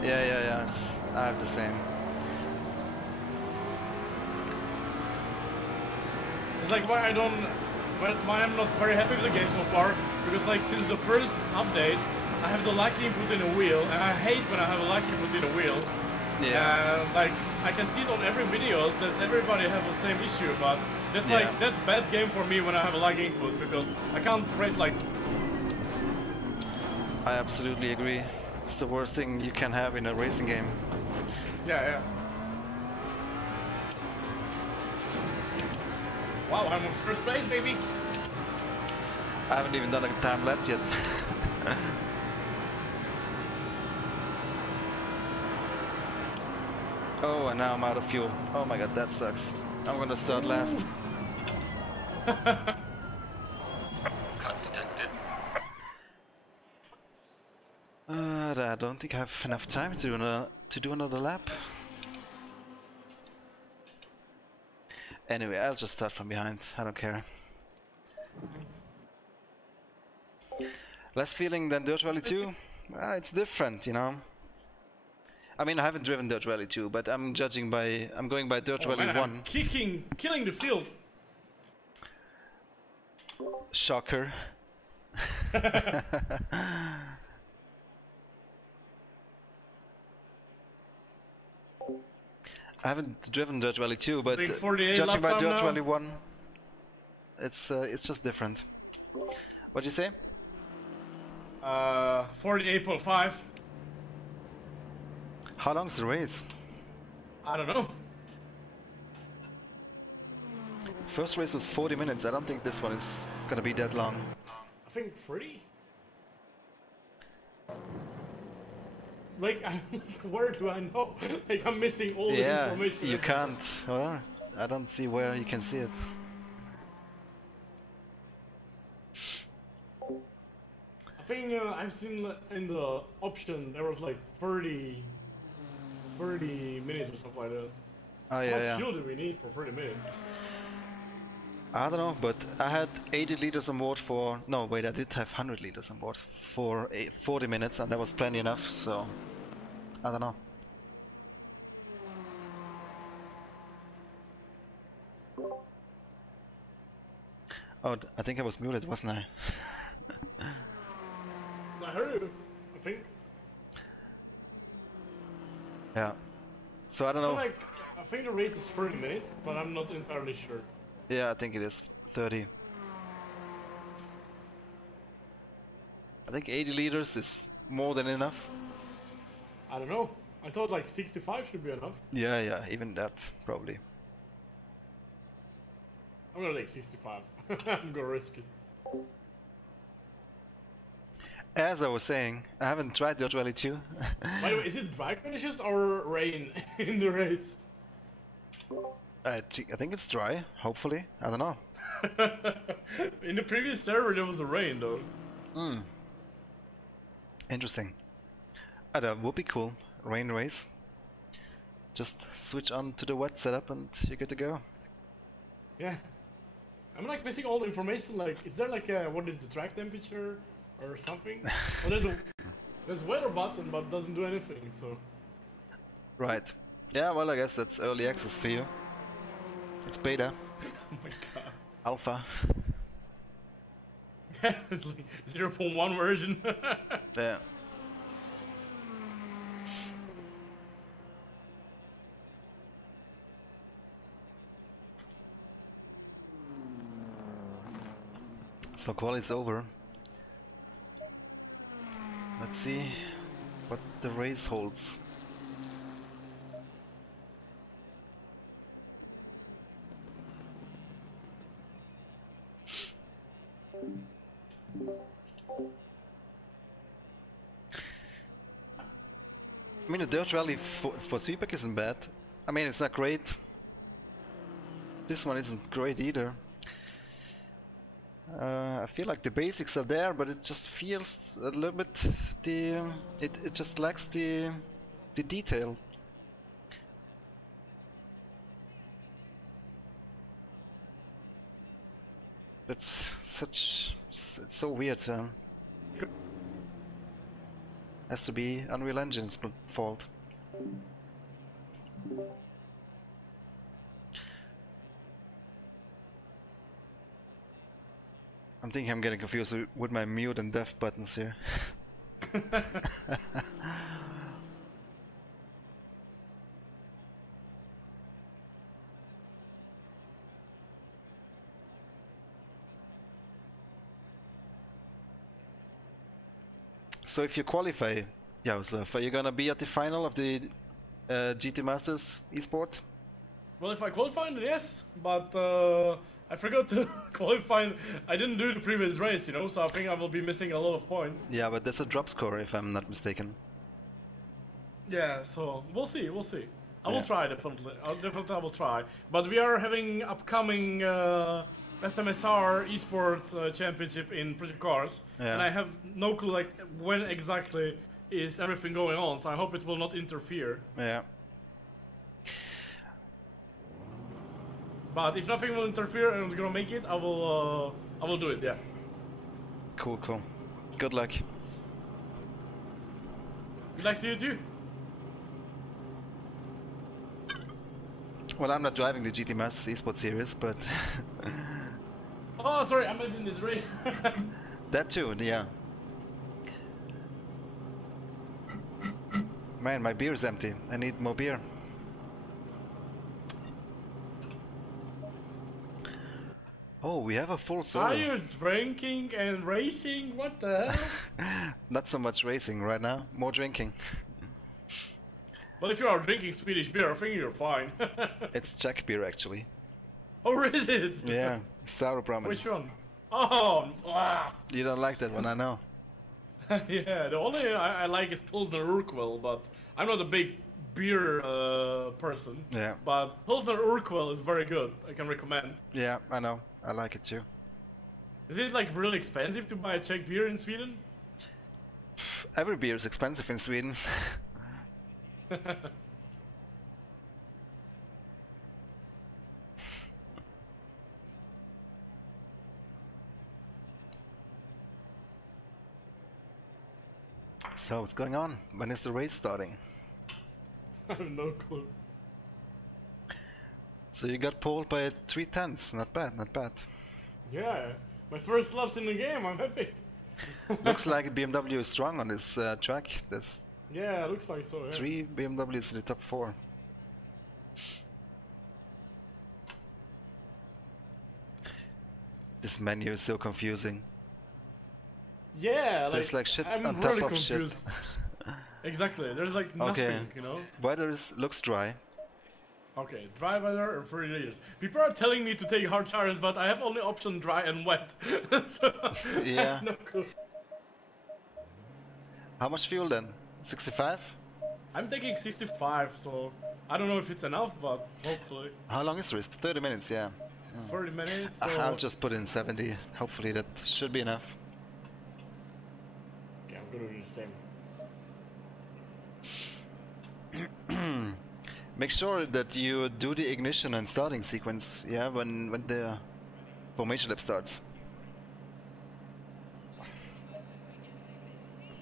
Yeah. I have the same. It's like why I'm not very happy with the game so far, because like since the first update, I have the lag input in a wheel, and I hate when I have a lag input in a wheel. Yeah. Like I can see it on every videos that everybody have the same issue, but that's like that's bad game for me when I have a lag input because I can't race like. I absolutely agree. It's the worst thing you can have in a racing game. Yeah. Wow, I'm on first place, baby. I haven't even done a time lap yet. Oh, and now I'm out of fuel. Oh my god, that sucks. I'm gonna start last. Cut detected. I don't think I have enough time to do another lap. Anyway, I'll just start from behind. I don't care. Less feeling than Dirt Rally 2? It's different, you know. I mean, I haven't driven Dirt Rally 2, but I'm going by Dirt Rally 1. I'm killing the field. Shocker. I haven't driven Dirt Rally 2, but judging by Dirt Rally 1, it's just different. What'd you say? 48.5. How long's the race? I don't know. First race was 40 minutes. I don't think this one is gonna be that long. I think 30. Like, where do I know? Like, I'm missing all the information. You can't. Well, I don't see where you can see it. I think I've seen in the option there was like 30 minutes or something like that. Oh yeah, How much fuel do we need for 30 minutes? I don't know, but I had 80 liters on board for... No, wait, I did have 100 liters on board for 40 minutes, and that was plenty enough, so... I don't know. Oh, I think I was muted, wasn't I? I heard you, I think. Yeah. So I don't know. I think the race is 30 minutes, but I'm not entirely sure. Yeah, I think it is 30. I think 80 liters is more than enough. I don't know. I thought like 65 should be enough. Yeah, even that, probably. I'm gonna take 65. I'm gonna risk it. As I was saying, I haven't tried Dirt Rally 2. By the way, is it dry conditions or rain in the race? I think it's dry, hopefully. I don't know. In the previous server there was a rain though. Hmm. Interesting. That would be cool. Rain race. Just switch on to the wet setup and you're good to go. Yeah. I'm like missing all the information, like, is there like a, what is the track temperature or something? Oh, there's a weather button but doesn't do anything, so. Right. Yeah, well, I guess that's early access for you. It's beta. Oh my god. Alpha. It's like 0.1 version. Yeah. So qual is over. Let's see what the race holds. I mean, the Dirt Rally for Sweepak isn't bad. I mean, it's not great. This one isn't great either. I feel like the basics are there, but it just feels a little bit it just lacks the detail. It's so weird. Has to be Unreal Engine's fault. I'm thinking I'm getting confused with my mute and deaf buttons here. So if you qualify, Jaroslav, are you gonna be at the final of the GT Masters eSport? Well, if I qualify, then yes, but I forgot to qualify. I didn't do the previous race, you know, so I think I will be missing a lot of points. Yeah, but there's a drop score if I'm not mistaken. Yeah, so we'll see, I will try, definitely. I will try. But we are having upcoming SMSR eSport Championship in Project Cars, and I have no clue like when exactly is everything going on, so I hope it will not interfere. Yeah. But if nothing will interfere and I'm gonna make it, I will do it, yeah. Cool. Good luck. Good luck to you too. Well, I'm not driving the GT Masters eSport series, but... Oh, sorry, I meant in this race. That too, yeah. Man, my beer is empty. I need more beer. Oh, we have a full server. Are you drinking and racing? What the hell? Not so much racing right now, more drinking. Well, if you are drinking Swedish beer, I think you're fine. It's Czech beer actually. Or is it? Yeah, Staropramen. Which one? Oh, You don't like that one, I know. yeah, the only I like is Pilsner Urquell, but I'm not a big beer person. Yeah. But Pilsner Urquell is very good. I can recommend. Yeah, I know. I like it too. Is it like really expensive to buy a Czech beer in Sweden? Every beer is expensive in Sweden. So what's going on? When is the race starting? I have no clue. So you got pulled by 3/10. Not bad, not bad. Yeah, my first laps in the game, I'm happy. Looks like BMW is strong on this track. There's Yeah, looks like so, yeah. 3 BMWs in the top 4. This menu is so confusing. Yeah, like, There's like shit I'm on really top of confused. shit. Exactly, there's like nothing, Okay. you know? Weather looks dry. Okay, dry weather or 3 liters. People are telling me to take hard showers, but I have only option dry and wet. So Yeah. no clue. How much fuel then? 65? I'm taking 65, so I don't know if it's enough, but hopefully. How long is the race? 30 minutes, yeah. 30 minutes, so... I'll just put in 70. Hopefully that should be enough. Okay, I'm gonna do the same. Make sure that you do the ignition and starting sequence, yeah, when the formation lap starts.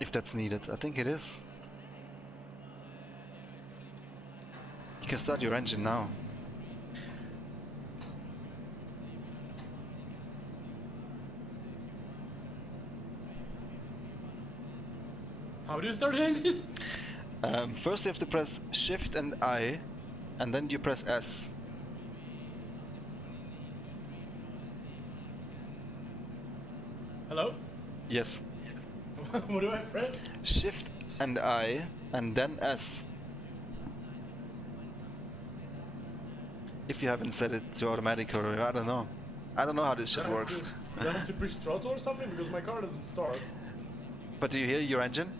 If that's needed, I think it is. You can start your engine now. How do you start the engine? First you have to press Shift and I, and then you press S. Hello? Yes. What do I press? Shift and I, and then S. If you haven't set it to automatic, or I don't know. I don't know how this shit works. Do I have to push throttle or something? Because my car doesn't start. But do you hear your engine?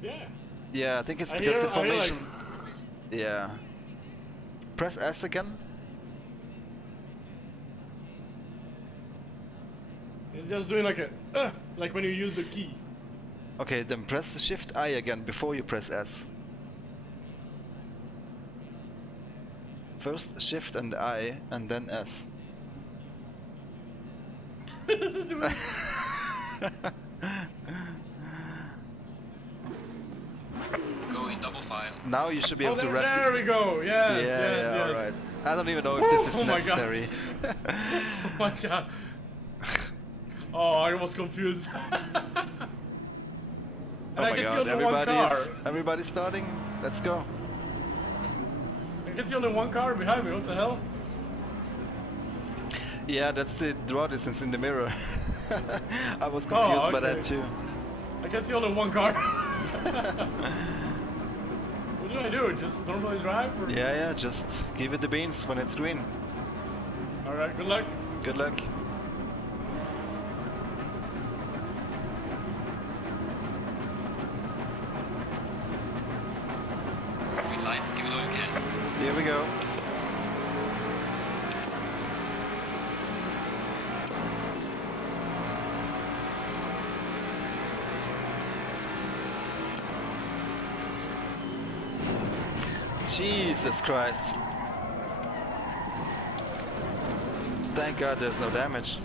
Yeah. Yeah, I think it's because the I hear, formation... Yeah. Press S again. It's just doing like a... like when you use the key. Okay, then press Shift I again before you press S. First Shift and I, and then S. It doesn't do it. Go in double file. Now you should be able to there, rev. there we go. Yes, Yeah, yes, yeah, yes. alright. I don't even know if this is Oh my God. necessary. Oh my god. Oh, I was confused. And Oh I my can see god, only one car. everybody's starting. Let's go. I can see only one car behind me. What the hell? Yeah, that's the draw distance in the mirror. I was confused by that too. I can see only one car. What do I do? Just normally drive? Or? Yeah, yeah, just give it the beans when it's green. Alright, good luck. Good luck. Green light, give it all you can. Here we go. Jesus Christ. Thank God there's no damage.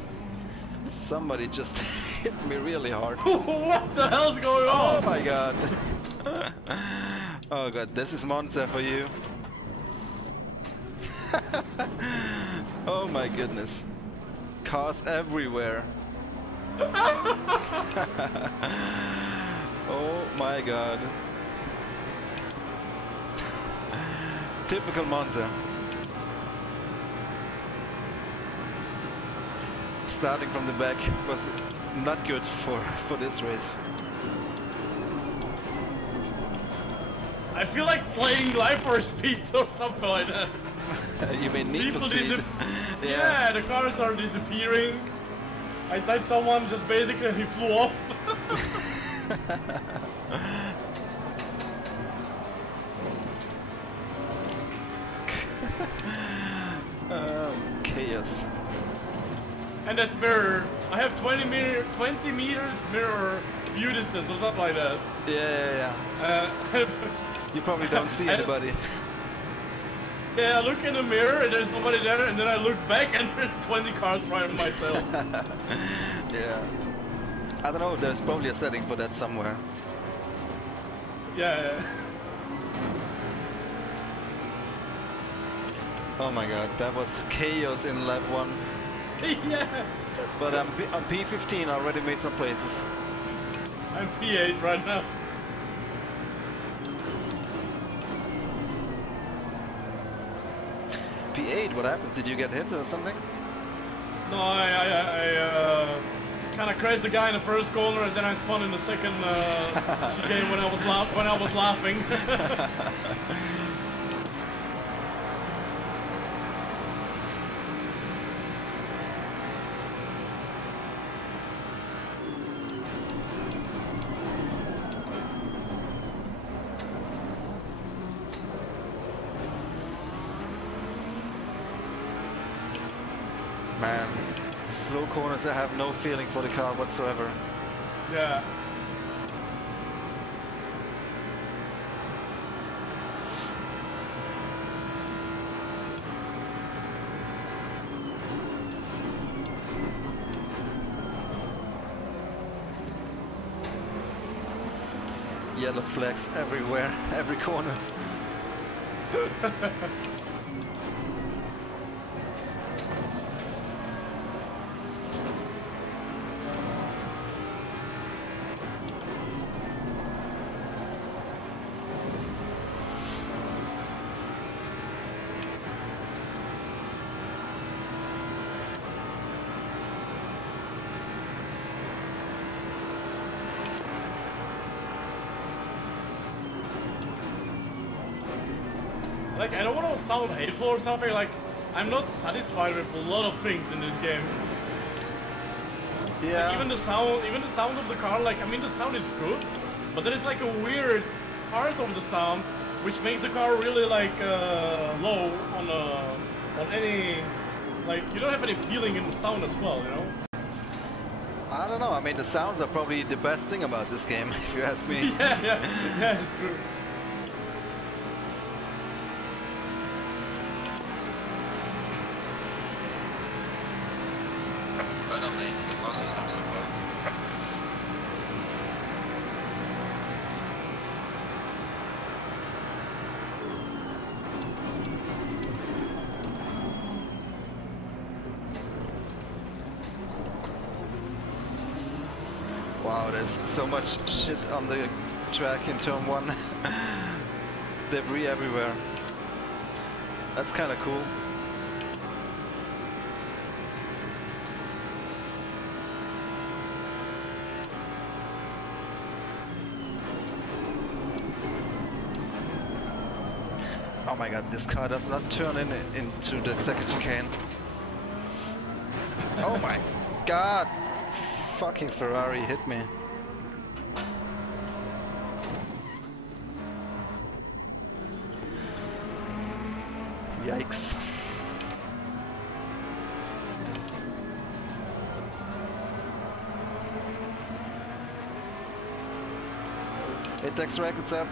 Somebody just hit me really hard. What the hell's going Oh on? my God. Oh God, this is Monza for you. Oh my goodness. Cars everywhere. Oh my God. Typical Monza. Starting from the back was not good for this race. I feel like playing Life for Speed or something like that. You mean Need for People Speed? Yeah, the cars are disappearing. I tied someone just basically he flew off. Chaos. And that mirror, I have 20 meters mirror view distance or something like that. Yeah. You probably don't see anybody. Yeah, I look in the mirror and there's nobody there, and then I look back and there's 20 cars right on myself. Yeah. I don't know, there's probably a setting for that somewhere. Yeah. Oh my God, that was chaos in lap 1. Yeah. But I'm P15, already made some places. I'm P8 right now. P8, what happened? Did you get hit or something? No, I kind of crashed the guy in the first corner, and then I spun in the second chicane when I was laughing. slow corners, I have no feeling for the car whatsoever. Yeah. Yellow flags everywhere, every corner. Like, I don't want to sound hateful or something, like, I'm not satisfied with a lot of things in this game. Yeah. Like, even the sound of the car, like, I mean, the sound is good, but there is like a weird part of the sound which makes the car really like low on any, like, you don't have any feeling in the sound as well, you know? I don't know, I mean the sounds are probably the best thing about this game, if you ask me. yeah, true. Well done, mate. The fastest lap so far. Wow, there's so much shit on the track in turn 1. Debris everywhere. That's kind of cool. Oh my god, this car does not turn into the second chicane. Oh my god! Fucking Ferrari hit me. Yikes. Apex records up.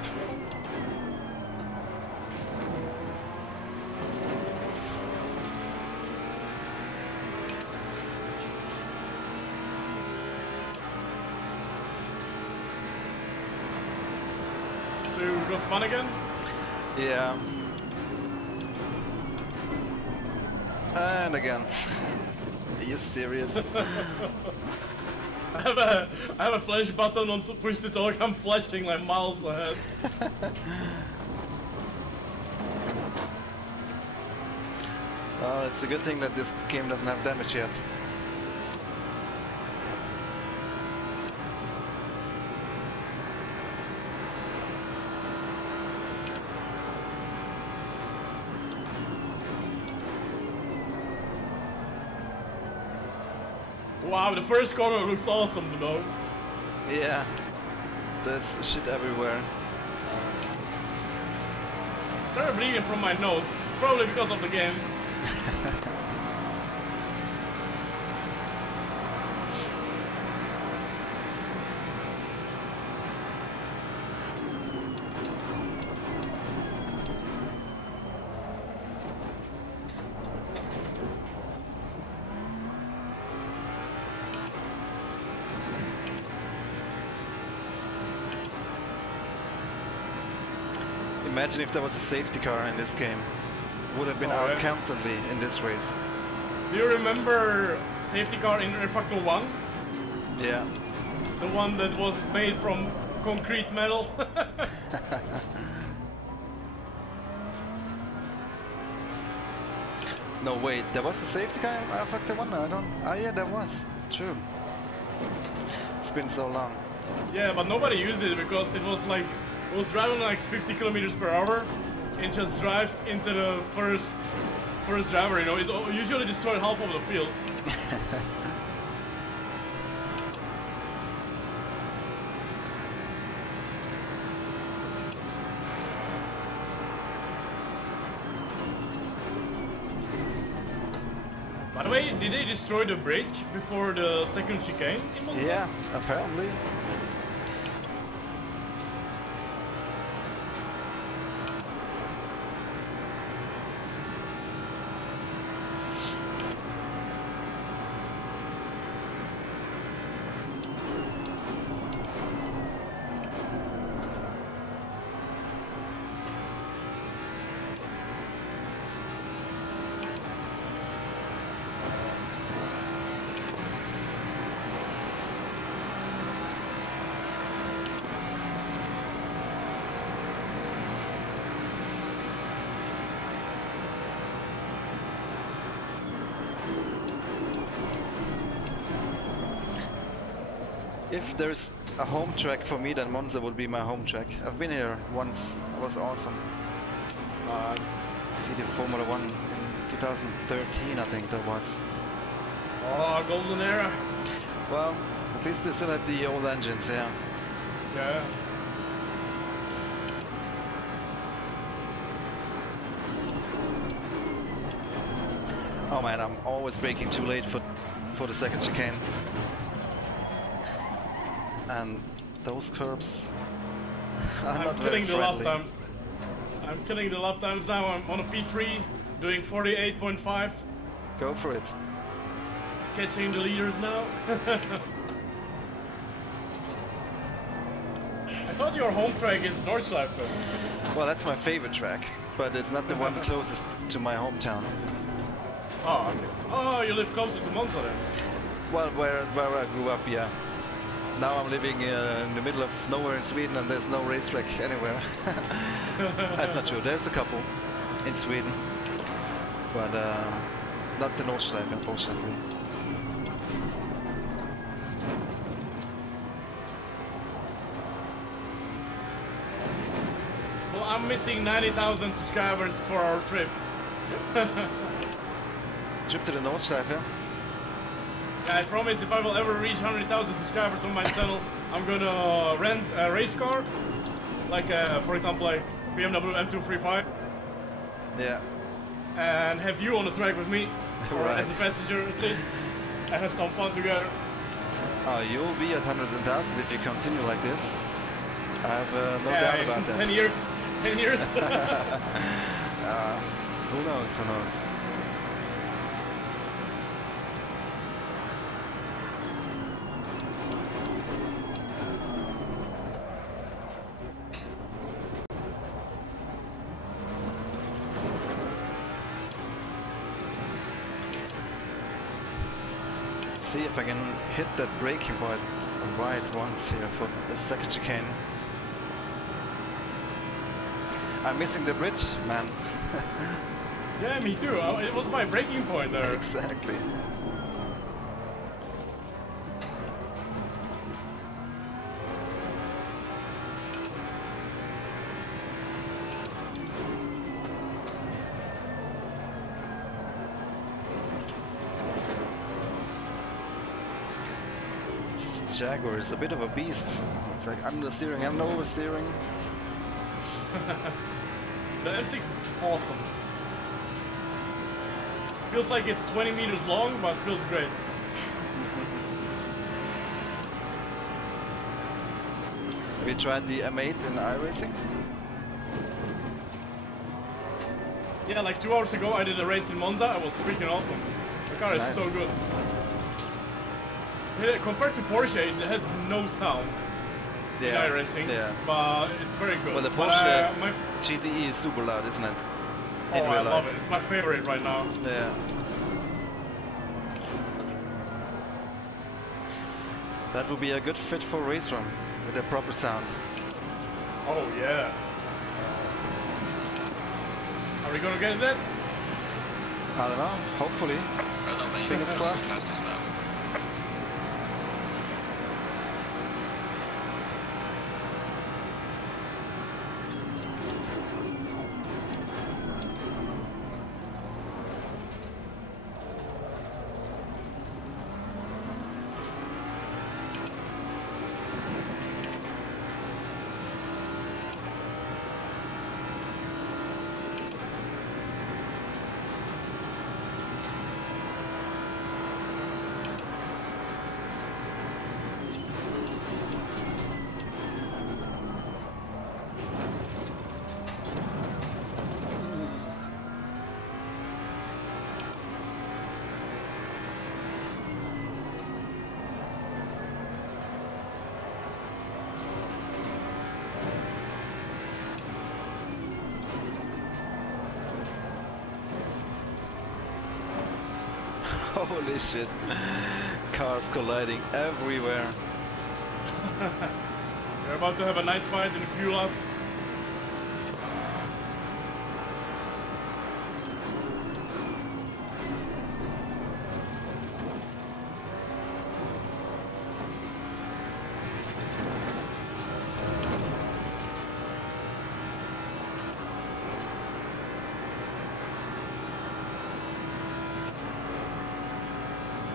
So you got spun again? Yeah. And again. Are you serious? I have a flash button on to push to talk. I'm flashing like miles ahead. Well, it's a good thing that this game doesn't have damage yet. Wow, the first corner looks awesome, though. Yeah. There's shit everywhere. Started bleeding from my nose. It's probably because of the game. Imagine if there was a safety car in this game. Would have been Oh, out yeah. constantly in this race. Do you remember safety car in Refactor 1? Yeah. The one that was made from concrete metal? No, wait, there was a safety car in Factor 1? I don't... Ah, yeah, there was. True. It's been so long. Yeah, but nobody used it because it was like, it was driving like 50 kilometers per hour and just drives into the first driver, you know, it usually destroyed half of the field. But the way, did they destroy the bridge before the second chicane in Monza? Yeah, apparently. If there's a home track for me, then Monza would be my home track. I've been here once. It was awesome. See the Formula 1 in 2013, I think that was. Oh, golden era. Well, at least they still had the old engines, yeah. Yeah. Oh man, I'm always braking too late for the second chicane. And those curbs are not very killing the lap friendly. times. I'm killing the lap times now. I'm on a P3, doing 48.5. Go for it. Catching the leaders now. I thought your home track is Nordschleife. Well, that's my favorite track, but it's not the one closest to my hometown. Oh, okay. Oh, you live closer to Monza then. Well, where I grew up, yeah. Now I'm living in the middle of nowhere in Sweden and there's no racetrack anywhere. That's not true. There's a couple in Sweden, but not the Nordschleife, unfortunately. Well, I'm missing 90,000 subscribers for our trip. Trip to the Nordschleife, yeah? I promise if I will ever reach 100,000 subscribers on my channel, I'm gonna rent a race car, like for example like BMW M235, Yeah. and have you on the track with me, or Right. as a passenger at least, and have some fun together. Oh, you'll be at 100,000 if you continue like this. I have no Yeah, doubt in about that. 10 years, 10 years. Who knows, who knows. See if I can hit that braking point right once here for the second chicane. I'm missing the bridge, man. Yeah, me too. It was my breaking point there. Exactly. Jaguar is a bit of a beast. It's like understeering and oversteering. The M6 is awesome. Feels like it's 20 meters long, but feels great. Have you tried the M8 in iRacing? Yeah, like 2 hours ago I did a race in Monza. It was freaking awesome. The car is Nice. so good. Yeah, compared to Porsche, it has no sound in iRacing, yeah. but it's very good. Well, the But, Porsche my, GTE is super loud, isn't it? oh, In I real love life. it. It's my favorite right now. Yeah. That would be a good fit for race run with a proper sound. Oh yeah. Are we gonna get that? I don't know. Hopefully. Well done, mate. Fingers That was crossed. the fastest lap. Holy shit. Cars colliding everywhere. We're about to have a nice fight in the fuel up.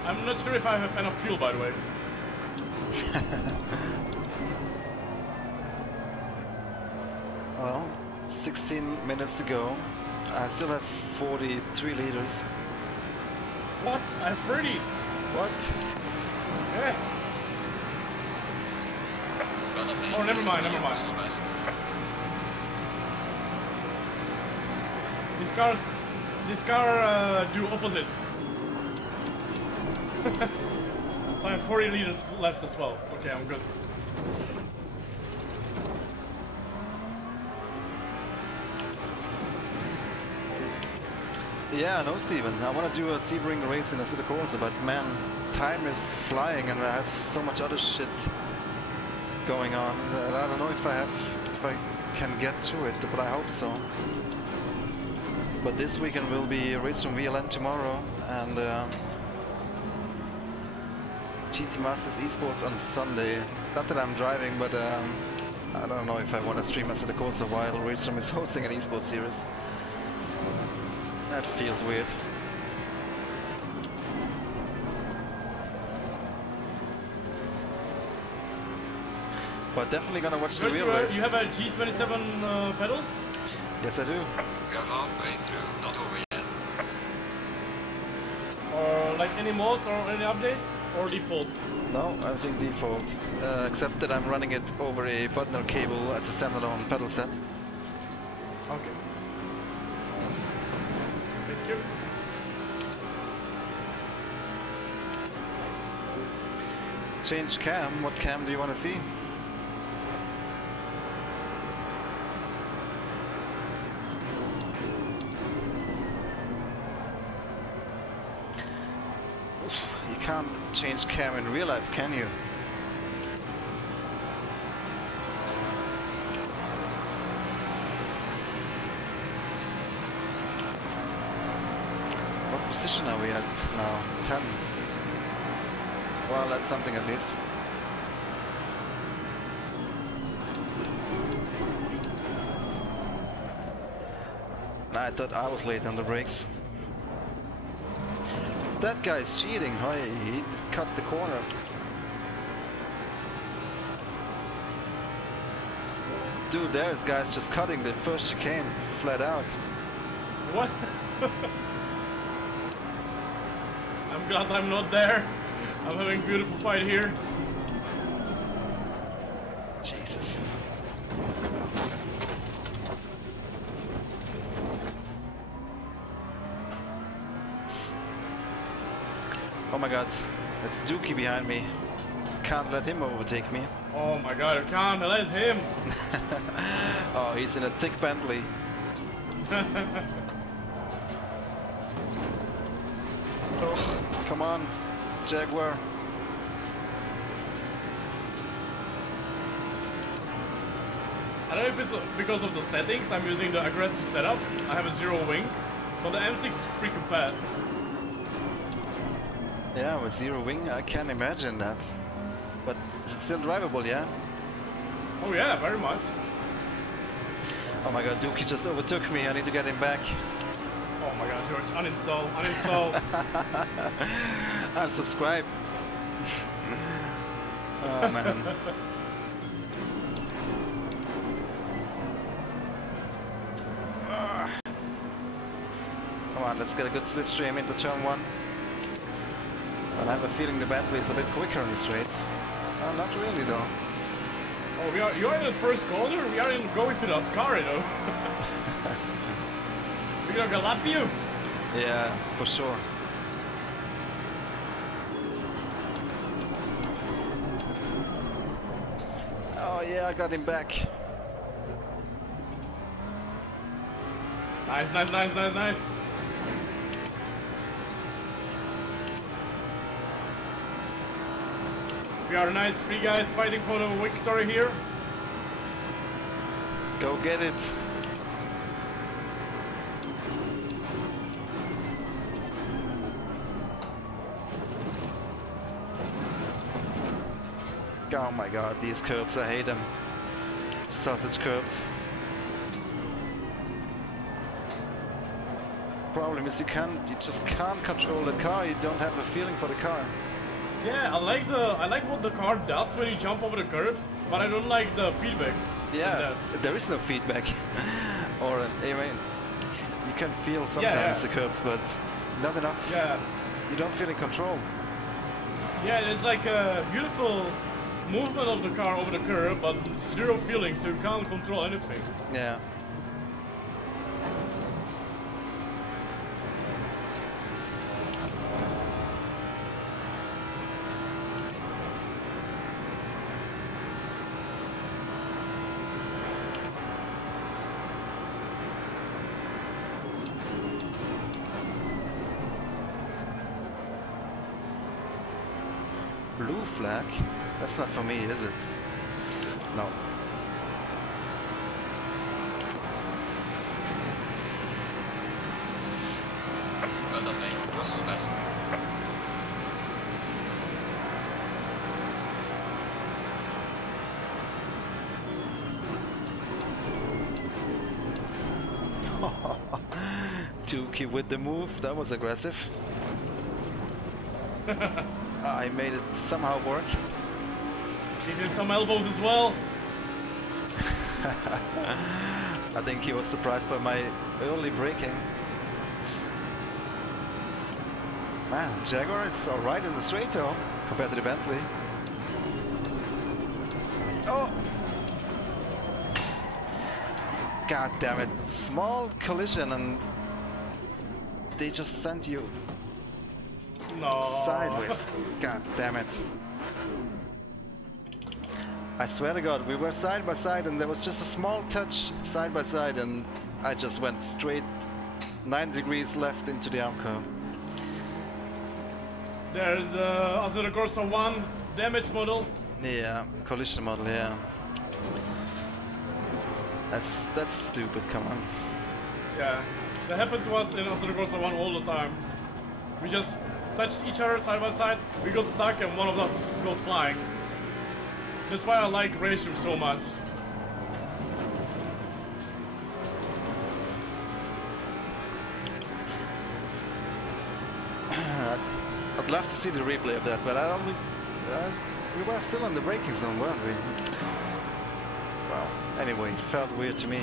I'm not sure if I have enough fuel, by the way. Well, 16 minutes to go. I still have 43 liters. What? I have 30! What? Yeah. Brother, mate, Oh, never this is mind, me, never your mind. personal best. This car do opposite. So I have 40 liters left as well. Okay, I'm good. Yeah, no, Steven. I want to do a Sebring race in Assetto Corsa, but man, time is flying and I have so much other shit going on. And I don't know if I can get through it, but I hope so. But this weekend will be a race from VLN tomorrow and GT Masters Esports on Sunday. Not that I'm driving, but I don't know if I want to stream Assetto Corsa while Racestrom is hosting an esports series. That feels weird. But definitely gonna watch the real race. You have a G27 pedals? Yes, I do. We are halfway through, not over yet. Or like any mods or any updates? Or defaults? No, everything default. Except that I'm running it over a button cable as a standalone pedal set. Okay. Thank you. Change cam. What cam do you want to see? You can't change cam in real life, can you? What position are we at now? 10. Well, that's something at least. I thought I was late on the brakes. That guy's cheating. Oh, he cut the corner. Dude, there's guys just cutting the first chicane flat out. What? I'm glad I'm not there. I'm having a beautiful fight here. Jesus. Oh my god, it's Dookie behind me. Can't let him overtake me. Oh my god, I can't let him. Oh, he's in a thick Bentley. Oh, come on, Jaguar. I don't know if it's because of the settings. I'm using the aggressive setup. I have a 0 wing, but the M6 is freaking fast. Yeah, with 0 wing, I can't imagine that. But is it still drivable, yeah? Oh yeah, very much. Oh my god, Dookie just overtook me. I need to get him back. Oh my god, George, uninstall, uninstall. Unsubscribe. Oh man. Come on, let's get a good slipstream into turn 1. But I have a feeling the Bentley is a bit quicker on the straight. Not really though. Oh, you are in the first corner? We are going to the Ascari though. We're gonna go lap you. Yeah, for sure. Oh yeah, I got him back. Nice, nice, nice, nice, nice. We are nice three guys fighting for the victory here. Go get it. Oh my god, these curbs, I hate them. Sausage curbs. Problem is you just can't control the car, you don't have a feeling for the car. Yeah, I like what the car does when you jump over the curbs, but I don't like the feedback. Yeah, there is no feedback. Or, I mean, you can feel sometimes the curbs, but not enough. Yeah. You don't feel in control. Yeah, it's like a beautiful movement of the car over the curb, but zero feeling, so you can't control anything. Yeah. Blue flag? That's not for me, is it? No. Well done, mate. That's the best. Dookie with the move, that was aggressive. I made it somehow work. Give him some elbows as well. I think he was surprised by my early braking. Man, Jaguar is alright in the straight though, compared to the Bentley. Oh! God damn it. Small collision and they just sent you No. sideways. God damn it. I swear to God, we were side by side and there was just a small touch side by side and I just went straight 9 degrees left into the arm curve. There's Assetto Corsa 1 damage model. Yeah, collision model, yeah. That's stupid, come on. Yeah, that happened to us in Assetto Corsa 1 all the time. We just touched each other side by side, we got stuck and one of us got flying. That's why I like racing so much. I'd love to see the replay of that, but I don't think... we were still in the braking zone, weren't we? Well, anyway, it felt weird to me.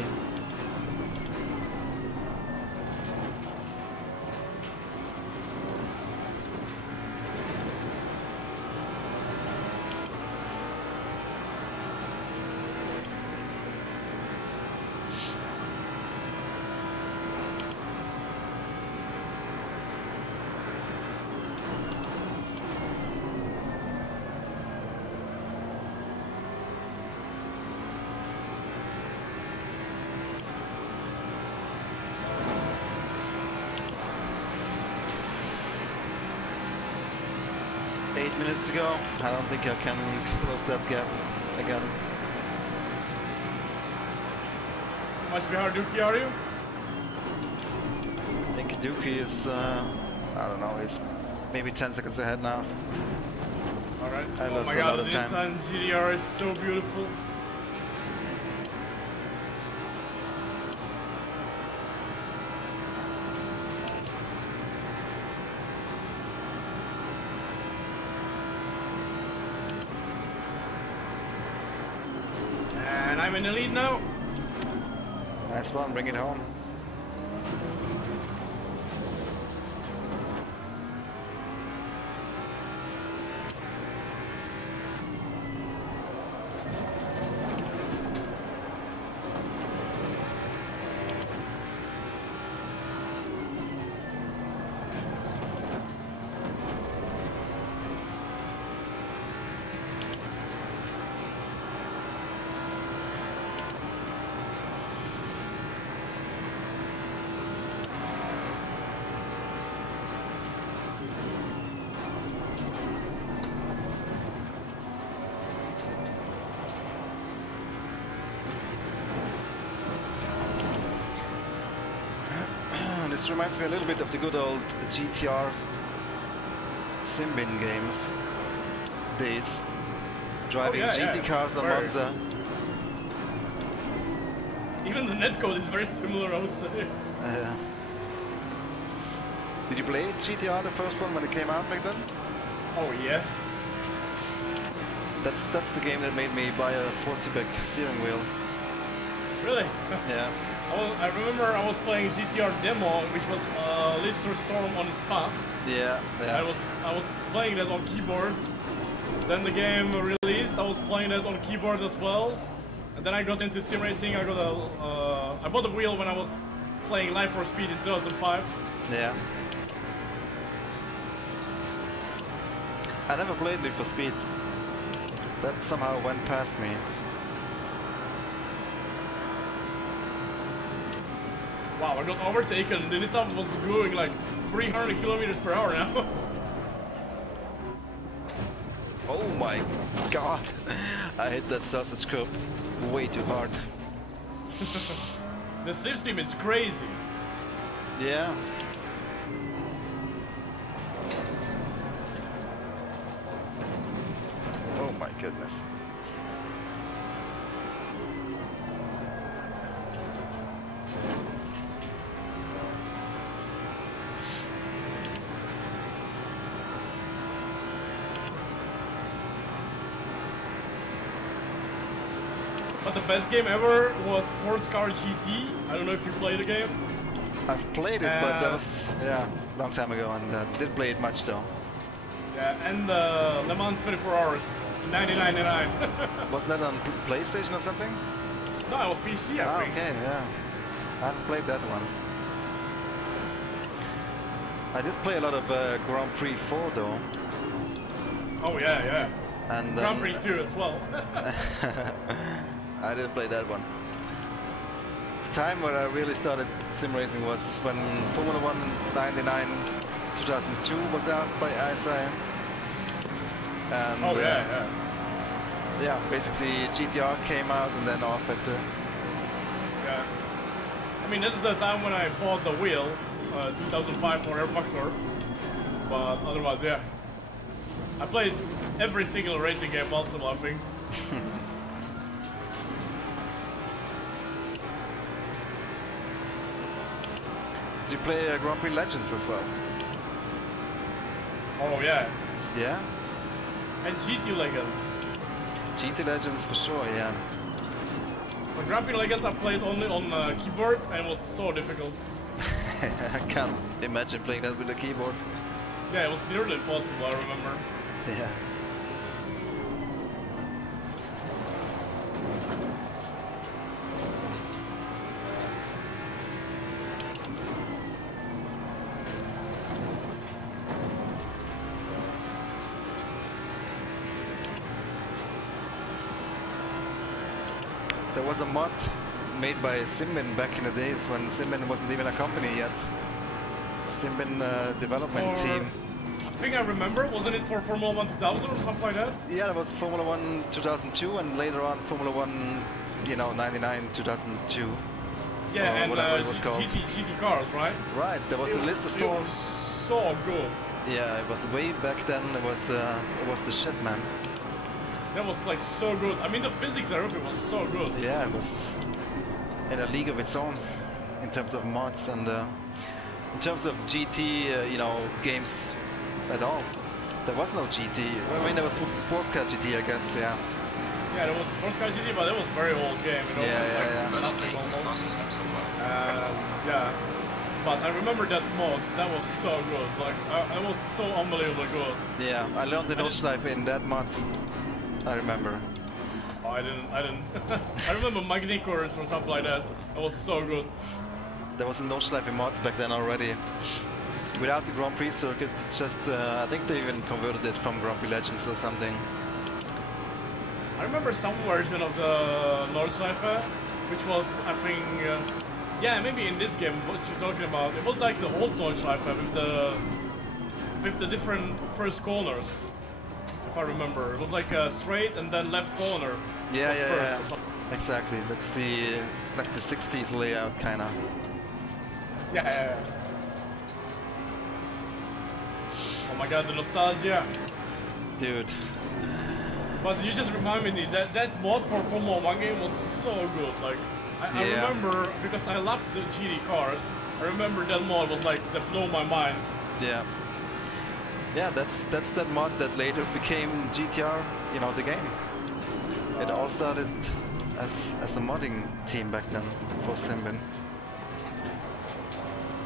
Minutes to go. I don't think I can close that gap again. How much behind Dookie are you? I think Dookie is, I don't know, he's maybe 10 seconds ahead now. Alright. I Oh lost my a lot god, of this time. time GDR is so beautiful. And I'm in the lead now. Nice one, bring it home. this reminds me a little bit of the good old GTR Simbin games days. Driving GT cars on Monza. Even the netcode is very similar, I would say. Did you play GTR, the first one, when it came out back then? Oh yes. That's the game that made me buy a 4-seat steering wheel. Really? Yeah. I remember I was playing GTR demo, which was Lister Storm on Spa. Yeah, yeah. I was playing that on keyboard. Then the game released. I was playing that on keyboard as well. And then I got into sim racing. I bought a wheel when I was playing Live for Speed in 2005. Yeah. I never played Live for Speed. That somehow went past me. Wow, I got overtaken. The Nissan was going like 300 kilometers per hour now. Oh my god! I hit that sausage curb way too hard. The slipstream is crazy. Yeah. Oh my goodness. But the best game ever was Sports Car GT. I don't know if you played the game. I've played it, but that was, yeah, a long time ago, and didn't play it much though. Yeah, and Le Mans 24 Hours, 1999. Wasn't that on PlayStation or something? No, it was PC, I think. Okay, yeah. I haven't played that one. I did play a lot of Grand Prix 4 though. Oh yeah, yeah. And Grand Prix 2 as well. I didn't play that one. The time where I really started sim racing was when Formula 1 99 2002 was out by ISI. And, oh yeah, yeah. Yeah, basically GTR came out and then R Factor. Yeah. I mean, this is the time when I bought the wheel, 2005 for R Factor. But otherwise, yeah. I played every single racing game possible, I think. Did you play Grand Prix Legends as well? Oh yeah. Yeah? And GT Legends. GT Legends for sure, yeah. The Grand Prix Legends I played only on keyboard and it was so difficult. I can't imagine playing that with a keyboard. Yeah, it was nearly impossible, I remember. Yeah. There was a mod made by Simbin back in the days when Simbin wasn't even a company yet. Simbin development team. I think I remember, wasn't it for Formula 1 2000 or something like that? Yeah, it was Formula 1 2002 and later on Formula 1, you know, 99 2002. Yeah, and whatever it was called. GT cars, right? Right, there was the list of It storms. was so good. Yeah, it was way back then. It was the shit, man. That was like so good. I mean, the physics and everything was so good. Yeah, it was in a league of its own in terms of mods and in terms of GT, you know, games at all. There was no GT. I mean, there was Sports Car GT, I guess. Yeah. Yeah, there was Sports Car GT, but it was a very old game. You know, Yeah, like, yeah. almost. Yeah. But I remember that mod. That was so good. Like, it was so unbelievably good. Yeah, I learned the Notchlife in that mod. I remember. Oh, I didn't. I remember Magnicors or something like that. It was so good. There was a Notchlife in mods back then already. Without the Grand Prix circuit, just I think they even converted it from Grand Prix Legends or something. I remember some version of the Nordschleife, which was, I think, yeah, maybe in this game, what you're talking about. It was like the old Nordschleife with the different first corners, if I remember. It was like a straight and then left corner. Yeah, was yeah, first yeah. or something. Exactly. That's the like the 60s layout, kind of. Yeah, yeah, yeah. my god, the nostalgia. Dude. But you just remind me that that mod for Formula 1 game was so good. Like, I remember, because I loved the GT cars, I remember that mod was like, that blew my mind. Yeah. Yeah, that's that mod that later became GTR, you know, the game. It all started as a modding team back then for Simbin.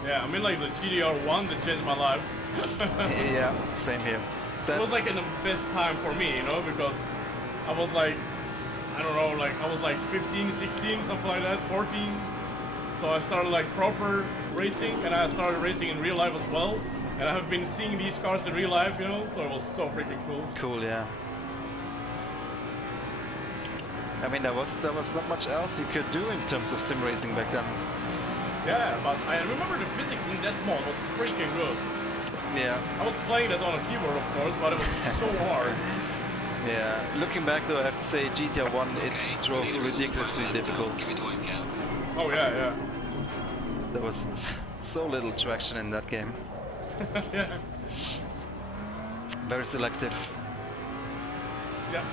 Yeah, I mean like the GTR 1 that changed my life. Yeah, same here. It was like in the best time for me, you know, because I was like, I don't know, like I was like 15, 16, something like that, 14. So I started like proper racing, and I started racing in real life as well. And I have been seeing these cars in real life, you know, so it was so freaking cool. Cool, yeah. I mean, there was not much else you could do in terms of sim racing back then. Yeah, but I remember the physics in that mod was freaking good. Yeah. I was playing that on a keyboard, of course, but it was so hard. Yeah. Looking back, though, I have to say GTR 1 it drove ridiculously difficult. Give it all you can. Oh yeah, yeah. There was so little traction in that game. Yeah. Very selective. Yeah.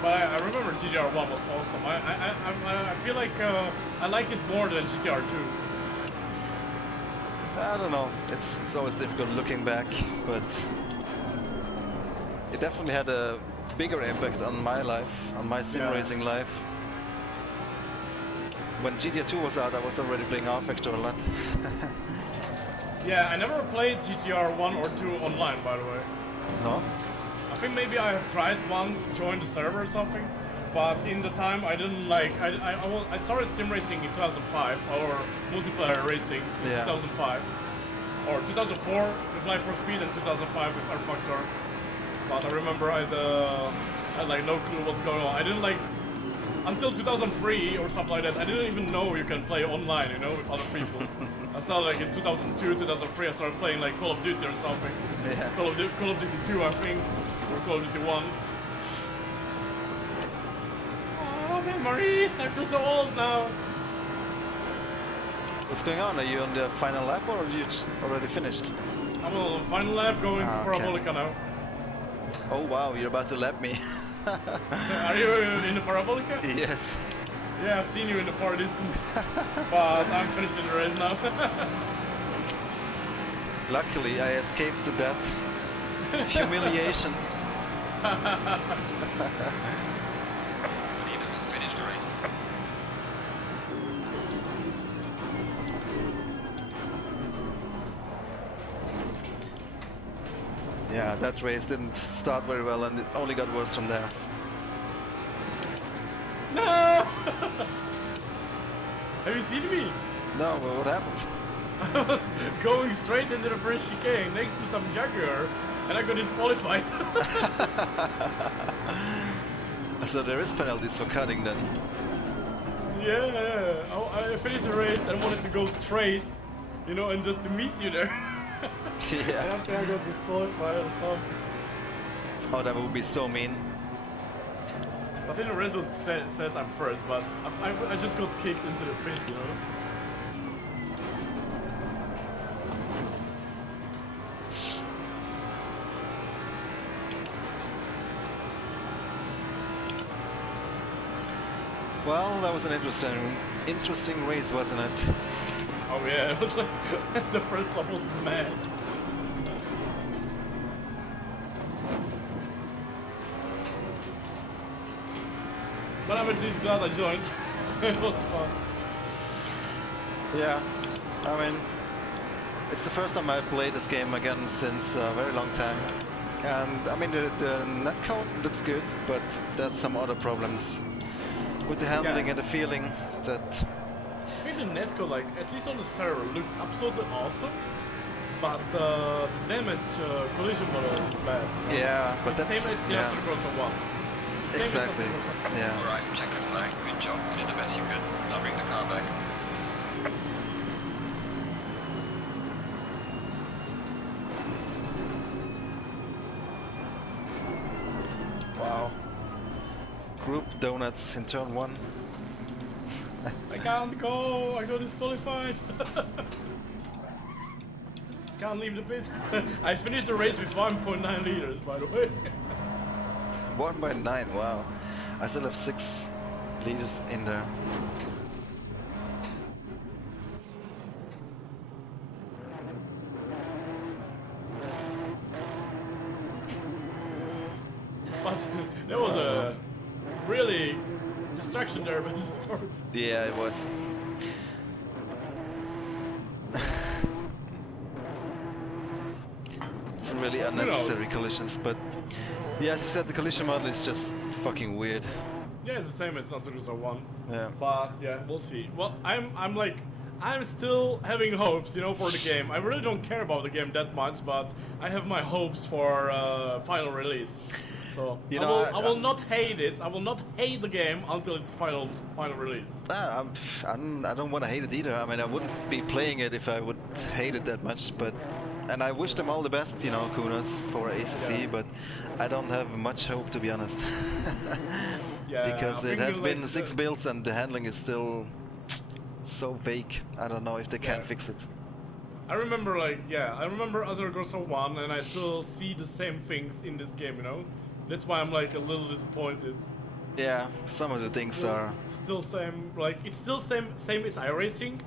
But I remember GTR 1 was awesome. I feel like I like it more than GTR 2. I don't know. It's always difficult looking back, but it definitely had a bigger impact on my life, on my sim racing life. When GTR 2 was out, I was already playing R-Factor a lot. Yeah, I never played GTR 1 or 2 online, by the way. No? I think maybe I have tried once, joined the server or something, but in the time I didn't like, I started sim racing in 2005, or multiplayer racing in 2005, or 2004 with Life for Speed and 2005 with R-Factor. But I remember I had like no clue what's going on. I didn't like, until 2003 or something like that, I didn't even know you can play online, you know, with other people. I started like in 2002, 2003, I started playing like Call of Duty or something. Yeah. Call of Duty 2, I think, or Call of Duty 1. Oh, memories! I feel so old now. What's going on? Are you on the final lap or are you already finished? I'm on the final lap going to Parabolica now. Oh wow, you're about to lap me. Are you in the Parabolica? Yes. Yeah, I've seen you in the far distance, but I'm finishing the race now. Luckily, I escaped to that humiliation. Neither has finished the race. Yeah, that race didn't start very well and it only got worse from there. No! Have you seen me? No, well, what happened? I was going straight into the first chicane next to some Jaguar, and I got disqualified. So there is penalties for cutting then? Yeah, I finished the race and wanted to go straight, you know, and just to meet you there. Yeah. And after I got disqualified or something. Oh, that would be so mean. But then the result says I'm first, but I just got kicked into the pit, you know. Well, that was an interesting race, wasn't it? Oh yeah, it was like the first lap was mad. But I'm at least glad I joined. It was fun. Yeah, I mean, it's the first time I played this game again since a very long time. And I mean, the netcode looks good, but there's some other problems with the handling and the feeling that... I think the netcode, like, at least on the server, looked absolutely awesome. But the damage collision model is bad. Yeah, but that's... Same as the Assetto Corsa 1. Exactly, yeah. Alright, checkered flag, good job, you did the best you could. Now bring the car back. Wow. Group donuts in turn 1. I can't go. I got disqualified. Can't leave the pit. I finished the race with 1.9 liters, by the way. 1.9, wow. I still have 6 liters in there. But there was a really distraction there by the start. Yeah, it was. Some really unnecessary collisions, but yeah, as you said, the collision model is just fucking weird. Yeah, it's the same as Assetto Corsa 1. Yeah. But yeah, we'll see. Well, I'm still having hopes, you know, for the game. I really don't care about the game that much, but I have my hopes for final release. So you know, I will not hate it. I will not hate the game until its final release. I don't want to hate it either. I mean, I wouldn't be playing it if I would hate it that much, but. And I wish them all the best, you know, Kunas, for ACC, yeah. But I don't have much hope, to be honest. Yeah, because it has been 6 builds and the handling is still so vague. I don't know if they can fix it. I remember, I remember Assetto Corsa 1 and I still see the same things in this game, you know? That's why I'm like a little disappointed. Yeah, some of the things are... Still same, like, it's still same as iRacing.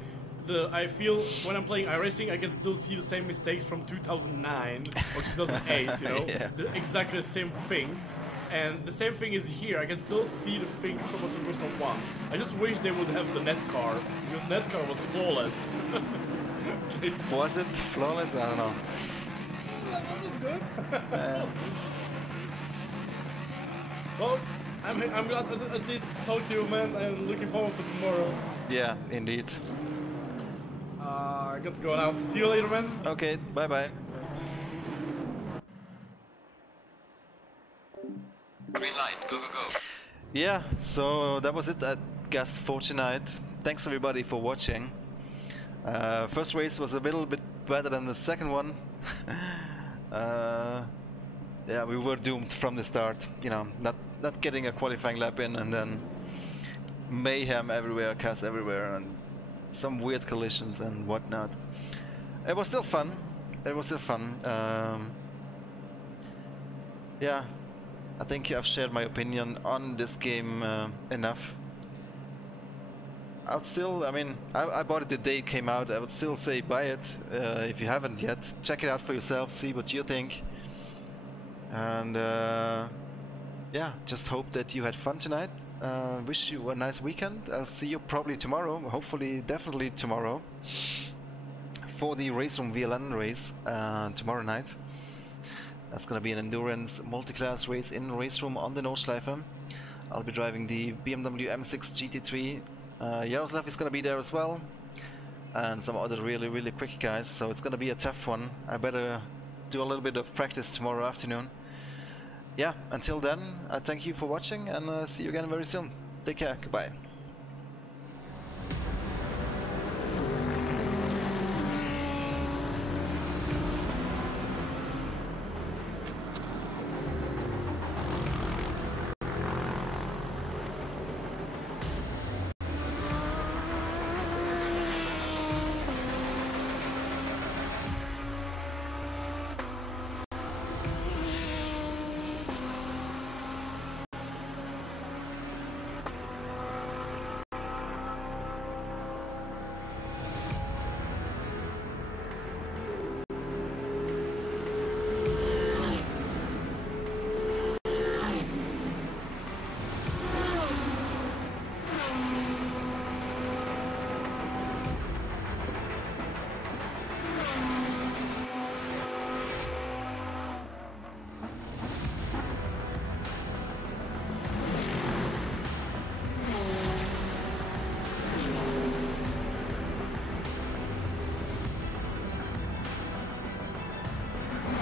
I feel when I'm playing iRacing, I can still see the same mistakes from 2009 or 2008, you know? Yeah. Exactly the same things. And the same thing is here, I can still see the things from Assetto Corsa 1. I just wish they would have the net car, because net car was flawless. Was it flawless? I don't know. That was good. Well, I'm glad to at least talk to you, man, and looking forward for tomorrow. Yeah, indeed. I got to go now. See you later, man. Okay, bye-bye. Green light, go, go, go. Yeah, so that was it, I guess, for tonight. Thanks everybody for watching. First race was a little bit better than the second one. Yeah, we were doomed from the start, you know, not getting a qualifying lap in, and then mayhem everywhere, chaos everywhere, and some weird collisions and whatnot. It was still fun. It was still fun. Yeah, I think I've shared my opinion on this game enough. I'd still, I mean, I bought it the day it came out. I would still say buy it if you haven't yet. Check it out for yourself, see what you think. And yeah, just hope that you had fun tonight. Wish you a nice weekend. I'll see you probably tomorrow, hopefully, definitely tomorrow, for the Race Room VLN race tomorrow night. That's gonna be an endurance multi-class race in Race Room on the Nordschleife. I'll be driving the BMW M6 GT3. Jaroslav is gonna be there as well, and some other really quick guys, so it's gonna be a tough one. I better do a little bit of practice tomorrow afternoon. Yeah, until then, I thank you for watching, and see you again very soon. Take care, goodbye.